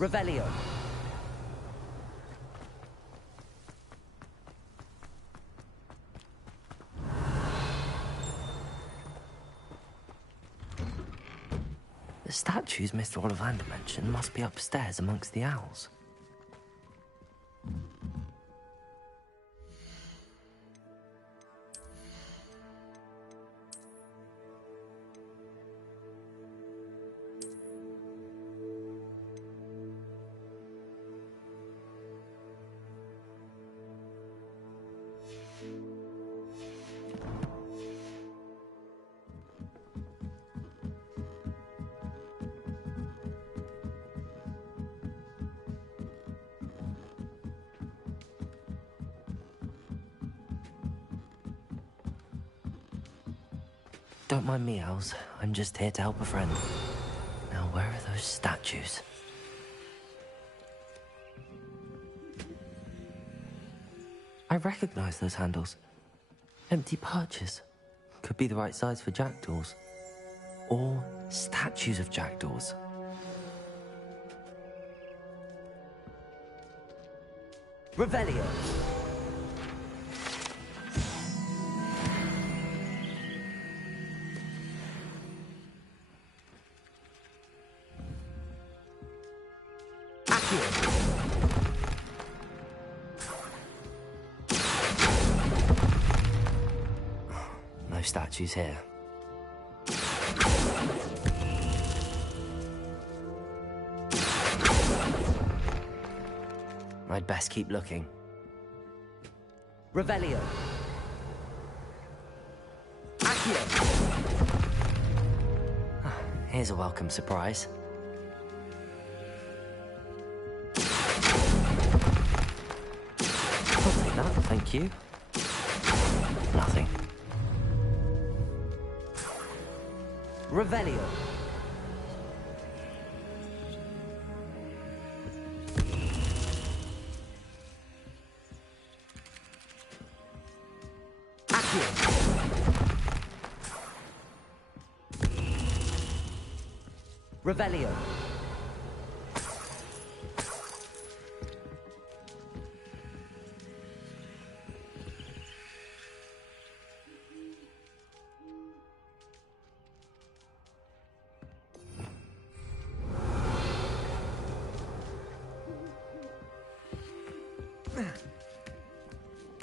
Revelio. The statues Mr. Ollivander mentioned must be upstairs amongst the owls. Don't mind me, Owls. I'm just here to help a friend. Now, where are those statues? I recognize those handles. Empty perches. Could be the right size for jackdaws. Or statues of jackdaws. Revelio. No statues here. I'd best keep looking. Revelio. Here's a welcome surprise. I'll take that, thank you. Nothing. Revelio. Revelio.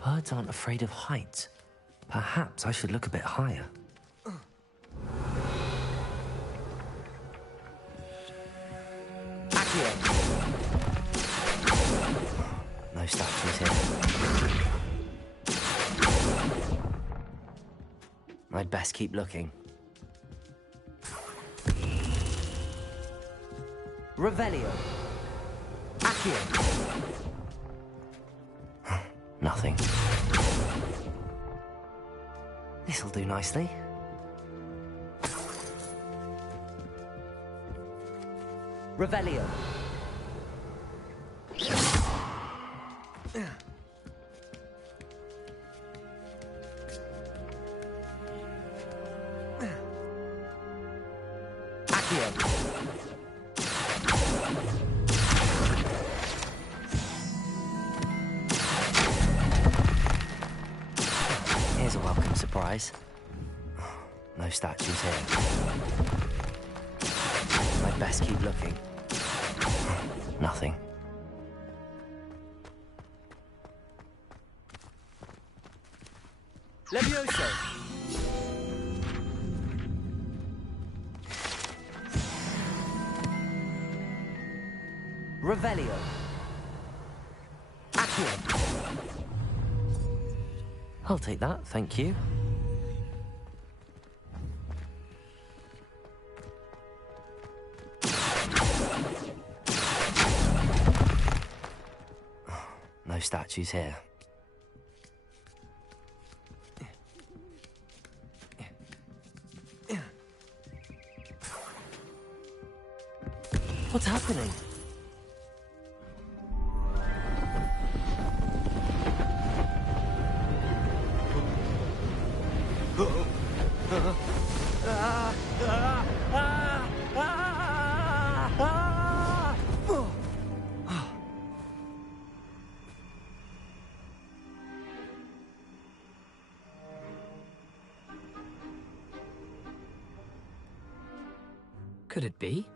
Birds aren't afraid of heights. Perhaps I should look a bit higher. No statues here. I'd best keep looking. Revelio. Nothing. This'll do nicely. Revelio. Here's a welcome surprise. No statues here. I'd best keep looking. Nothing. Levioso. Revelio. I'll take that, thank you. No statues here. What's happening? Could it be?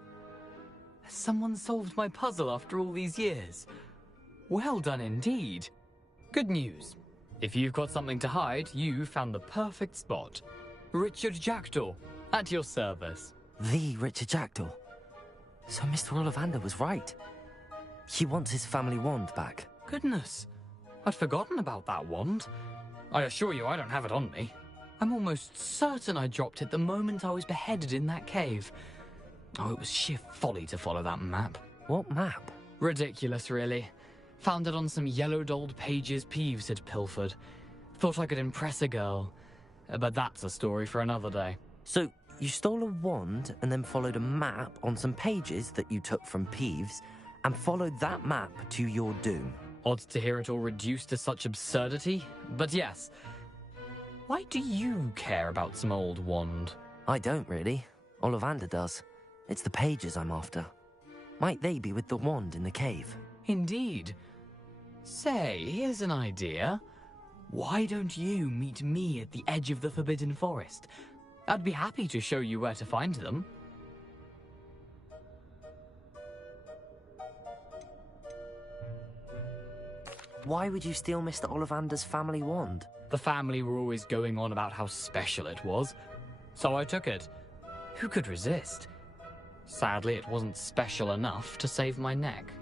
Has someone solved my puzzle after all these years? Well done indeed. Good news. If you've got something to hide, you found the perfect spot. Richard Jackdaw, at your service. The Richard Jackdaw. So Mr. Ollivander was right. He wants his family wand back. Goodness, I'd forgotten about that wand. I assure you I don't have it on me. I'm almost certain I dropped it the moment I was beheaded in that cave. Oh, it was sheer folly to follow that map. What map? Ridiculous, really. Found it on some yellowed old pages Peeves had pilfered. Thought I could impress a girl. But that's a story for another day. So, you stole a wand and then followed a map on some pages that you took from Peeves and followed that map to your doom. Odd to hear it all reduced to such absurdity, but yes. Why do you care about some old wand? I don't really. Ollivander does. It's the pages I'm after. Might they be with the wand in the cave? Indeed. Say, here's an idea. Why don't you meet me at the edge of the Forbidden Forest? I'd be happy to show you where to find them. Why would you steal Mr. Ollivander's family wand? The family were always going on about how special it was, so I took it. Who could resist? Sadly, it wasn't special enough to save my neck.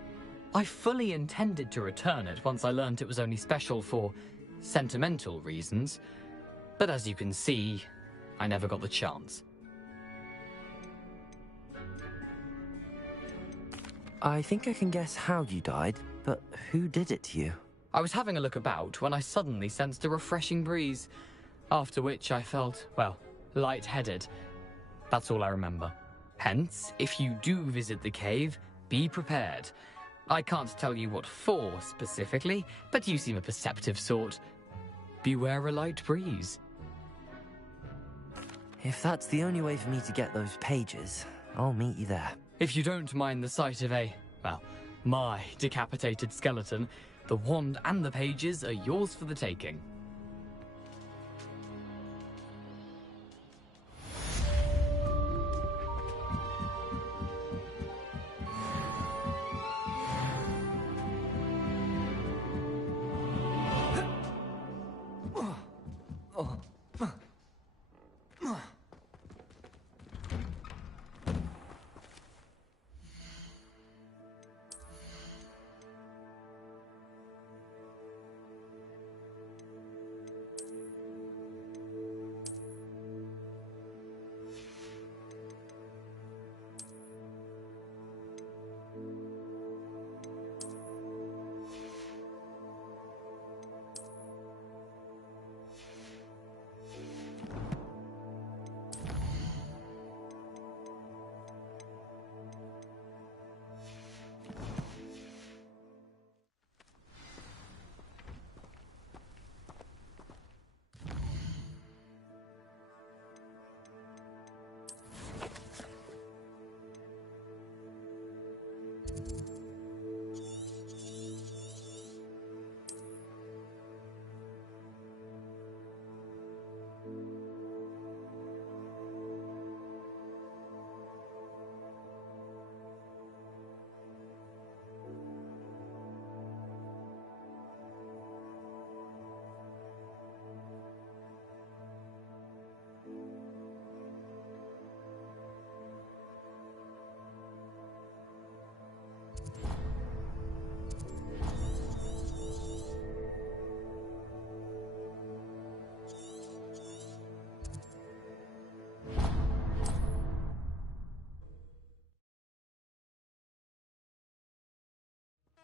I fully intended to return it once I learned it was only special for sentimental reasons, but as you can see, I never got the chance. I think I can guess how you died, but who did it to you? I was having a look about when I suddenly sensed a refreshing breeze, after which I felt, well, lightheaded. That's all I remember. Hence, if you do visit the cave, be prepared. I can't tell you what for specifically, but you seem a perceptive sort. Beware a light breeze. If that's the only way for me to get those pages, I'll meet you there. If you don't mind the sight of my decapitated skeleton, the wand and the pages are yours for the taking.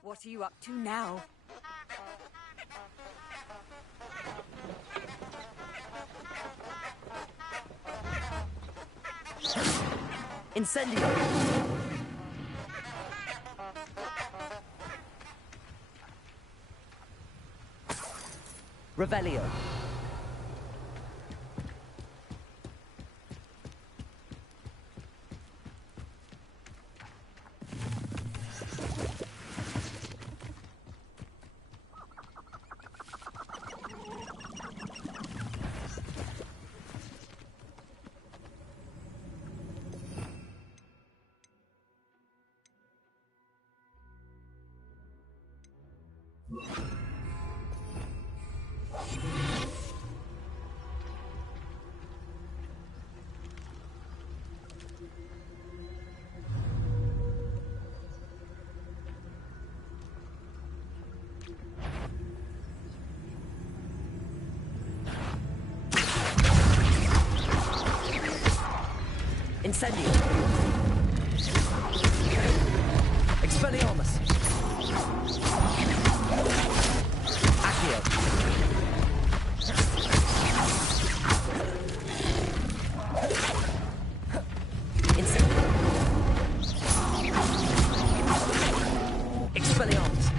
What are you up to now? Incendio! Revelio. Incendio. Expelliarmus. Accio. Expelliarmus!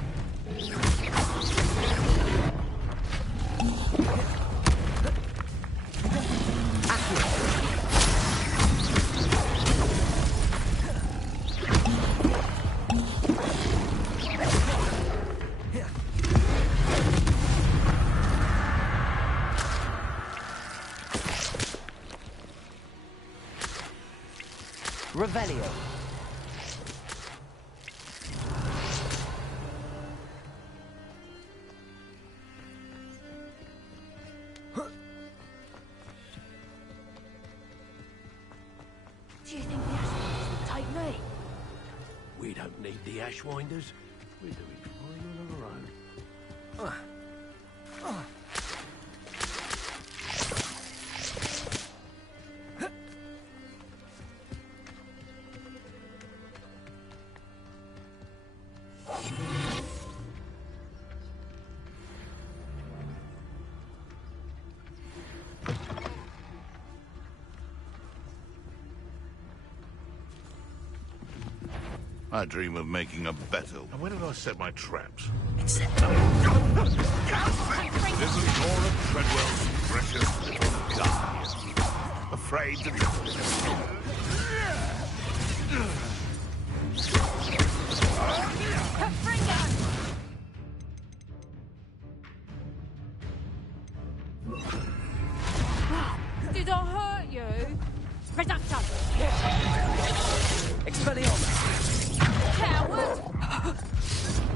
Revelio. Do you think the Ashwinders will take me? We don't need the Ashwinders. We're doing fine on our own. I dream of making a better. And where did I set my traps? Except... Isn't Cora Treadwell's precious little guardian afraid to... Did I hurt you? Reducto! Expelliarmus! Coward!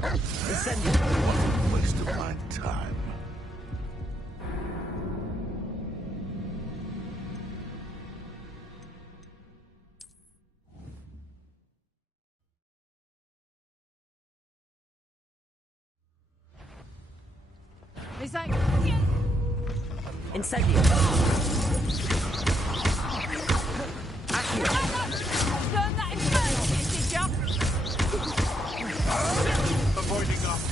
Incendio! What a waste of my time. Is that... Incendio! Learn that infernal shit, did ya? Avoiding us.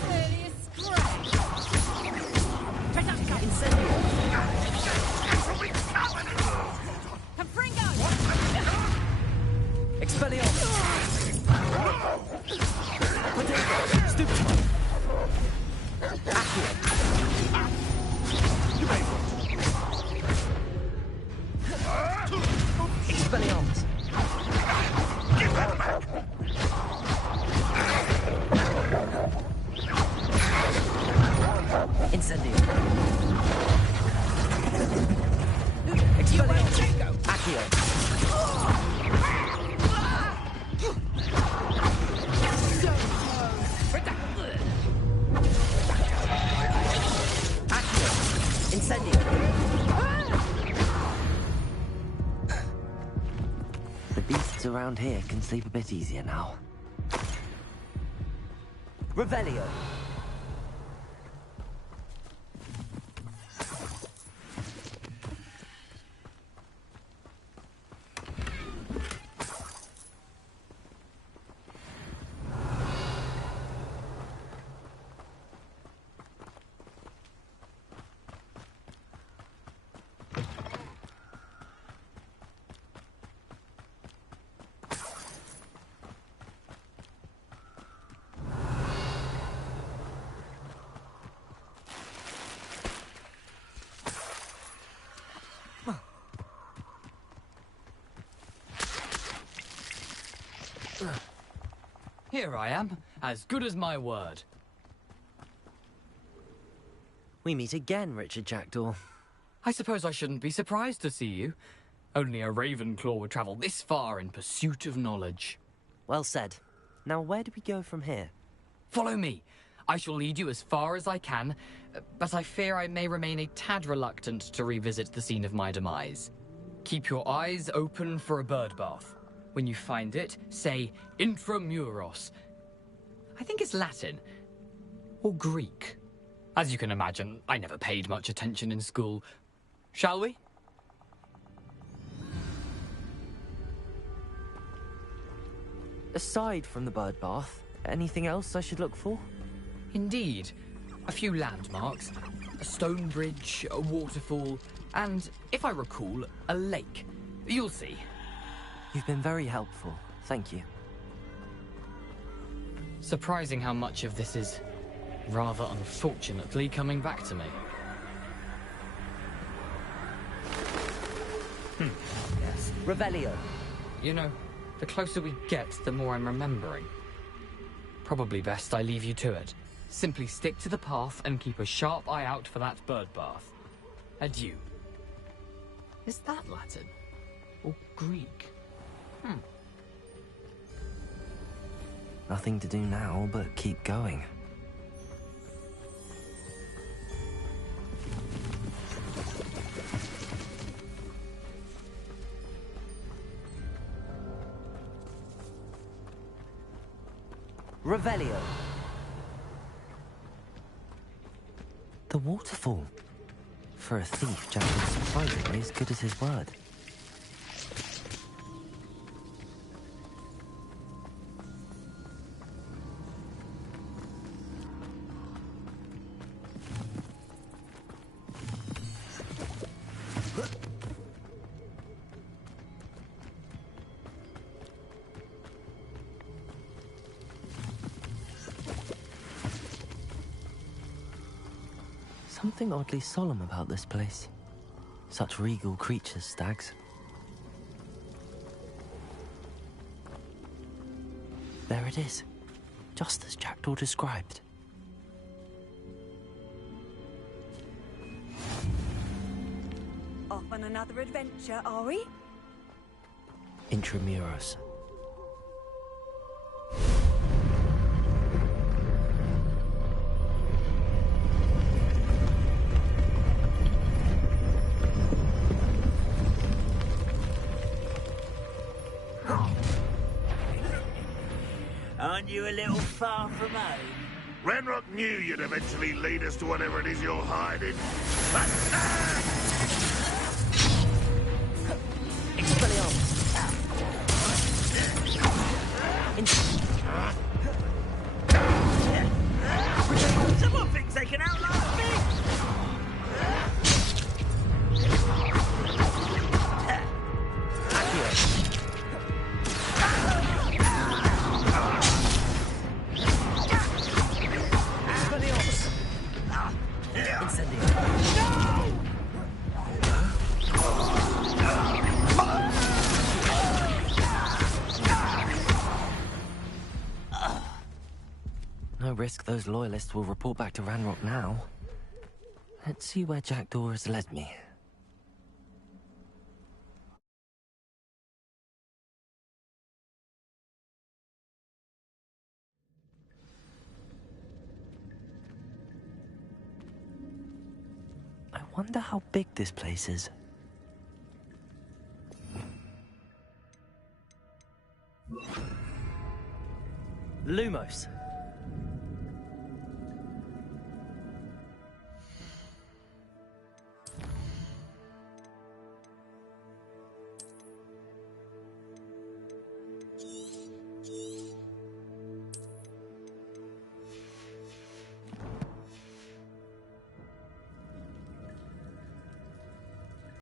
Clearly a scratch. Reducto! Incendio! Confringo! Expelliarmus! Potato! Stupid! Accio! Expelliarmus! Give that back! Incendio! Expelliarmus! Accio! Accio! Incendio! The beasts around here can sleep a bit easier now. Revelio! Here I am, as good as my word. We meet again, Richard Jackdaw. I suppose I shouldn't be surprised to see you. Only a Ravenclaw would travel this far in pursuit of knowledge. Well said. Now where do we go from here? Follow me. I shall lead you as far as I can, but I fear I may remain a tad reluctant to revisit the scene of my demise. Keep your eyes open for a bird bath. When you find it, say intramuros. I think it's Latin. Or Greek. As you can imagine, I never paid much attention in school. Shall we? Aside from the bird bath, anything else I should look for? Indeed. A few landmarks. A stone bridge, a waterfall, and, if I recall, a lake. You'll see. You've been very helpful. Thank you. Surprising how much of this is, rather unfortunately, coming back to me. Yes. Revelio. You know, the closer we get, the more I'm remembering. Probably best I leave you to it. Simply stick to the path and keep a sharp eye out for that bird bath. Adieu. Is that Latin? Or Greek? Nothing to do now but keep going. Revelio. The waterfall. For a thief, Jack was surprisingly as good as his word. Something oddly solemn about this place. Such regal creatures, stags. There it is, just as Jackdaw described. Off on another adventure, are we? Intramuros. Aren't you a little far from home? Ranrock knew you'd eventually lead us to whatever it is you're hiding. Someone thinks they can outlast me! No risk those loyalists will report back to Ranrock now. Let's see where Jackdaw has led me. I wonder how big this place is. Lumos.